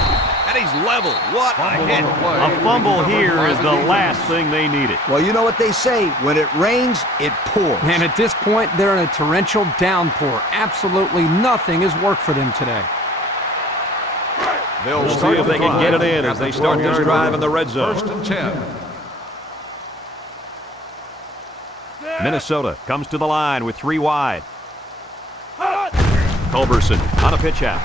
and he's level. What a Fumble hit. on the play. A fumble here Recovered is by the the last defense. thing they needed. Well, you know what they say, when it rains, it pours. And at this point, they're in a torrential downpour. Absolutely nothing has worked for them today. They'll We'll start see if they the can get it drive in at as the they start this 12-yard drive line. in the red zone. 1st and 10. Minnesota comes to the line with 3 wide. Culberson on a pitch out.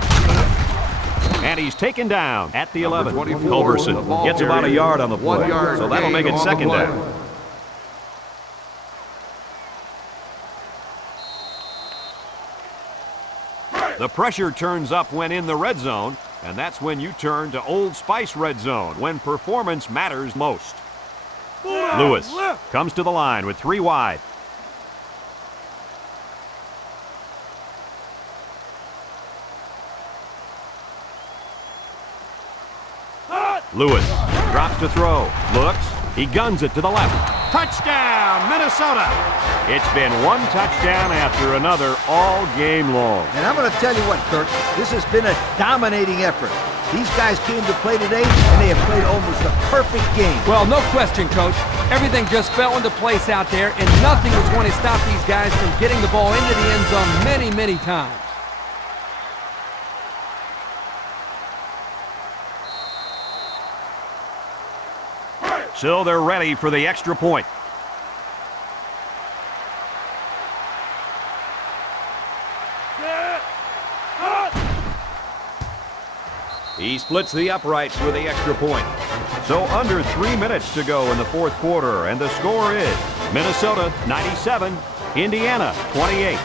And he's taken down at the 11. Number 24, the Culberson ball gets about a carrier. yard on the 1 play. yard So that'll gain make it on the second play. down. The pressure turns up when in the red zone, and that's when you turn to Old Spice Red Zone, when performance matters most. Lewis comes to the line with 3 wide. Lewis drops to throw, looks, he guns it to the left. Touchdown, Minnesota! It's been one touchdown after another all game long. And I'm going to tell you what, Kirk, this has been a dominating effort. These guys came to play today, and they have played almost a perfect game. Well, no question, Coach. Everything just fell into place out there, and nothing was going to stop these guys from getting the ball into the end zone many, many times. So they're ready for the extra point. He splits the uprights with the extra point. So under 3 minutes to go in the fourth quarter, and the score is Minnesota 97, Indiana 28.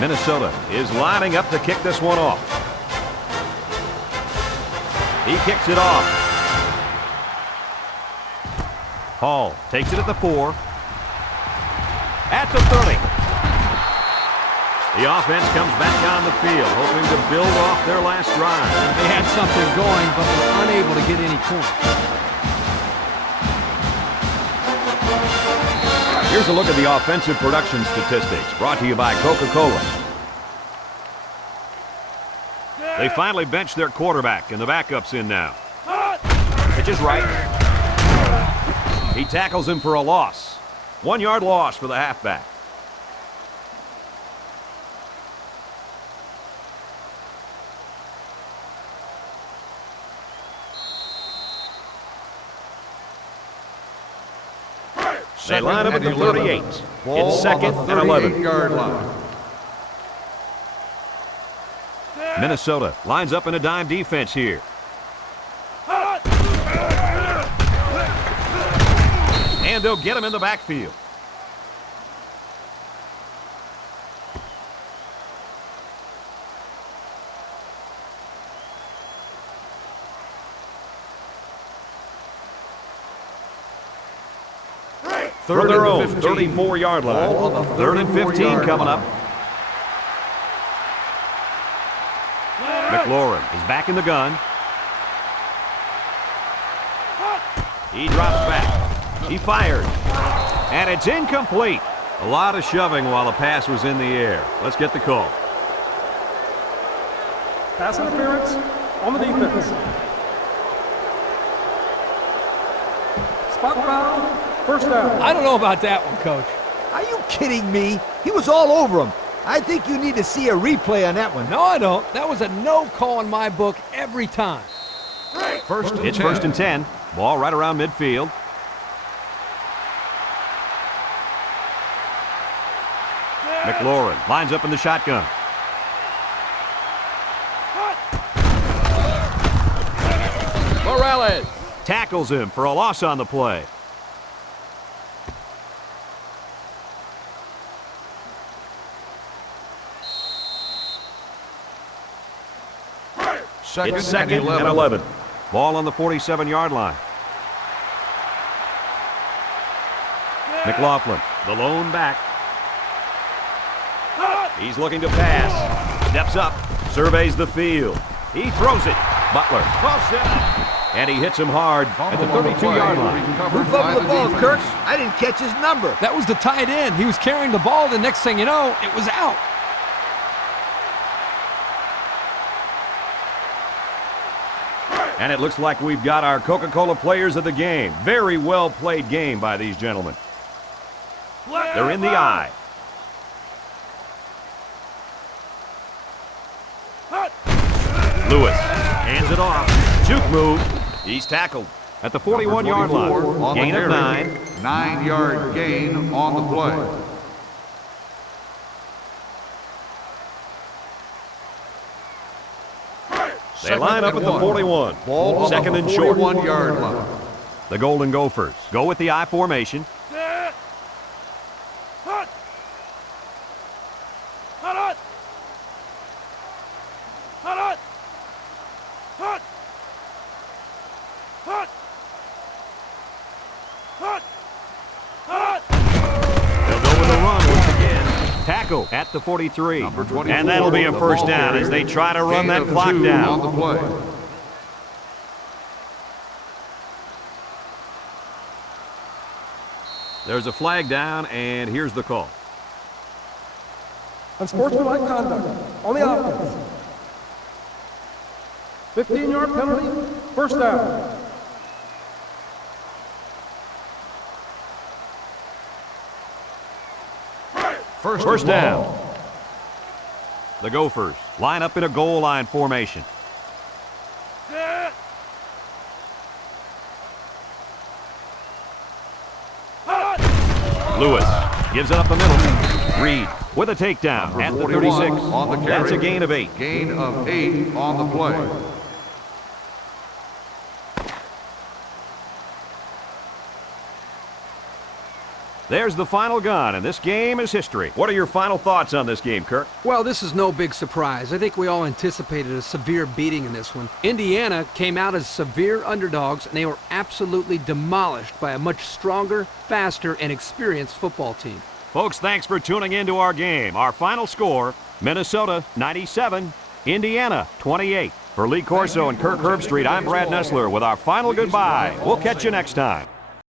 Minnesota is lining up to kick this one off. He kicks it off. Hall takes it at the 4. At the 30. The offense comes back on the field, hoping to build off their last drive. They had something going, but were unable to get any points. Here's a look at the offensive production statistics, brought to you by Coca-Cola. They finally benched their quarterback, and the backup's in now. Pitch is right. He tackles him for a loss. 1 yard loss for the halfback. They line up at the 38. It's second and 11. 38-yard line. Minnesota lines up in a dime defense here. And they'll get him in the backfield. Third their own 34-yard line. 3rd and 15 coming up. McLaurin is back in the gun. He drops back. He fires. And it's incomplete. A lot of shoving while the pass was in the air. Let's get the call. Pass interference on the defense. Spot foul. First down. I don't know about that one, Coach. Are you kidding me? He was all over him. I think you need to see a replay on that one. No, I don't. That was a no call in my book every time. It's first and 10. Ball right around midfield. McLaurin lines up in the shotgun. Morales tackles him for a loss on the play. It's second and 11. Ball on the 47-yard line. McLaughlin, the lone back. He's looking to pass. Steps up, surveys the field. He throws it. Butler close enough. And he hits him hard at the 32-yard line. Who fumbled the ball, Kirk? I didn't catch his number. That was the tight end. He was carrying the ball. The next thing you know, it was out. And it looks like we've got our Coca-Cola players of the game. Very well played game by these gentlemen. They're in the eye. Lewis hands it off. Juke move. He's tackled at the 41-yard line. Gain of 9. 9-yard gain on the play. They line up at the 41. Ball second and short. 41-yard line. The Golden Gophers go with the I formation. Tackle at the 43. And that'll be a first down as they try to run that clock down. On the play. There's a flag down, and here's the call. Unsportsmanlike conduct on the offense. 15-yard penalty, first down. First down. The Gophers line up in a goal line formation. Lewis gives it up the middle. Reed with a takedown at the 36. On the carry. That's a gain of 8. Gain of 8 on the play. There's the final gun, and this game is history. What are your final thoughts on this game, Kirk? Well, this is no big surprise. I think we all anticipated a severe beating in this one. Indiana came out as severe underdogs, and they were absolutely demolished by a much stronger, faster, and experienced football team. Folks, thanks for tuning into our game. Our final score, Minnesota 97, Indiana 28. For Lee Corso and Kirk Herbstreit, I'm Brad Nessler with our final goodbye. We'll catch you next time.